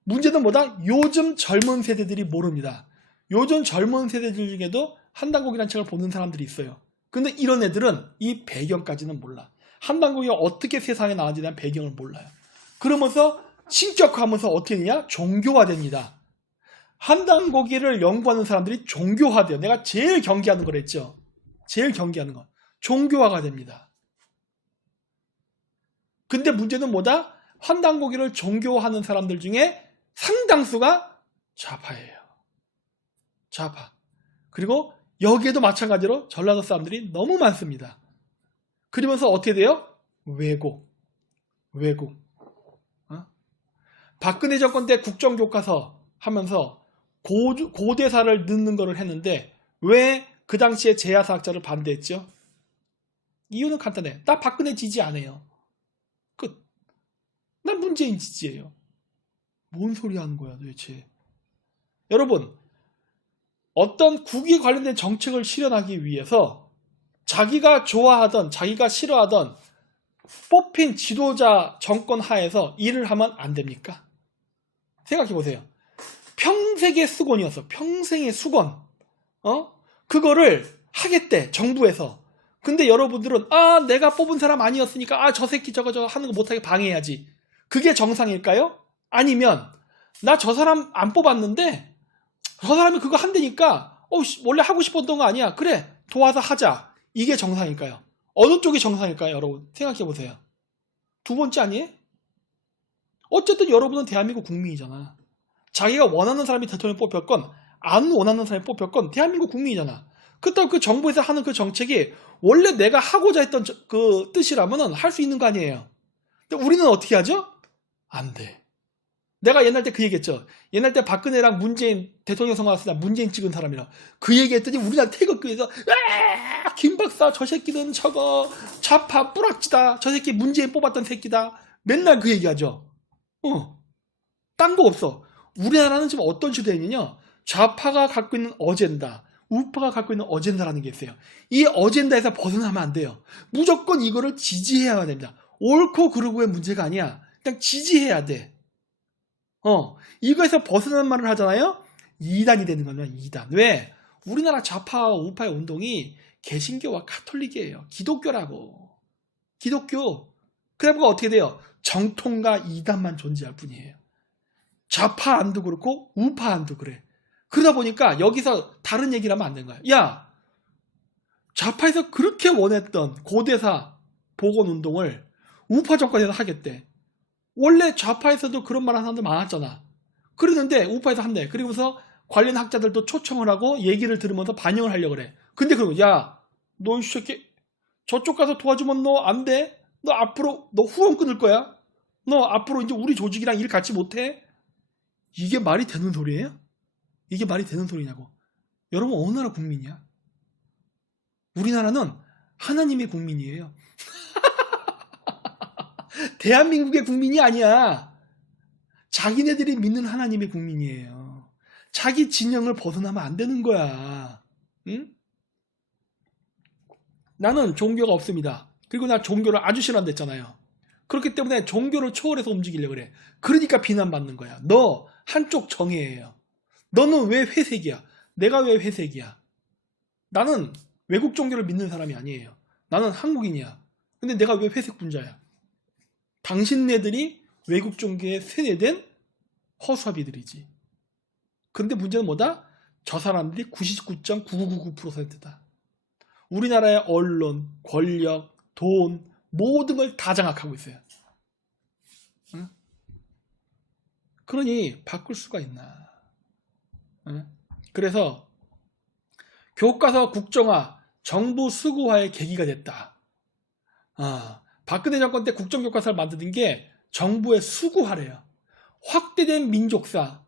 문제는 뭐다? 요즘 젊은 세대들이 모릅니다. 요즘 젊은 세대들 중에도 환단고기라는 책을 보는 사람들이 있어요. 근데 이런 애들은 이 배경까지는 몰라. 환단고기가 어떻게 세상에 나왔는지에 대한 배경을 몰라요. 그러면서 신격화하면서 어떻게 되냐? 종교화됩니다. 환단고기를 연구하는 사람들이 종교화돼요. 내가 제일 경계하는 거랬죠. 제일 경계하는 거. 종교화가 됩니다. 근데 문제는 뭐다? 환단고기를 종교화하는 사람들 중에 상당수가 좌파예요. 좌파. 그리고 여기에도 마찬가지로 전라도 사람들이 너무 많습니다. 그러면서 어떻게 돼요? 왜곡. 박근혜 정권 때 국정교과서 하면서 고대사를 넣는 거를 했는데 왜 그 당시에 제야사학자를 반대했죠? 이유는 간단해. 나 박근혜 지지 안 해요. 끝. 난 문재인 지지예요. 뭔 소리 하는 거야 도대체. 여러분, 어떤 국위에 관련된 정책을 실현하기 위해서 자기가 좋아하던 자기가 싫어하던 뽑힌 지도자 정권 하에서 일을 하면 안 됩니까? 생각해 보세요. 평생의 수건이었어. 평생의 수건. 그거를 하겠대 정부에서. 근데 여러분들은 내가 뽑은 사람 아니었으니까 저 새끼 저거 하는 거 못하게 방해해야지. 그게 정상일까요? 아니면 나 저 사람 안 뽑았는데 저 사람이 그거 한다니까 원래 하고 싶었던 거 아니야. 그래 도와서 하자. 이게 정상일까요? 어느 쪽이 정상일까요? 여러분 생각해 보세요. 두 번째 아니에요? 어쨌든 여러분은 대한민국 국민이잖아. 자기가 원하는 사람이 대통령 뽑혔건 안 원하는 사람이 뽑혔건 대한민국 국민이잖아. 그렇다고 그 정부에서 하는 그 정책이 원래 내가 하고자 했던 그 뜻이라면 할 수 있는 거 아니에요. 근데 우리는 어떻게 하죠? 안 돼. 내가 옛날 때 그 얘기했죠. 옛날 때 박근혜랑 문재인 대통령 선거 왔을 때 문재인 찍은 사람이랑 그 얘기했더니 우리나라 태극기에서 김 박사 저 새끼는 저거 좌파 뿌락지다. 저 새끼 문재인 뽑았던 새끼다. 맨날 그 얘기하죠. 딴 거 없어. 우리나라는 지금 어떤 시대냐면요. 좌파가 갖고 있는 어젠다, 우파가 갖고 있는 어젠다라는 게 있어요. 이 어젠다에서 벗어나면 안 돼요. 무조건 이거를 지지해야 됩니다. 옳고 그르고의 문제가 아니야. 그냥 지지해야 돼. 이거에서 벗어나는 말을 하잖아요. 2단이 되는 겁니다. 2단. 왜? 우리나라 좌파와 우파의 운동이 개신교와 카톨릭이에요. 기독교라고. 기독교. 그래서 어떻게 돼요? 정통과 2단만 존재할 뿐이에요. 좌파 안도 그렇고 우파 안도 그래. 그러다 보니까 여기서 다른 얘기를 하면 안 되는 거야. 야, 좌파에서 그렇게 원했던 고대사 복원운동을 우파 정권에서 하겠대. 원래 좌파에서도 그런 말 하는 사람들 많았잖아. 그러는데 우파에서 한대. 그리고서 관련 학자들도 초청을 하고 얘기를 들으면서 반영을 하려고 그래. 근데 그러고 야, 너 이 새끼 저쪽 가서 도와주면 너 안 돼? 너 앞으로 너 후원 끊을 거야? 너 앞으로 이제 우리 조직이랑 일 같이 못해? 이게 말이 되는 소리예요? 이게 말이 되는 소리냐고. 여러분 어느 나라 국민이야? 우리나라는 하나님의 국민이에요. 대한민국의 국민이 아니야. 자기네들이 믿는 하나님의 국민이에요. 자기 진영을 벗어나면 안 되는 거야. 응? 나는 종교가 없습니다. 그리고 나 종교를 아주 싫어한댔잖아요. 그렇기 때문에 종교를 초월해서 움직이려고 그래. 그러니까 비난받는 거야. 너 한쪽 정예예요. 너는 왜 회색이야? 내가 왜 회색이야? 나는 외국 종교를 믿는 사람이 아니에요. 나는 한국인이야. 근데 내가 왜 회색 분자야? 당신네들이 외국 종교에 세뇌된 허수아비들이지. 근데 문제는 뭐다? 저 사람들이 99.9999%다. 우리나라의 언론, 권력, 돈, 모든 걸 다 장악하고 있어요. 응? 그러니 바꿀 수가 있나? 응? 그래서 교과서 국정화, 정부 수구화의 계기가 됐다. 박근혜 정권 때 국정교과서를 만드는 게 정부의 수구화래요. 확대된 민족사.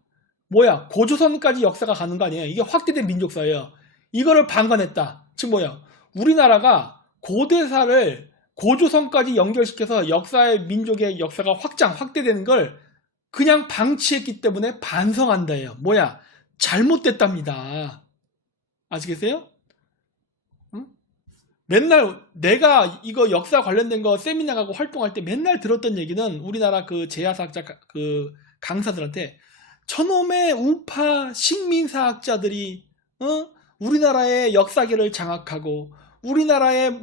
뭐야? 고조선까지 역사가 가는 거 아니에요? 이게 확대된 민족사예요. 이거를 방관했다. 즉 뭐야? 우리나라가 고대사를 고조선까지 연결시켜서 역사의 민족의 역사가 확대되는 걸 그냥 방치했기 때문에 반성한다예요. 뭐야? 잘못됐답니다. 아시겠어요? 응? 맨날 내가 이거 역사 관련된 거 세미나 가고 활동할 때 맨날 들었던 얘기는 우리나라 그 제야사학자 그 강사들한테 저놈의 우파 식민사학자들이 우리나라의 역사계를 장악하고 우리나라의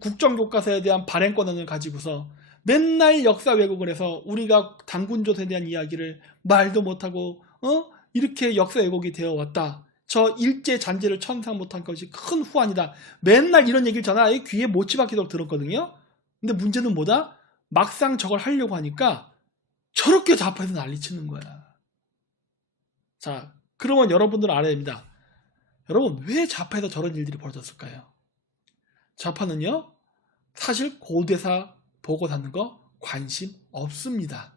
국정교과서에 대한 발행권을 가지고서 맨날 역사 왜곡을 해서 우리가 단군조선에 대한 이야기를 말도 못하고 이렇게 역사 왜곡이 되어 왔다. 저 일제 잔재를 천상 못한 것이 큰 후환이다. 맨날 이런 얘기를 전화에 귀에 못지 박히도록 들었거든요. 근데 문제는 뭐다? 막상 저걸 하려고 하니까 저렇게 좌파에서 난리치는 거야. 자, 그러면 여러분들은 알아야 됩니다. 여러분, 왜 좌파에서 저런 일들이 벌어졌을까요? 좌파는요, 사실 고대사 보고 사는 거 관심 없습니다.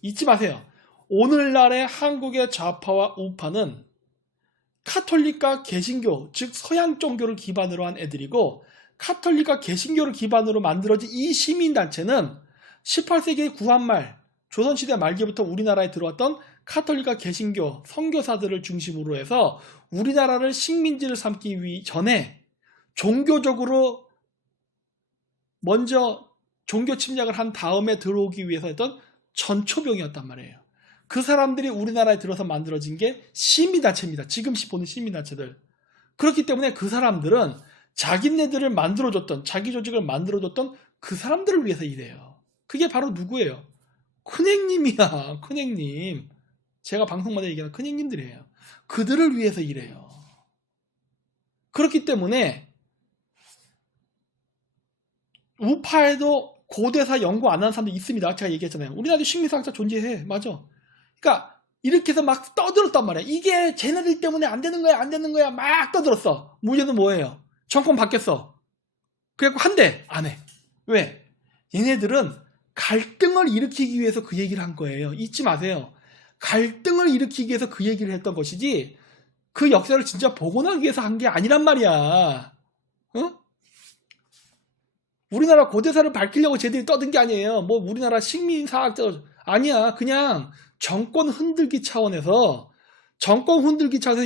잊지 마세요. 오늘날의 한국의 좌파와 우파는 카톨릭과 개신교, 즉 서양 종교를 기반으로 한 애들이고, 카톨릭과 개신교를 기반으로 만들어진 이 시민단체는 18세기 구한말, 조선시대 말기부터 우리나라에 들어왔던 카톨릭과 개신교, 선교사들을 중심으로 해서 우리나라를 식민지를 삼기 전에 종교적으로 먼저 종교 침략을 한 다음에 들어오기 위해서 했던 전초병이었단 말이에요. 그 사람들이 우리나라에 들어서 만들어진 게 시민단체입니다. 지금 보는 시민단체들. 그렇기 때문에 그 사람들은 자기네들을 만들어줬던, 자기 조직을 만들어줬던 그 사람들을 위해서 일해요. 그게 바로 누구예요? 큰행님이야. 큰행님. 제가 방송마다 얘기하는 큰행님들이에요. 그들을 위해서 일해요. 그렇기 때문에 우파에도 고대사 연구 안 하는 사람도 있습니다. 제가 얘기했잖아요. 우리나라도 식민사학자 존재해. 맞아. 그러니까 이렇게 해서 막 떠들었단 말이야. 이게 쟤네들 때문에 안 되는 거야, 안 되는 거야. 막 떠들었어. 문제는 뭐예요? 정권 바뀌었어. 그래갖고 한대 안 해. 왜? 얘네들은 갈등을 일으키기 위해서 그 얘기를 한 거예요. 잊지 마세요. 갈등을 일으키기 위해서 그 얘기를 했던 것이지 그 역사를 진짜 복원하기 위해서 한 게 아니란 말이야. 응? 우리나라 고대사를 밝히려고 쟤들이 떠든 게 아니에요. 뭐 우리나라 식민사학자 아니야. 그냥 정권 흔들기 차원에서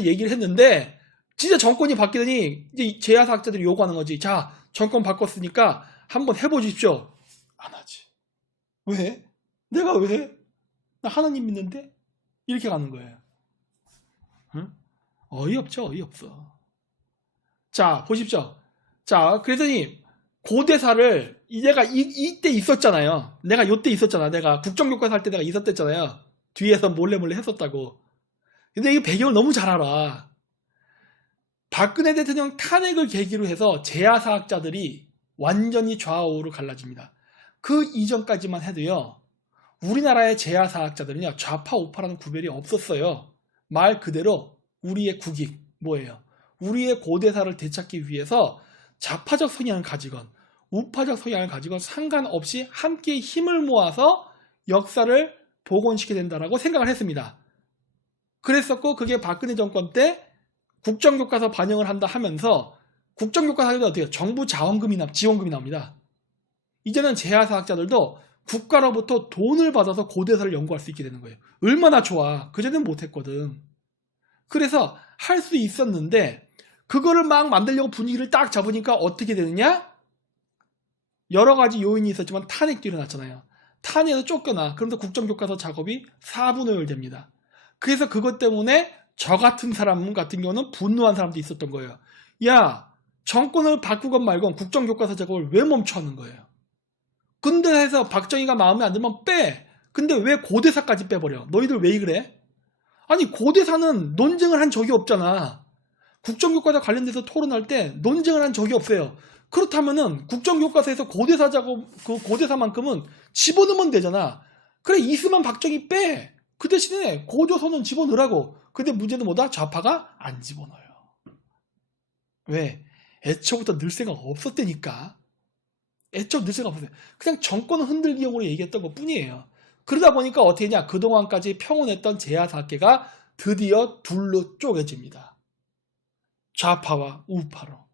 얘기를 했는데 진짜 정권이 바뀌더니 이제 제야사학자들이 요구하는 거지. 자, 정권 바꿨으니까 한번 해보십시오. 안 하지. 왜? 내가 왜? 나 하나님 믿는데? 이렇게 가는 거예요. 응? 어이없죠, 어이없어. 자, 보십시오. 자, 그랬더니 고대사를 내가 이때 있었잖아요. 내가 요때 있었잖아. 내가 국정교과서 할 때 내가 있었댔잖아요. 뒤에서 몰래 했었다고. 근데 이 배경을 너무 잘 알아. 박근혜 대통령 탄핵을 계기로 해서 제야사학자들이 완전히 좌우로 갈라집니다. 그 이전까지만 해도요. 우리나라의 제야사학자들은요. 좌파 우파라는 구별이 없었어요. 말 그대로 우리의 국익 뭐예요? 우리의 고대사를 되찾기 위해서 좌파적 성향을 가지건 우파적 성향을 가지건 상관없이 함께 힘을 모아서 역사를 복원시켜야 된다라고 생각을 했습니다. 그랬었고 그게 박근혜 정권 때 국정교과서 반영을 한다 하면서 국정교과서 하기도 어떻게 해요? 정부 지원금이 나옵니다. 이제는 제야사학자들도 국가로부터 돈을 받아서 고대사를 연구할 수 있게 되는 거예요. 얼마나 좋아. 그전에는 못했거든. 그래서 할 수 있었는데 그거를 막 만들려고 분위기를 딱 잡으니까 어떻게 되느냐? 여러 가지 요인이 있었지만 탄핵도 일어났잖아요. 탄핵에서 쫓겨나. 그러면서 국정교과서 작업이 4분의 1 됩니다. 그래서 그것 때문에 저 같은 사람 같은 경우는 분노한 사람도 있었던 거예요. 야, 정권을 바꾸건 말건 국정교과서 작업을 왜 멈춰하는 거예요? 근데 해서 박정희가 마음에 안 들면 빼. 근데 왜 고대사까지 빼버려? 너희들 왜 그래? 아니, 고대사는 논쟁을 한 적이 없잖아. 국정교과서 관련돼서 토론할 때 논쟁을 한 적이 없어요. 그렇다면은 국정교과서에서 고대사 작업, 그 고대사만큼은 집어넣으면 되잖아. 그래, 이승만 박정희 빼. 그 대신에 고조선은 집어넣으라고. 근데 문제는 뭐다? 좌파가 안 집어넣어요. 왜? 애초부터 늘 생각 없었다니까. 애초부터 늘 생각 없었어요. 그냥 정권 흔들기용으로 얘기했던 것 뿐이에요. 그러다 보니까 어떻게 했냐? 그동안까지 평온했던 제야사학계가 드디어 둘로 쪼개집니다. 좌파와 우파로.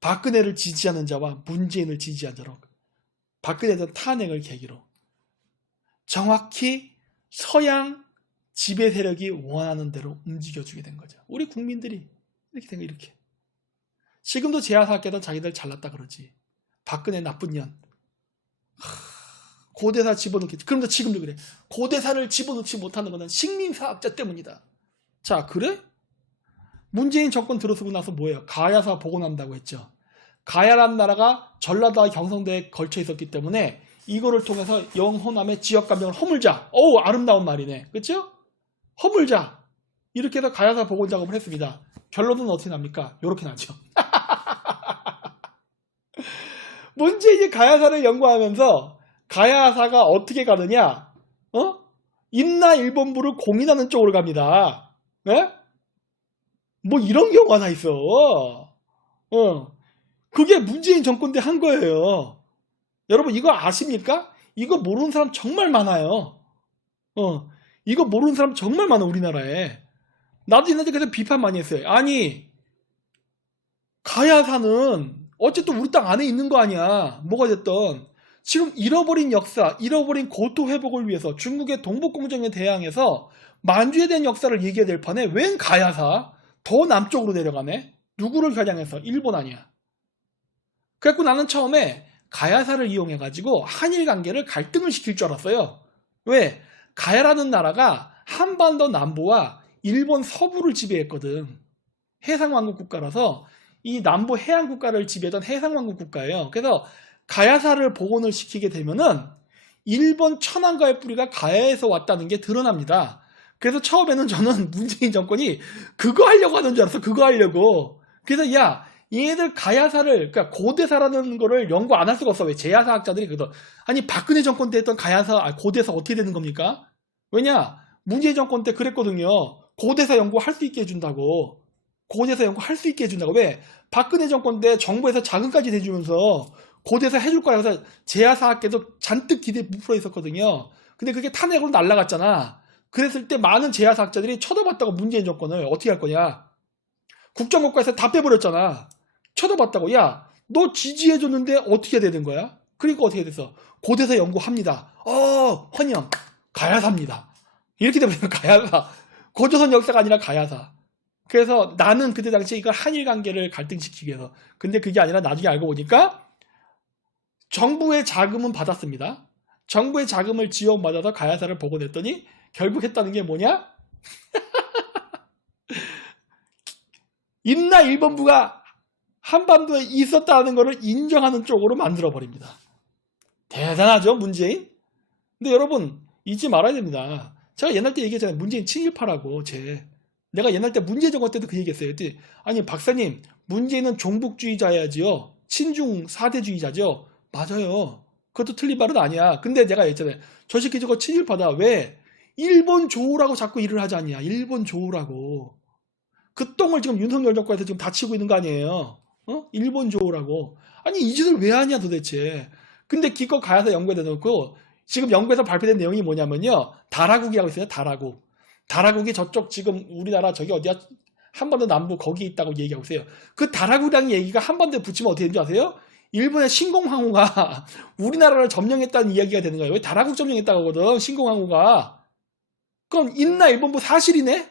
박근혜를 지지하는 자와 문재인을 지지한 자로. 박근혜에 대한 탄핵을 계기로. 정확히 서양 지배 세력이 원하는 대로 움직여주게 된 거죠. 우리 국민들이 이렇게 된 거 이렇게. 지금도 제야사학계는 자기들 잘났다 그러지. 박근혜 나쁜 년. 고대사 집어넣기. 그런데 지금도 그래. 고대사를 집어넣지 못하는 것은 식민사학자 때문이다. 자, 그래? 문재인 정권 들어서고 나서 뭐예요? 가야사 복원한다고 했죠. 가야란 나라가 전라도와 경상도에 걸쳐 있었기 때문에 이거를 통해서 영호남의 지역감정을 허물자. 어우, 아름다운 말이네. 그렇죠? 허물자. 이렇게 해서 가야사 복원 작업을 했습니다. 결론은 어떻게 납니까? 이렇게 나죠. 문재인이 가야사를 연구하면서 가야사가 어떻게 가느냐? 임나 일본부를 공인하는 쪽으로 갑니다. 네? 뭐 이런 경우가 하나 있어. 그게 문재인 정권 때 한 거예요. 여러분 이거 아십니까? 이거 모르는 사람 정말 많아요. 이거 모르는 사람 정말 많아 우리나라에. 나도 옛날에 그래서 비판 많이 했어요. 아니 가야사는 어쨌든 우리 땅 안에 있는 거 아니야. 뭐가 됐든 지금 잃어버린 역사, 잃어버린 고토 회복을 위해서 중국의 동북공정에 대항해서 만주에 대한 역사를 얘기해야 될 판에 웬 가야사? 더 남쪽으로 내려가네? 누구를 겨냥해서? 일본 아니야. 그래갖고 나는 처음에 가야사를 이용해가지고 한일 관계를 갈등을 시킬 줄 알았어요. 왜? 가야라는 나라가 한반도 남부와 일본 서부를 지배했거든. 해상왕국 국가라서 이 남부 해안 국가를 지배하던 해상왕국 국가예요. 그래서 가야사를 복원을 시키게 되면은 일본 천황가의 뿌리가 가야에서 왔다는 게 드러납니다. 그래서 처음에는 저는 문재인 정권이 그거 하려고 하는 줄 알았어. 그거 하려고. 그래서 야, 얘네들 가야사를, 그러니까 고대사라는 거를 연구 안 할 수가 없어. 왜? 제야사학자들이 그러더. 아니 박근혜 정권 때 했던 가야사, 고대사 어떻게 되는 겁니까? 왜냐? 문재인 정권 때 그랬거든요. 고대사 연구할 수 있게 해준다고. 고대사 연구할 수 있게 해준다고. 왜? 박근혜 정권 때 정부에서 자금까지 대주면서 고대사 해줄 거라 해서 제야사학계도 잔뜩 기대에 부풀어 있었거든요. 근데 그게 탄핵으로 날아갔잖아. 그랬을 때 많은 제야사학자들이 쳐다봤다고. 문재인 정권을 어떻게 할 거냐. 국정교과에서 다 빼버렸잖아. 쳐다봤다고. 야, 너 지지해줬는데 어떻게 되는 거야? 그러니까 어떻게 됐어? 고대사 연구합니다. 환영. 가야사입니다. 이렇게 되면 가야사. 고조선 역사가 아니라 가야사. 그래서 나는 그때 당시에 이걸 한일 관계를 갈등시키기 위해서. 근데 그게 아니라 나중에 알고 보니까 정부의 자금은 받았습니다. 정부의 자금을 지원받아서 가야사를 복원했더니 결국 했다는 게 뭐냐? 임나 일본부가 한반도에 있었다는 것을 인정하는 쪽으로 만들어버립니다. 대단하죠, 문재인? 근데 여러분 잊지 말아야 됩니다. 제가 옛날 때 얘기했잖아요. 문재인 친일파라고. 내가 옛날 때 문재인 정권 때도 그 얘기했어요. 아니 박사님, 문재인은 종북주의자야지요. 친중 사대주의자죠. 맞아요. 그것도 틀린 말은 아니야. 근데 내가 얘기했잖아요. 저 새끼 저거 친일파다. 왜? 일본 조우라고 자꾸 일을 하지 않냐. 일본 조우라고. 그 똥을 지금 윤석열 정권에서 지금 다치고 있는 거 아니에요. 일본 조우라고. 아니 이 짓을 왜 하냐 도대체. 근데 기껏 가야사 연구에 대놓고 지금 연구에서 발표된 내용이 뭐냐면요. 다라국이라고 있어요. 다라국. 다라국이 저쪽 지금 우리나라 저기 어디야? 한반도 남부 거기 있다고 얘기하고 있어요. 그 다라국이라는 얘기가 한반도에 붙이면 어떻게 되는지 아세요? 일본의 신공항우가 우리나라를 점령했다는 이야기가 되는 거예요. 왜 다라국 점령했다고 하거든. 신공항우가. 그럼 임나 일본부 사실이네?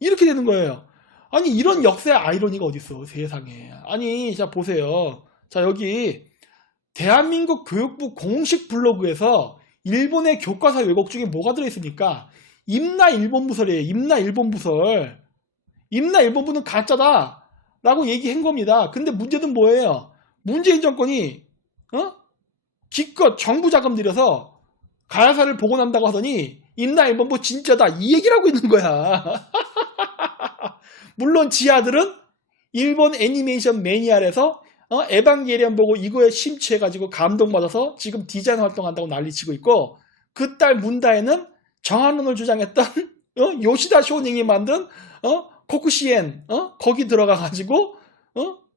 이렇게 되는 거예요. 아니 이런 역사의 아이러니가 어딨어 세상에. 아니 자 보세요. 자, 여기 대한민국 교육부 공식 블로그에서 일본의 교과서 왜곡 중에 뭐가 들어있습니까? 임나 일본부설이에요. 임나 일본부설. 임나 일본부는 가짜다 라고 얘기한 겁니다. 근데 문제는 뭐예요? 문재인 정권이 기껏 정부 자금 들여서 가야사를 복원한다고 하더니 임나 일본부 진짜다 이 얘기를 하고 있는 거야. 물론 지 아들은 일본 애니메이션 매니아에서 에반게리온 보고 이거에 심취해가지고 감동받아서 지금 디자인 활동한다고 난리치고 있고, 그 딸 문다에는 정한론을 주장했던 요시다 쇼닝이 만든 코쿠시엔 거기 들어가가지고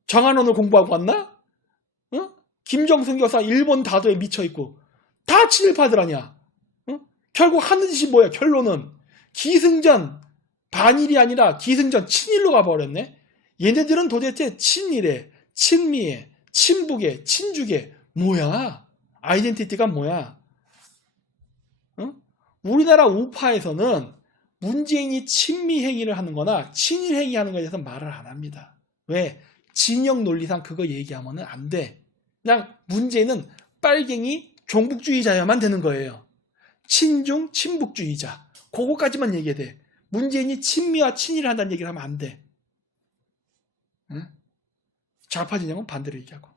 정한론을 공부하고 왔나? 김정승 교사 일본 다도에 미쳐있고 다 친일파들 아니야. 결국 하는 짓이 뭐야? 결론은 기승전 반일이 아니라 기승전 친일로 가버렸네. 얘네들은 도대체 친일에 친미에 친북에 친주에 뭐야? 아이덴티티가 뭐야? 우리나라 우파에서는 문재인이 친미 행위를 하는 거나 친일 행위 하는 거에 대해서 말을 안 합니다. 왜? 진영 논리상 그거 얘기하면 안 돼. 그냥 문재인은 빨갱이 종북주의자야만 되는 거예요. 친중 친북주의자. 그거까지만 얘기해야 돼. 문재인이 친미와 친일을 한다는 얘기를 하면 안 돼. 응? 좌파 진영은 반대로 얘기하고.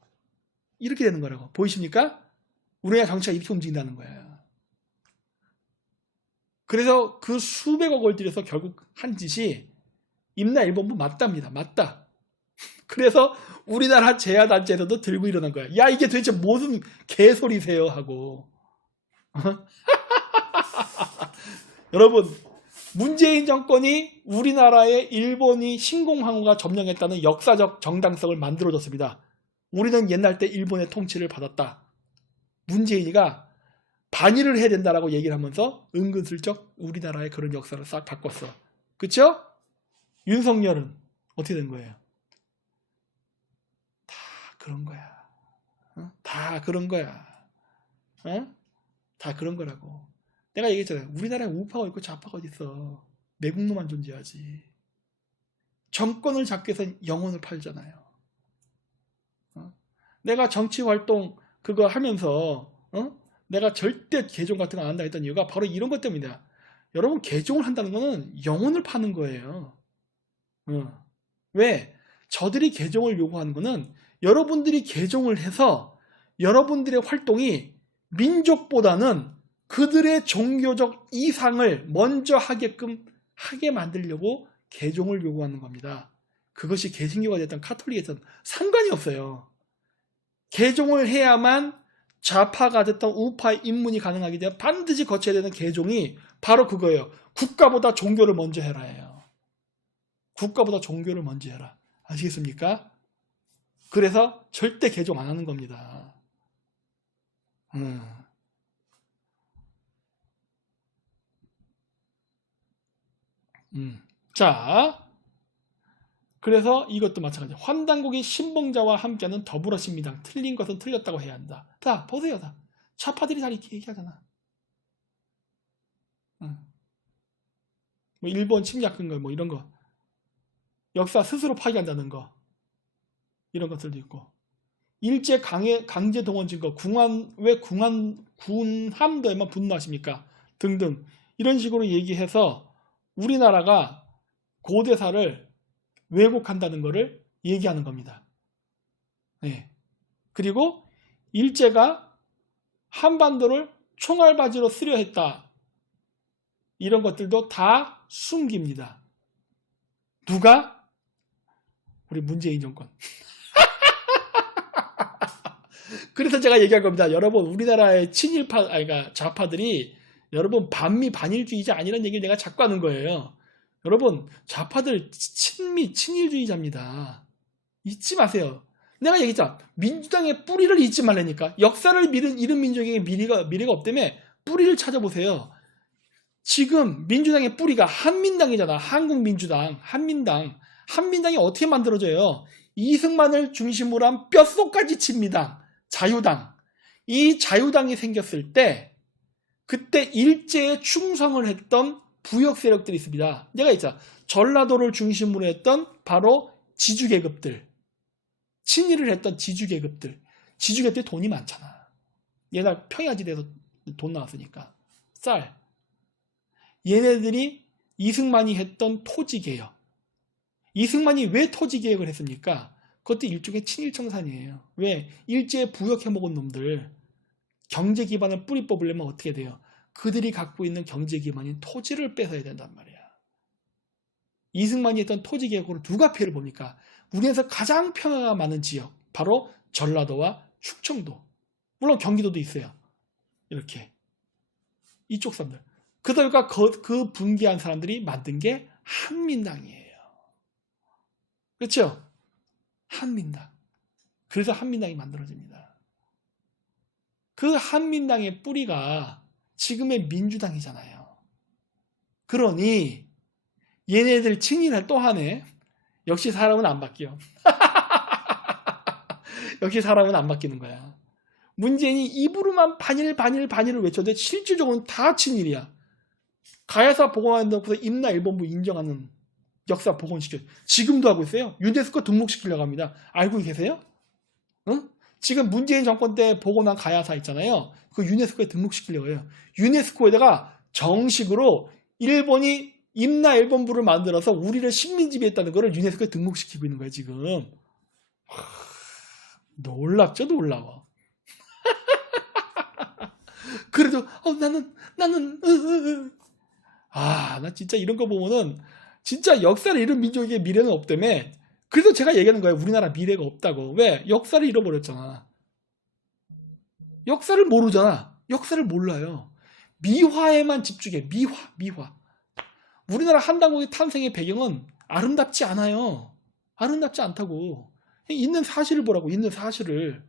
이렇게 되는 거라고. 보이십니까? 우리나라 정치가 이렇게 움직인다는 거예요. 그래서 그 수백억을 들여서 결국 한 짓이 임나 일본부 맞답니다. 맞다. 그래서 우리나라 재야단체에서도 들고 일어난 거야. 야, 이게 도대체 무슨 개소리세요 하고. 여러분, 문재인 정권이 우리나라의 일본이 신공항우가 점령했다는 역사적 정당성을 만들어줬습니다. 우리는 옛날 때 일본의 통치를 받았다. 문재인이가 반일을 해야 된다라고 얘기를 하면서 은근슬쩍 우리나라의 그런 역사를 싹 바꿨어. 그쵸? 윤석열은 어떻게 된 거예요? 다 그런 거야. 다 그런 거야. 다 그런 거라고. 내가 얘기했잖아요. 우리나라에 우파가 있고 좌파가 어딨어. 매국노만 존재하지. 정권을 잡기 위해서 영혼을 팔잖아요. 내가 정치활동 그거 하면서 내가 절대 개종 같은 거 안 한다 했던 이유가 바로 이런 것 때문이다. 여러분, 개종을 한다는 거는 영혼을 파는 거예요. 왜? 저들이 개종을 요구하는 거는 여러분들이 개종을 해서 여러분들의 활동이 민족보다는 그들의 종교적 이상을 먼저 하게끔 하게 만들려고 개종을 요구하는 겁니다. 그것이 개신교가 됐든 카톨릭이 됐든 상관이 없어요. 개종을 해야만 좌파가 됐던 우파의 입문이 가능하기 때문에 반드시 거쳐야 되는 개종이 바로 그거예요. 국가보다 종교를 먼저 해라예요. 국가보다 종교를 먼저 해라. 아시겠습니까? 그래서 절대 개종 안 하는 겁니다. 자, 그래서 이것도 마찬가지. 환단국이 신봉자와 함께하는 더불어신민당. 틀린 것은 틀렸다고 해야 한다. 자, 보세요. 다 좌파들이 다 이렇게 얘기하잖아. 뭐 일본 침략한 거, 뭐 이런 거, 역사 스스로 파기한다는 거, 이런 것들도 있고, 일제 강제 동원 증거, 왜 군함도에만 분노하십니까? 등등 이런 식으로 얘기해서 우리나라가 고대사를 왜곡한다는 것을 얘기하는 겁니다. 네. 그리고 일제가 한반도를 총알바지로 쓰려 했다. 이런 것들도 다 숨깁니다. 누가? 우리 문재인 정권. 그래서 제가 얘기할 겁니다. 여러분, 우리나라의 친일파, 그러니까 좌파들이 여러분 반미 반일주의자 아니라는 얘기를 내가 자꾸 하는 거예요. 여러분, 좌파들 친일주의자입니다. 잊지 마세요. 내가 얘기했잖아. 민주당의 뿌리를 잊지 말라니까. 역사를 잃은 민족에게 미래가 없다며 뿌리를 찾아보세요. 지금 민주당의 뿌리가 한민당이잖아. 한국민주당, 한민당이 어떻게 만들어져요? 이승만을 중심으로 한 뼛속까지 친미당, 자유당. 이 자유당이 생겼을 때 그때 일제에 충성을 했던 부역 세력들이 있습니다. 내가 있잖아. 전라도를 중심으로 했던 바로 지주계급들. 친일을 했던 지주계급들이 돈이 많잖아. 옛날 평야지대에서 돈 나왔으니까. 쌀. 얘네들이 이승만이 했던 토지개혁. 이승만이 왜 토지개혁을 했습니까? 그것도 일종의 친일청산이에요. 왜? 일제에 부역해먹은 놈들 경제 기반을 뿌리 뽑으려면 어떻게 돼요? 그들이 갖고 있는 경제 기반인 토지를 뺏어야 된단 말이야. 이승만이 했던 토지개혁으로 누가 피해를 봅니까? 우리나라에서 가장 평화가 많은 지역, 바로 전라도와 충청도. 물론 경기도도 있어요. 이렇게. 이쪽 사람들. 그들과 그 분개한 사람들이 만든 게 한민당이에요. 그렇죠? 한민당. 그래서 한민당이 만들어집니다. 그 한민당의 뿌리가 지금의 민주당이잖아요. 그러니 얘네들 친일을 또 하네. 역시 사람은 안 바뀌어. 역시 사람은 안 바뀌는 거야. 문재인이 입으로만 반일을 외쳐도 실질적으로는 다 친일이야. 가야사 복원한다고 해서 임나 일본부 인정하는 역사 복원시켜. 지금도 하고 있어요. 유네스코 등록시키려고 합니다. 알고 계세요? 응? 지금 문재인 정권 때 복원한 가야사 있잖아요. 그 유네스코에 등록시키려고 해요. 유네스코에다가 정식으로 일본이 임나 일본부를 만들어서 우리를 식민지배했다는 거를 유네스코에 등록시키고 있는 거예요, 지금. 놀랍죠, 놀라워. 그래도 나는 나 진짜 이런 거 보면은 진짜 역사를 잃은 민족에게 미래는 없다며. 그래서 제가 얘기하는 거예요. 우리나라 미래가 없다고. 왜? 역사를 잃어버렸잖아. 역사를 모르잖아. 역사를 몰라요. 미화에만 집중해. 미화. 우리나라 한당국의 탄생의 배경은 아름답지 않아요. 아름답지 않다고. 있는 사실을 보라고. 있는 사실을.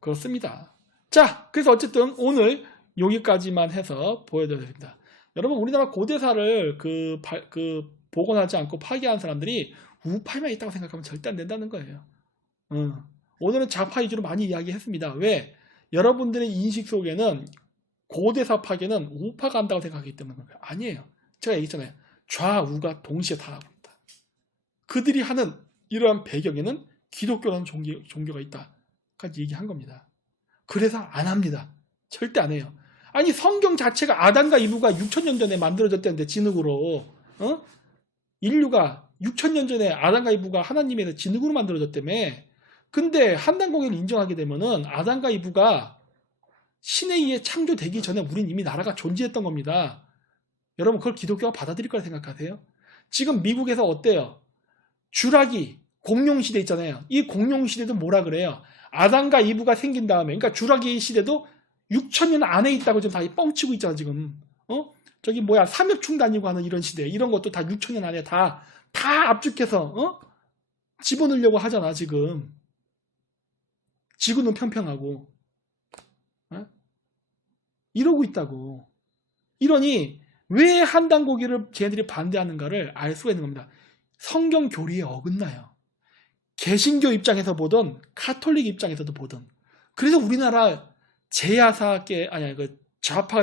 그렇습니다. 자, 그래서 어쨌든 오늘 여기까지만 해서 보여드립니다. 여러분, 우리나라 고대사를 복원하지 않고 파괴한 사람들이 우파에만 있다고 생각하면 절대 안 된다는 거예요. 오늘은 좌파 위주로 많이 이야기했습니다. 왜? 여러분들의 인식 속에는 고대사 파괴는 우파가 한다고 생각하기 때문에 그런 거예요. 아니에요. 제가 얘기했잖아요. 좌우가 동시에 타라고 있다. 그들이 하는 이러한 배경에는 기독교라는 종교가 있다까지 얘기한 겁니다. 그래서 안 합니다. 절대 안 해요. 아니, 성경 자체가 아담과 이브가 6,000년 전에 만들어졌다는데, 진흙으로. 인류가 6,000년 전에 아담과 이브가 하나님에서 진흙으로 만들어졌다며. 근데 한당공예를 인정하게 되면은 아담과 이브가 신에 의해 창조되기 전에 우린 이미 나라가 존재했던 겁니다. 여러분, 그걸 기독교가 받아들일 거라 생각하세요? 지금 미국에서 어때요? 주라기 공룡시대 있잖아요. 이 공룡시대도 뭐라 그래요? 아담과 이브가 생긴 다음에, 그러니까 주라기 시대도 6,000년 안에 있다고 지금 다 뻥치고 있잖아, 지금. 삼엽충 다니고 하는 이런 시대. 이런 것도 다 6,000년 안에 다 압축해서, 집어넣으려고 하잖아, 지금. 지구는 평평하고. 이러고 있다고. 이러니, 왜 한당고기를 쟤네들이 반대하는가를 알 수가 있는 겁니다. 성경 교리에 어긋나요. 개신교 입장에서 보든 카톨릭 입장에서도 보든. 그래서 우리나라 좌파가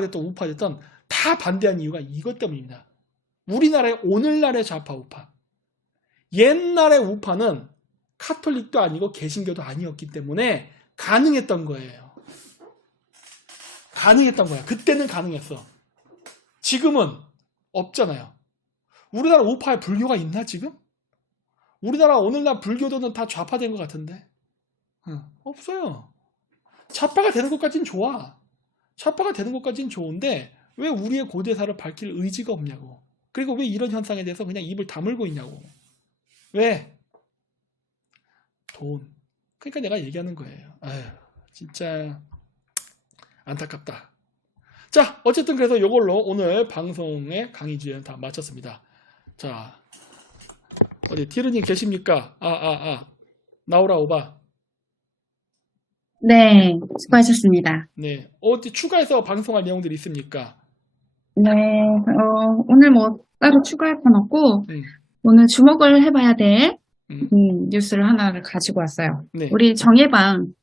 됐든 우파가 됐든 다 반대한 이유가 이것 때문입니다. 우리나라의 오늘날의 좌파 우파. 옛날의 우파는 카톨릭도 아니고 개신교도 아니었기 때문에 가능했던 거예요. 가능했던 거야. 그때는 가능했어. 지금은 없잖아요. 우리나라 우파에 불교가 있나 지금? 우리나라 오늘날 불교도는 다 좌파된 것 같은데. 없어요. 좌파가 되는 것까지는 좋아. 좌파가 되는 것까지는 좋은데 왜 우리의 고대사를 밝힐 의지가 없냐고. 그리고 왜 이런 현상에 대해서 그냥 입을 다물고 있냐고. 왜? 돈. 그러니까 내가 얘기하는 거예요. 아휴, 진짜 안타깝다. 자, 어쨌든 그래서 이걸로 오늘 방송의 강의 주제는 다 마쳤습니다. 자, 어디 티르님 계십니까? 나오라 오바. 네, 수고하셨습니다. 네, 어디 추가해서 방송할 내용들이 있습니까? 네, 오늘 뭐 따로 추가할 건 없고 오늘 주목을 해봐야 될 뉴스를 하나를 가지고 왔어요. 네. 우리 정예방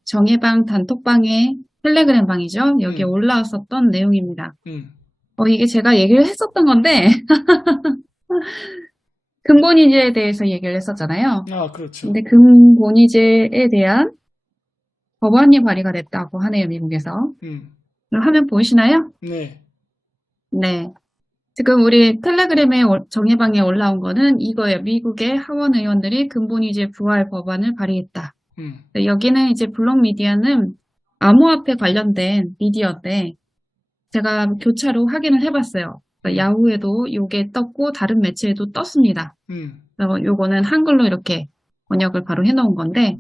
단톡방의 텔레그램 방이죠. 여기에 올라왔었던 내용입니다. 이게 제가 얘기를 했었던 건데 근본이제에 대해서 얘기를 했었잖아요. 아, 그렇죠. 근데 근본이제에 대한 법안이 발의가 됐다고 하네요, 미국에서. 화면 보이시나요? 네. 네. 지금 우리 텔레그램에 정해방에 올라온 거는 이거예요. 미국의 하원 의원들이 근본이제 부활 법안을 발의했다. 여기는 이제 블록미디어는 암호화폐 관련된 미디어인데 제가 교차로 확인을 해봤어요. 야후에도 요게 떴고 다른 매체에도 떴습니다. 그래서 요거는 한글로 이렇게 번역을 바로 해놓은 건데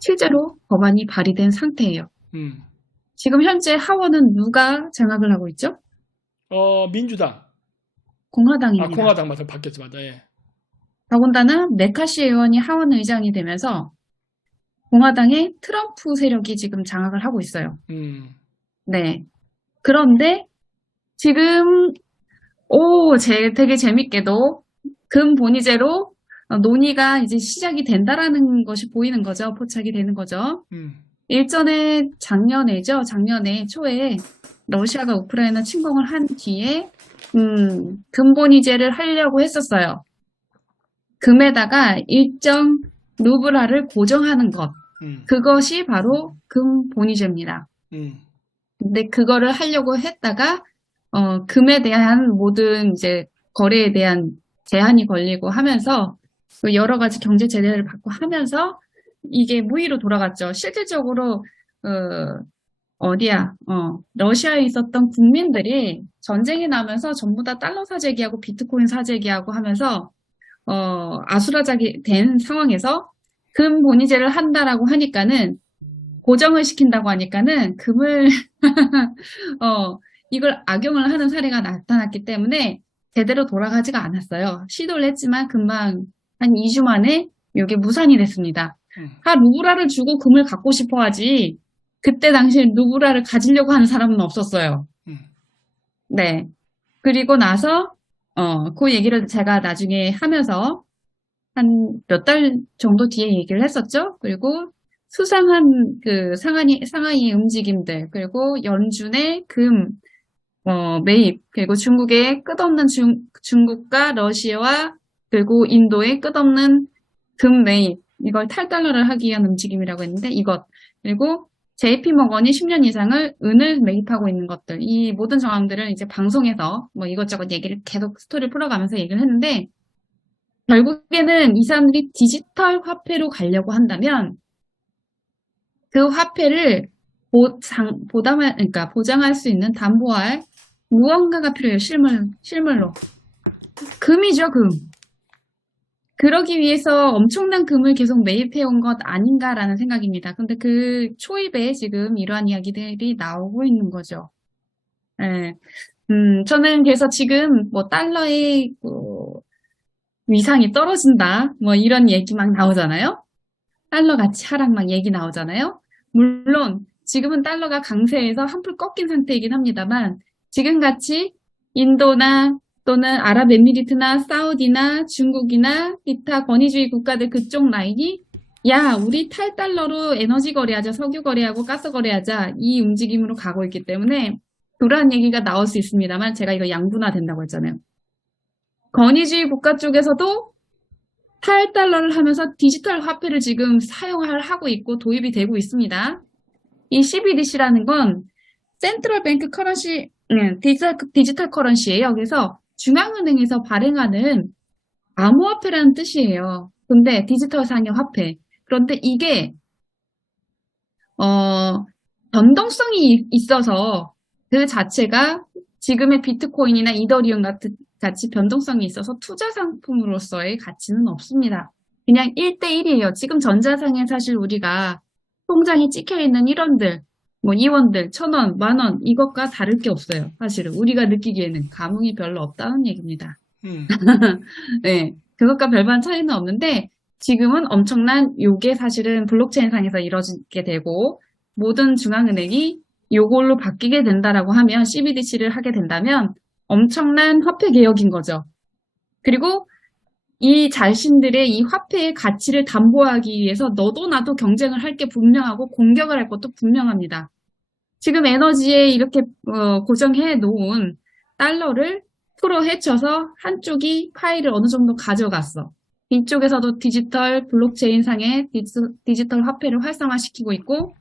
실제로 법안이 발의된 상태예요. 지금 현재 하원은 누가 장악을 하고 있죠? 민주당. 공화당입니다. 아, 공화당 맞아. 바뀌었지, 맞아. 예. 더군다나 메카시 의원이 하원 의장이 되면서 공화당의 트럼프 세력이 지금 장악을 하고 있어요. 네. 그런데 지금 되게 재밌게도 근본이제로 논의가 이제 시작이 된다라는 것이 보이는 거죠. 포착이 되는 거죠. 일전에 작년에 초에 러시아가 우크라이나 침공을 한 뒤에 근본이제를 하려고 했었어요. 금에다가 일정 루블화를 고정하는 것. 그것이 바로 근본이제입니다. 근데 그거를 하려고 했다가 금에 대한 모든 이제 거래에 대한 제한이 걸리고 하면서 여러 가지 경제 제재를 받고 하면서 이게 무위로 돌아갔죠. 실질적으로 러시아에 있었던 국민들이 전쟁이 나면서 전부 다 달러 사재기하고 비트코인 사재기하고 하면서 아수라장이 된 상황에서 근본이제를 한다라고 하니까는 고정을 시킨다고 하니까는 금을 이걸 악용을 하는 사례가 나타났기 때문에 제대로 돌아가지가 않았어요. 시도를 했지만 금방 한 2주 만에 이게 무산이 됐습니다. 루블화를 주고 금을 갖고 싶어 하지 그때 당시에 루블화를 가지려고 하는 사람은 없었어요. 네. 그리고 나서 그 얘기를 제가 나중에 하면서 한 몇 달 정도 뒤에 얘기를 했었죠. 그리고 수상한 그 상하이 움직임들, 그리고 연준의 금 매입, 그리고 중국의 끝없는 중국과 러시아와 그리고 인도의 끝없는 금 매입, 이걸 탈달러를 하기 위한 움직임이라고 했는데 이것, 그리고 JP모건이 10년 이상을 은을 매입하고 있는 것들, 이 모든 정황들을 이제 방송에서 뭐 이것저것 얘기를 계속 스토리를 풀어가면서 얘기를 했는데 결국에는 이 사람들이 디지털 화폐로 가려고 한다면 그 화폐를 보장할 수 있는 담보할 무언가가 필요해요. 실물로. 금이죠, 금. 그러기 위해서 엄청난 금을 계속 매입해온 것 아닌가라는 생각입니다. 근데 그 초입에 지금 이러한 이야기들이 나오고 있는 거죠. 네. 저는 그래서 지금 뭐 달러의 위상이 떨어진다, 뭐 이런 얘기 막 나오잖아요. 달러 가치 하락 막 얘기 나오잖아요. 물론 지금은 달러가 강세에서 한풀 꺾인 상태이긴 합니다만 지금같이 인도나 또는 아랍에미리트나 사우디나 중국이나 기타 권위주의 국가들 그쪽 라인이 야, 우리 탈달러로 에너지 거래하자, 석유 거래하고 가스 거래하자 이 움직임으로 가고 있기 때문에 그러한 얘기가 나올 수 있습니다만 제가 이거 양분화 된다고 했잖아요. 권위주의 국가 쪽에서도 탈달러를 하면서 디지털 화폐를 지금 하고 있고 도입이 되고 있습니다. 이 CBDC라는 건 센트럴 뱅크 커런시, 디지털 커런시예요. 그래서 중앙은행에서 발행하는 암호화폐라는 뜻이에요. 근데 디지털 상의 화폐. 그런데 이게 변동성이 있어서 그 자체가 지금의 비트코인이나 이더리움 같이 변동성이 있어서 투자 상품으로서의 가치는 없습니다. 그냥 1대1이에요. 지금 전자상에 사실 우리가 통장에 찍혀있는 1원들, 뭐 2원들, 1,000원, 만원 이것과 다를 게 없어요. 사실은 우리가 느끼기에는 감흥이 별로 없다는 얘기입니다. 네, 그것과 별반 차이는 없는데 지금은 엄청난 요게 사실은 블록체인상에서 이루어지게 되고 모든 중앙은행이 요걸로 바뀌게 된다라고 하면 CBDC를 하게 된다면 엄청난 화폐 개혁인 거죠. 그리고 이 자신들의 이 화폐의 가치를 담보하기 위해서 너도 나도 경쟁을 할 게 분명하고 공격을 할 것도 분명합니다. 지금 에너지에 이렇게 고정해 놓은 달러를 프로 헤쳐서 한쪽이 파일을 어느 정도 가져갔어. 이쪽에서도 디지털 블록체인 상의 디지털 화폐를 활성화시키고 있고,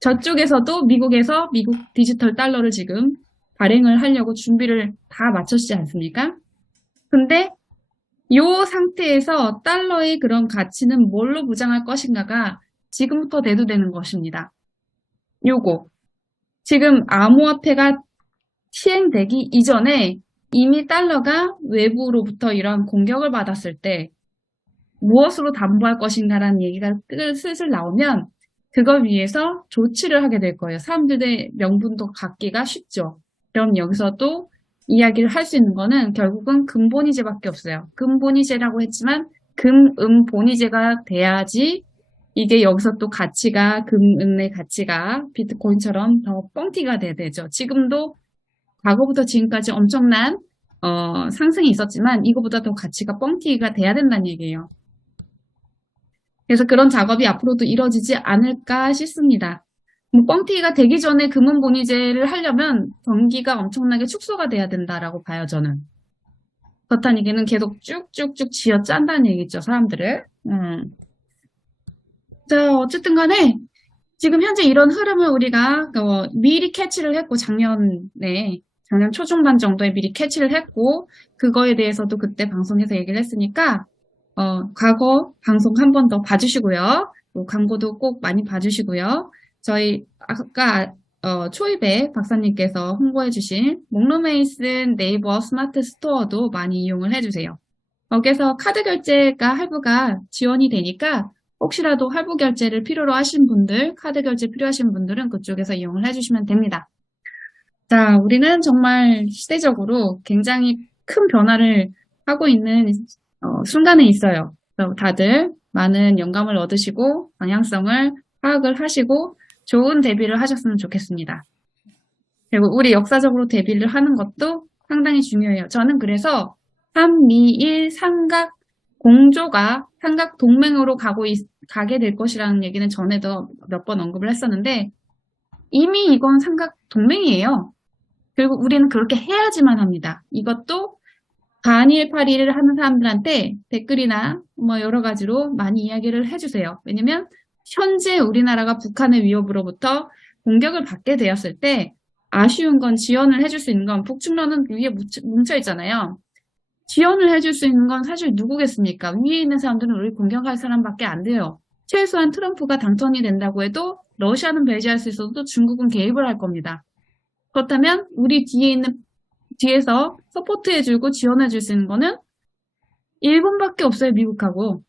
저쪽에서도 미국에서 미국 디지털 달러를 지금 발행을 하려고 준비를 다 마쳤지 않습니까? 근데 이 상태에서 달러의 그런 가치는 뭘로 보장할 것인가가 지금부터 대두되는 것입니다. 요거. 지금 암호화폐가 시행되기 이전에 이미 달러가 외부로부터 이러한 공격을 받았을 때 무엇으로 담보할 것인가라는 얘기가 슬슬 나오면 그걸 위해서 조치를 하게 될 거예요. 사람들의 명분도 갖기가 쉽죠. 그럼 여기서도 이야기를 할 수 있는 거는 결국은 금본위제밖에 없어요. 금본위제라고 했지만 금은본위제가 돼야지 이게 여기서 또 가치가 금은의 가치가 비트코인처럼 더 뻥튀기가 돼야 되죠. 지금도 과거부터 지금까지 엄청난 상승이 있었지만 이거보다 더 가치가 뻥튀기가 돼야 된다는 얘기예요. 그래서 그런 작업이 앞으로도 이루어지지 않을까 싶습니다. 뭐 뻥튀기가 되기 전에 금은본위제를 하려면 경기가 엄청나게 축소가 돼야 된다라고 봐요, 저는. 그렇다는 얘기는 계속 쭉쭉쭉 쥐어짠다는 얘기죠, 사람들을. 자, 어쨌든 간에 지금 현재 이런 흐름을 우리가 미리 캐치를 했고 작년 초중반 정도에 미리 캐치를 했고 그거에 대해서도 그때 방송에서 얘기를 했으니까 과거 방송 한 번 더 봐주시고요. 광고도 꼭 많이 봐주시고요. 저희 아까 초입에 박사님께서 홍보해주신 몽로메이슨 네이버 스마트 스토어도 많이 이용을 해주세요. 거기서 카드 결제가 할부가 지원이 되니까 혹시라도 할부 결제를 필요로 하신 분들, 카드 결제 필요하신 분들은 그쪽에서 이용을 해주시면 됩니다. 자, 우리는 정말 시대적으로 굉장히 큰 변화를 하고 있는 순간에 있어요. 다들 많은 영감을 얻으시고 방향성을 파악을 하시고 좋은 대비를 하셨으면 좋겠습니다. 그리고 우리 역사적으로 대비를 하는 것도 상당히 중요해요. 저는 그래서 한미일 삼각 공조가 삼각 동맹으로 가게 될 것이라는 얘기는 전에도 몇 번 언급을 했었는데 이미 이건 삼각 동맹이에요. 그리고 우리는 그렇게 해야지만 합니다. 이것도 반일 파리를 하는 사람들한테 댓글이나 뭐 여러 가지로 많이 이야기를 해주세요. 왜냐면 현재 우리나라가 북한의 위협으로부터 공격을 받게 되었을 때 아쉬운 건 지원을 해줄 수 있는 건 북중러는 위에 뭉쳐 있잖아요. 지원을 해줄 수 있는 건 사실 누구겠습니까? 위에 있는 사람들은 우리 공격할 사람밖에 안 돼요. 최소한 트럼프가 당선이 된다고 해도 러시아는 배제할 수 있어도 중국은 개입을 할 겁니다. 그렇다면 우리 뒤에서 서포트해주고 지원해줄 수 있는 거는 일본밖에 없어요, 미국하고.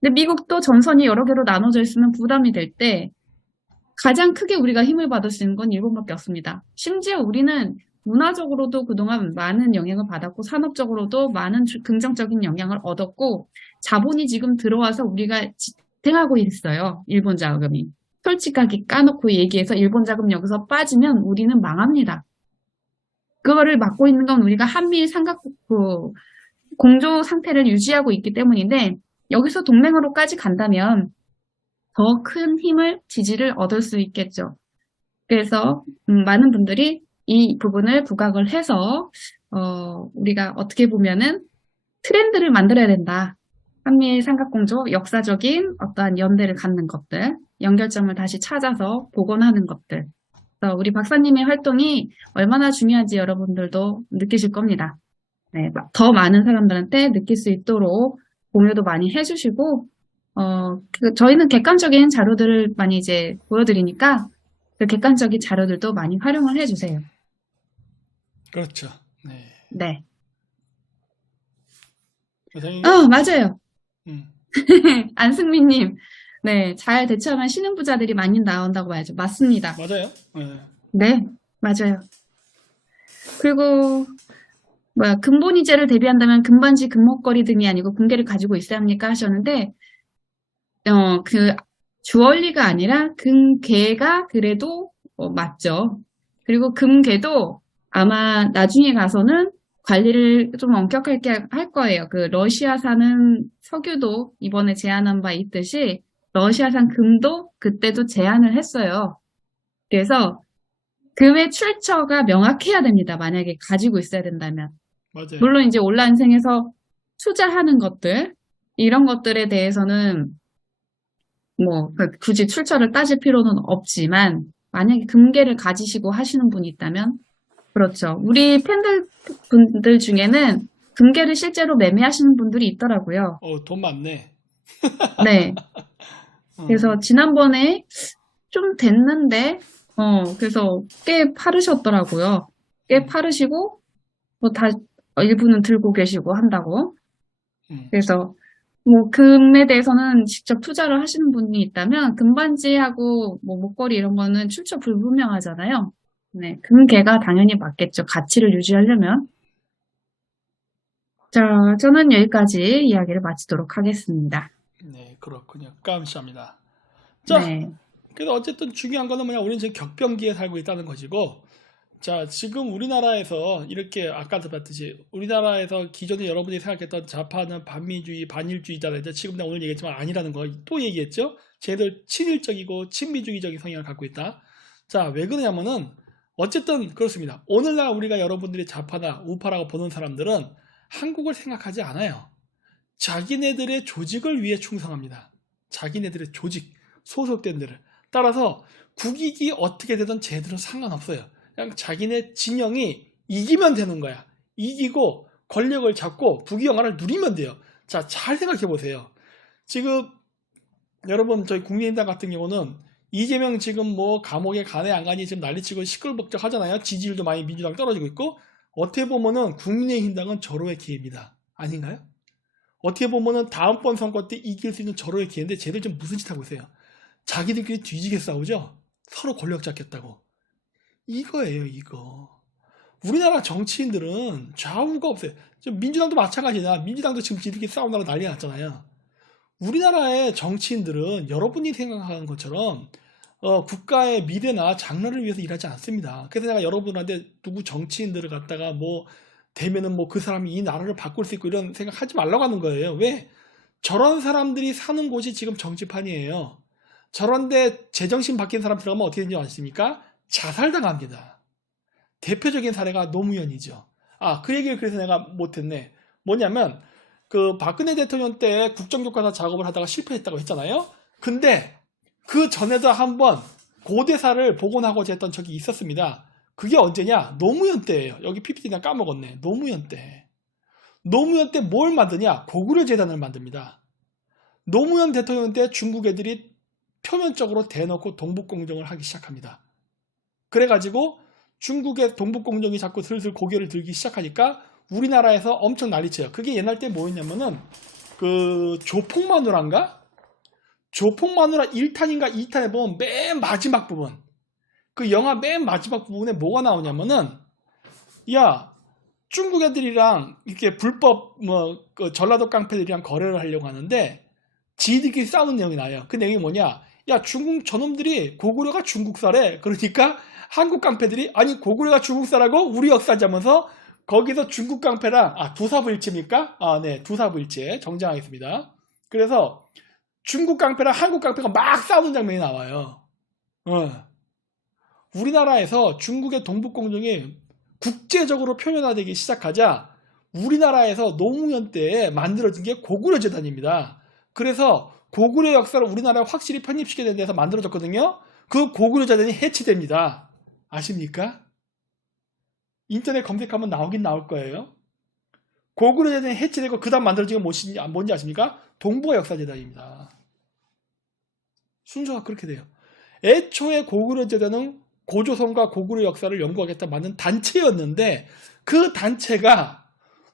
근데 미국도 전선이 여러 개로 나눠져 있으면 부담이 될 때 가장 크게 우리가 힘을 받을 수 있는 건 일본밖에 없습니다. 심지어 우리는 문화적으로도 그동안 많은 영향을 받았고 산업적으로도 많은 긍정적인 영향을 얻었고 자본이 지금 들어와서 우리가 지탱하고 있어요. 일본 자금이. 솔직하게 까놓고 얘기해서 일본 자금 여기서 빠지면 우리는 망합니다. 그거를 막고 있는 건 우리가 한미일 삼각 공조 상태를 유지하고 있기 때문인데 여기서 동맹으로까지 간다면 더 큰 힘을, 지지를 얻을 수 있겠죠. 그래서 많은 분들이 이 부분을 부각을 해서 우리가 어떻게 보면은 트렌드를 만들어야 된다. 한미일 삼각공조 역사적인 어떠한 연대를 갖는 것들, 연결점을 다시 찾아서 복원하는 것들. 그래서 우리 박사님의 활동이 얼마나 중요한지 여러분들도 느끼실 겁니다. 네, 더 많은 사람들한테 느낄 수 있도록 공유도 많이 해주시고 저희는 객관적인 자료들을 많이 이제 보여드리니까 그 객관적인 자료들도 많이 활용을 해주세요. 그렇죠. 네. 네. 선생님. 맞아요. 음. 안승민님, 네, 잘 대처하면 신흥 부자들이 많이 나온다고 봐야죠. 맞습니다. 맞아요. 네. 네, 맞아요. 그리고 근본이제를 대비한다면 금반지, 금목걸이 등이 아니고 금괴를 가지고 있어야 합니까? 하셨는데 그 주얼리가 아니라 금괴가 그래도 맞죠. 그리고 금괴도 아마 나중에 가서는 관리를 좀 엄격하게 할 거예요. 그 러시아산은 석유도 이번에 제한한 바 있듯이 러시아산 금도 그때도 제한을 했어요. 그래서 금의 출처가 명확해야 됩니다. 만약에 가지고 있어야 된다면. 맞아요. 물론 이제 온라인상에서 투자하는 것들, 이런 것들에 대해서는 뭐 굳이 출처를 따질 필요는 없지만 만약에 금괴를 가지시고 하시는 분이 있다면 그렇죠. 우리 팬들 분들 중에는 금괴를 실제로 매매하시는 분들이 있더라고요. 돈 많네. 네. 그래서 지난번에 좀 됐는데, 그래서 꽤 파르셨더라고요. 꽤 파르시고, 뭐 일부는 들고 계시고 한다고. 음, 그래서 뭐 금에 대해서는 직접 투자를 하시는 분이 있다면 금반지하고 뭐 목걸이 이런 거는 출처 불분명하잖아요. 네, 금괴가 당연히 맞겠죠. 가치를 유지하려면. 자, 저는 여기까지 이야기를 마치도록 하겠습니다. 네, 그렇군요. 감사합니다. 자, 네, 그래서 어쨌든 중요한 거는 뭐냐, 우리는 지금 격변기에 살고 있다는 것이고, 자, 지금 우리나라에서 이렇게 아까도 봤듯이 우리나라에서 기존에 여러분이 생각했던 좌파는 반미주의, 반일주의잖아요. 지금 내가 오늘 얘기했지만 아니라는 거 또 얘기했죠. 쟤들 친일적이고 친미주의적인 성향을 갖고 있다. 자, 왜 그러냐면은 어쨌든 그렇습니다. 오늘날 우리가 여러분들이 좌파나 우파라고 보는 사람들은 한국을 생각하지 않아요. 자기네들의 조직을 위해 충성합니다. 자기네들의 조직, 소속된 데를. 따라서 국익이 어떻게 되든 쟤들은 상관없어요. 그냥 자기네 진영이 이기면 되는 거야. 이기고 권력을 잡고 부귀영화를 누리면 돼요. 자, 잘 생각해 보세요. 지금 여러분 저희 국민의당 같은 경우는 이재명 지금 뭐 감옥에 가네 안 가니 지금 난리치고 시끌벅적 하잖아요. 지지율도 많이 민주당 떨어지고 있고, 어떻게 보면은 국민의힘당은 절호의 기회입니다. 아닌가요? 어떻게 보면은 다음번 선거 때 이길 수 있는 절호의 기회인데 쟤들 좀 무슨 짓 하고 있어요. 자기들끼리 뒤지게 싸우죠. 서로 권력 잡겠다고. 이거예요, 이거. 우리나라 정치인들은 좌우가 없어요. 지금 민주당도 마찬가지냐. 민주당도 지금 지들끼리 싸우느라 난리 났잖아요. 우리나라의 정치인들은 여러분이 생각하는 것처럼 국가의 미래나 장래를 위해서 일하지 않습니다. 그래서 내가 여러분한테 누구 정치인들을 갖다가 뭐 되면은 뭐 그 사람이 이 나라를 바꿀 수 있고 이런 생각하지 말라고 하는 거예요. 왜? 저런 사람들이 사는 곳이 지금 정치판이에요. 저런데 제정신 바뀐 사람 들어가면 어떻게 되는지 아십니까? 자살당합니다. 대표적인 사례가 노무현이죠. 그 얘기를 그래서 내가 못했네. 뭐냐면 그 박근혜 대통령 때 국정교과서 작업을 하다가 실패했다고 했잖아요. 근데 그 전에도 한번 고대사를 복원하고자 했던 적이 있었습니다. 그게 언제냐? 노무현 때예요. 여기 PPT 나 까먹었네. 노무현 때. 노무현 때 뭘 만드냐? 고구려 재단을 만듭니다. 노무현 대통령 때 중국 애들이 표면적으로 대놓고 동북공정을 하기 시작합니다. 그래가지고 중국의 동북공정이 자꾸 슬슬 고개를 들기 시작하니까 우리나라에서 엄청 난리쳐요. 그게 옛날 때 뭐였냐면은 그 조폭마누라인가? 조폭마누라 1탄인가 2탄에 보면 맨 마지막 부분, 그 영화 맨 마지막 부분에 뭐가 나오냐면은, 야, 중국 애들이랑 이렇게 불법 그 전라도 깡패들이랑 거래를 하려고 하는데 지들끼리 싸우는 내용이 나와요. 그 내용이 뭐냐? 야, 중국 저놈들이 고구려가 중국사래. 그러니까 한국 깡패들이 아니 고구려가 중국사라고 우리 역사자면서 거기서 중국 깡패랑 두사부일체입니까? 네, 두사부일체 정정하겠습니다. 그래서 중국 깡패랑 한국 깡패가 막 싸우는 장면이 나와요. 우리나라에서 중국의 동북공정이 국제적으로 표면화되기 시작하자 우리나라에서 노무현 때에 만들어진 게 고구려 재단입니다. 그래서 고구려 역사를 우리나라에 확실히 편입시켜야 되는 데서 만들어졌거든요. 그 고구려 재단이 해체됩니다. 아십니까? 인터넷 검색하면 나오긴 나올 거예요. 고구려 재단이 해체되고 그 다음 만들어진 게 뭔지 아십니까? 동북아 역사재단입니다. 순서가 그렇게 돼요. 애초에 고구려 재단은 고조선과 고구려 역사를 연구하겠다 만든 단체였는데 그 단체가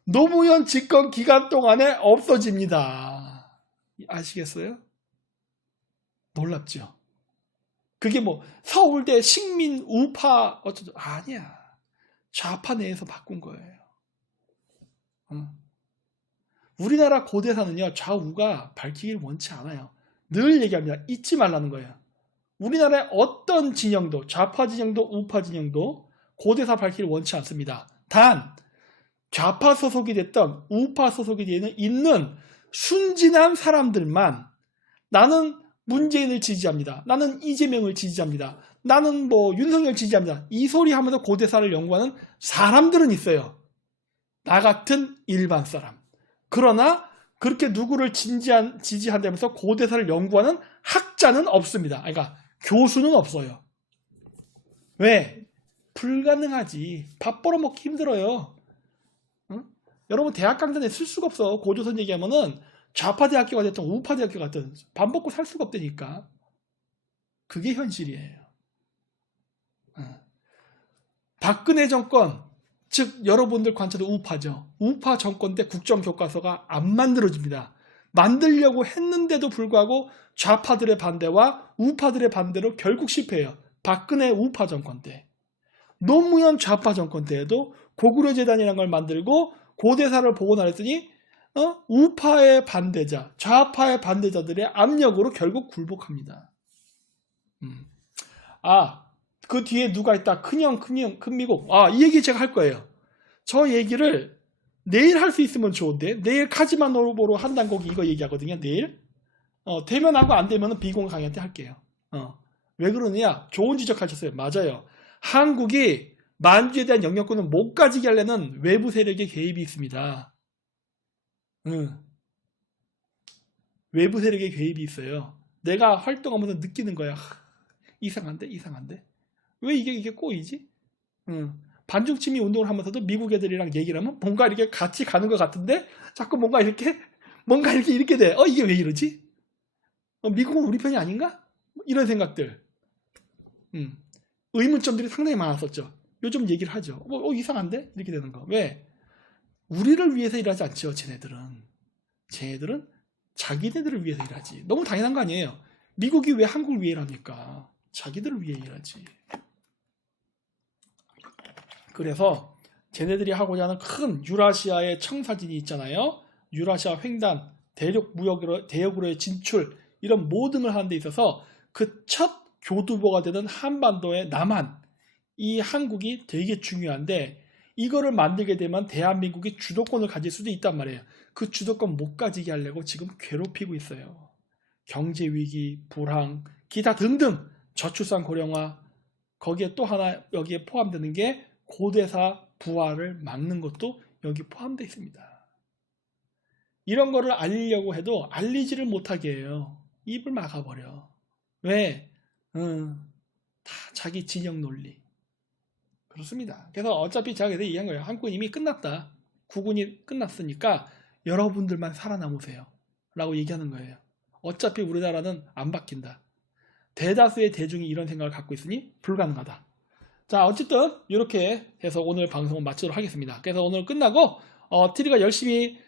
노무현 집권 기간 동안에 없어집니다. 아시겠어요? 놀랍죠? 그게 뭐 서울대 식민 우파 어쩌죠? 아니야. 좌파 내에서 바꾼 거예요. 우리나라 고대사는요, 좌우가 밝히길 원치 않아요. 늘 얘기합니다. 잊지 말라는 거예요. 우리나라의 어떤 진영도, 좌파 진영도 우파 진영도 고대사 밝히길 원치 않습니다. 단 좌파 소속이 됐던 우파 소속이 있는 순진한 사람들만 나는 문재인을 지지합니다. 나는 이재명을 지지합니다. 나는 뭐 윤석열 지지합니다. 이 소리 하면서 고대사를 연구하는 사람들은 있어요. 나 같은 일반 사람. 그러나 그렇게 누구를 지지한다면서 고대사를 연구하는 학자는 없습니다. 그러니까 교수는 없어요. 왜? 불가능하지. 밥 벌어먹기 힘들어요. 응? 여러분 대학 강단에 쓸 수가 없어. 고조선 얘기하면은 좌파 대학교가 됐든 우파 대학교가 됐든 밥 먹고 살 수가 없다니까. 그게 현실이에요. 박근혜 정권, 즉 여러분들 관찰도 우파죠. 우파 정권 때 국정교과서가 안 만들어집니다. 만들려고 했는데도 불구하고 좌파들의 반대와 우파들의 반대로 결국 실패해요. 박근혜 우파 정권 때. 노무현 좌파 정권 때에도 고구려재단이라는 걸 만들고 고대사를 복원하랬더니 우파의 반대자, 좌파의 반대자들의 압력으로 결국 굴복합니다. 그 뒤에 누가 있다. 큰형, 큰미국. 이 얘기 제가 할 거예요. 저 얘기를 내일 할 수 있으면 좋은데 내일 카지마 노르보로 한 단곡이 이거 얘기하거든요. 내일. 되면 하고 안 되면 비공 강의 때 할게요. 왜 그러느냐? 좋은 지적하셨어요. 맞아요. 한국이 만주에 대한 영역권을 못 가지게 하려는 외부 세력의 개입이 있습니다. 외부 세력의 개입이 있어요. 내가 활동하면서 느끼는 거야. 이상한데? 왜 이게 꼬이지? 반중침미 운동을 하면서도 미국 애들이랑 얘기를 하면 뭔가 이렇게 같이 가는 것 같은데 자꾸 뭔가 이렇게 돼. 이게 왜 이러지? 미국은 우리 편이 아닌가? 이런 생각들. 의문점들이 상당히 많았었죠. 요즘 얘기를 하죠. 이상한데? 이렇게 되는 거. 왜? 우리를 위해서 일하지 않죠. 쟤네들은 자기네들을 위해서 일하지. 너무 당연한 거 아니에요. 미국이 왜 한국을 위해 일합니까? 자기들을 위해 일하지. 그래서 쟤네들이 하고자 하는 큰 유라시아의 청사진이 있잖아요. 유라시아 횡단, 대륙으로의 진출, 이런 모든 걸 하는 데 있어서 그 첫 교두보가 되는 한반도의 남한, 이 한국이 되게 중요한데 이거를 만들게 되면 대한민국이 주도권을 가질 수도 있단 말이에요. 그 주도권 못 가지게 하려고 지금 괴롭히고 있어요. 경제위기, 불황, 기타 등등 저출산 고령화, 거기에 또 하나 여기에 포함되는 게 고대사 부활을 막는 것도 여기 포함되어 있습니다. 이런 거를 알리려고 해도 알리지를 못하게 해요. 입을 막아버려. 왜? 다 자기 진영 논리. 그렇습니다. 그래서 어차피 제가 그래서 얘기한 거예요. 한국은 이미 끝났다. 국군이 끝났으니까 여러분들만 살아남으세요. 라고 얘기하는 거예요. 어차피 우리나라는 안 바뀐다. 대다수의 대중이 이런 생각을 갖고 있으니 불가능하다. 자, 어쨌든 이렇게 해서 오늘 방송을 마치도록 하겠습니다. 그래서 오늘 끝나고 트리가 열심히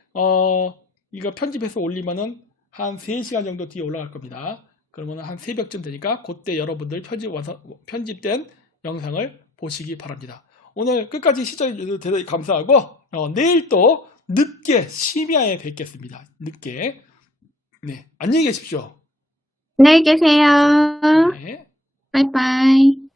이거 편집해서 올리면은 한 3시간 정도 뒤에 올라갈 겁니다. 그러면 한 새벽쯤 되니까 그때 여러분들 편집된 영상을 보시기 바랍니다. 오늘 끝까지 시청해주셔서 대단히 감사하고 내일 또 늦게 심야에 뵙겠습니다. 늦게. 네, 안녕히 계십시오. 안녕히 계세요. 네. 바이바이.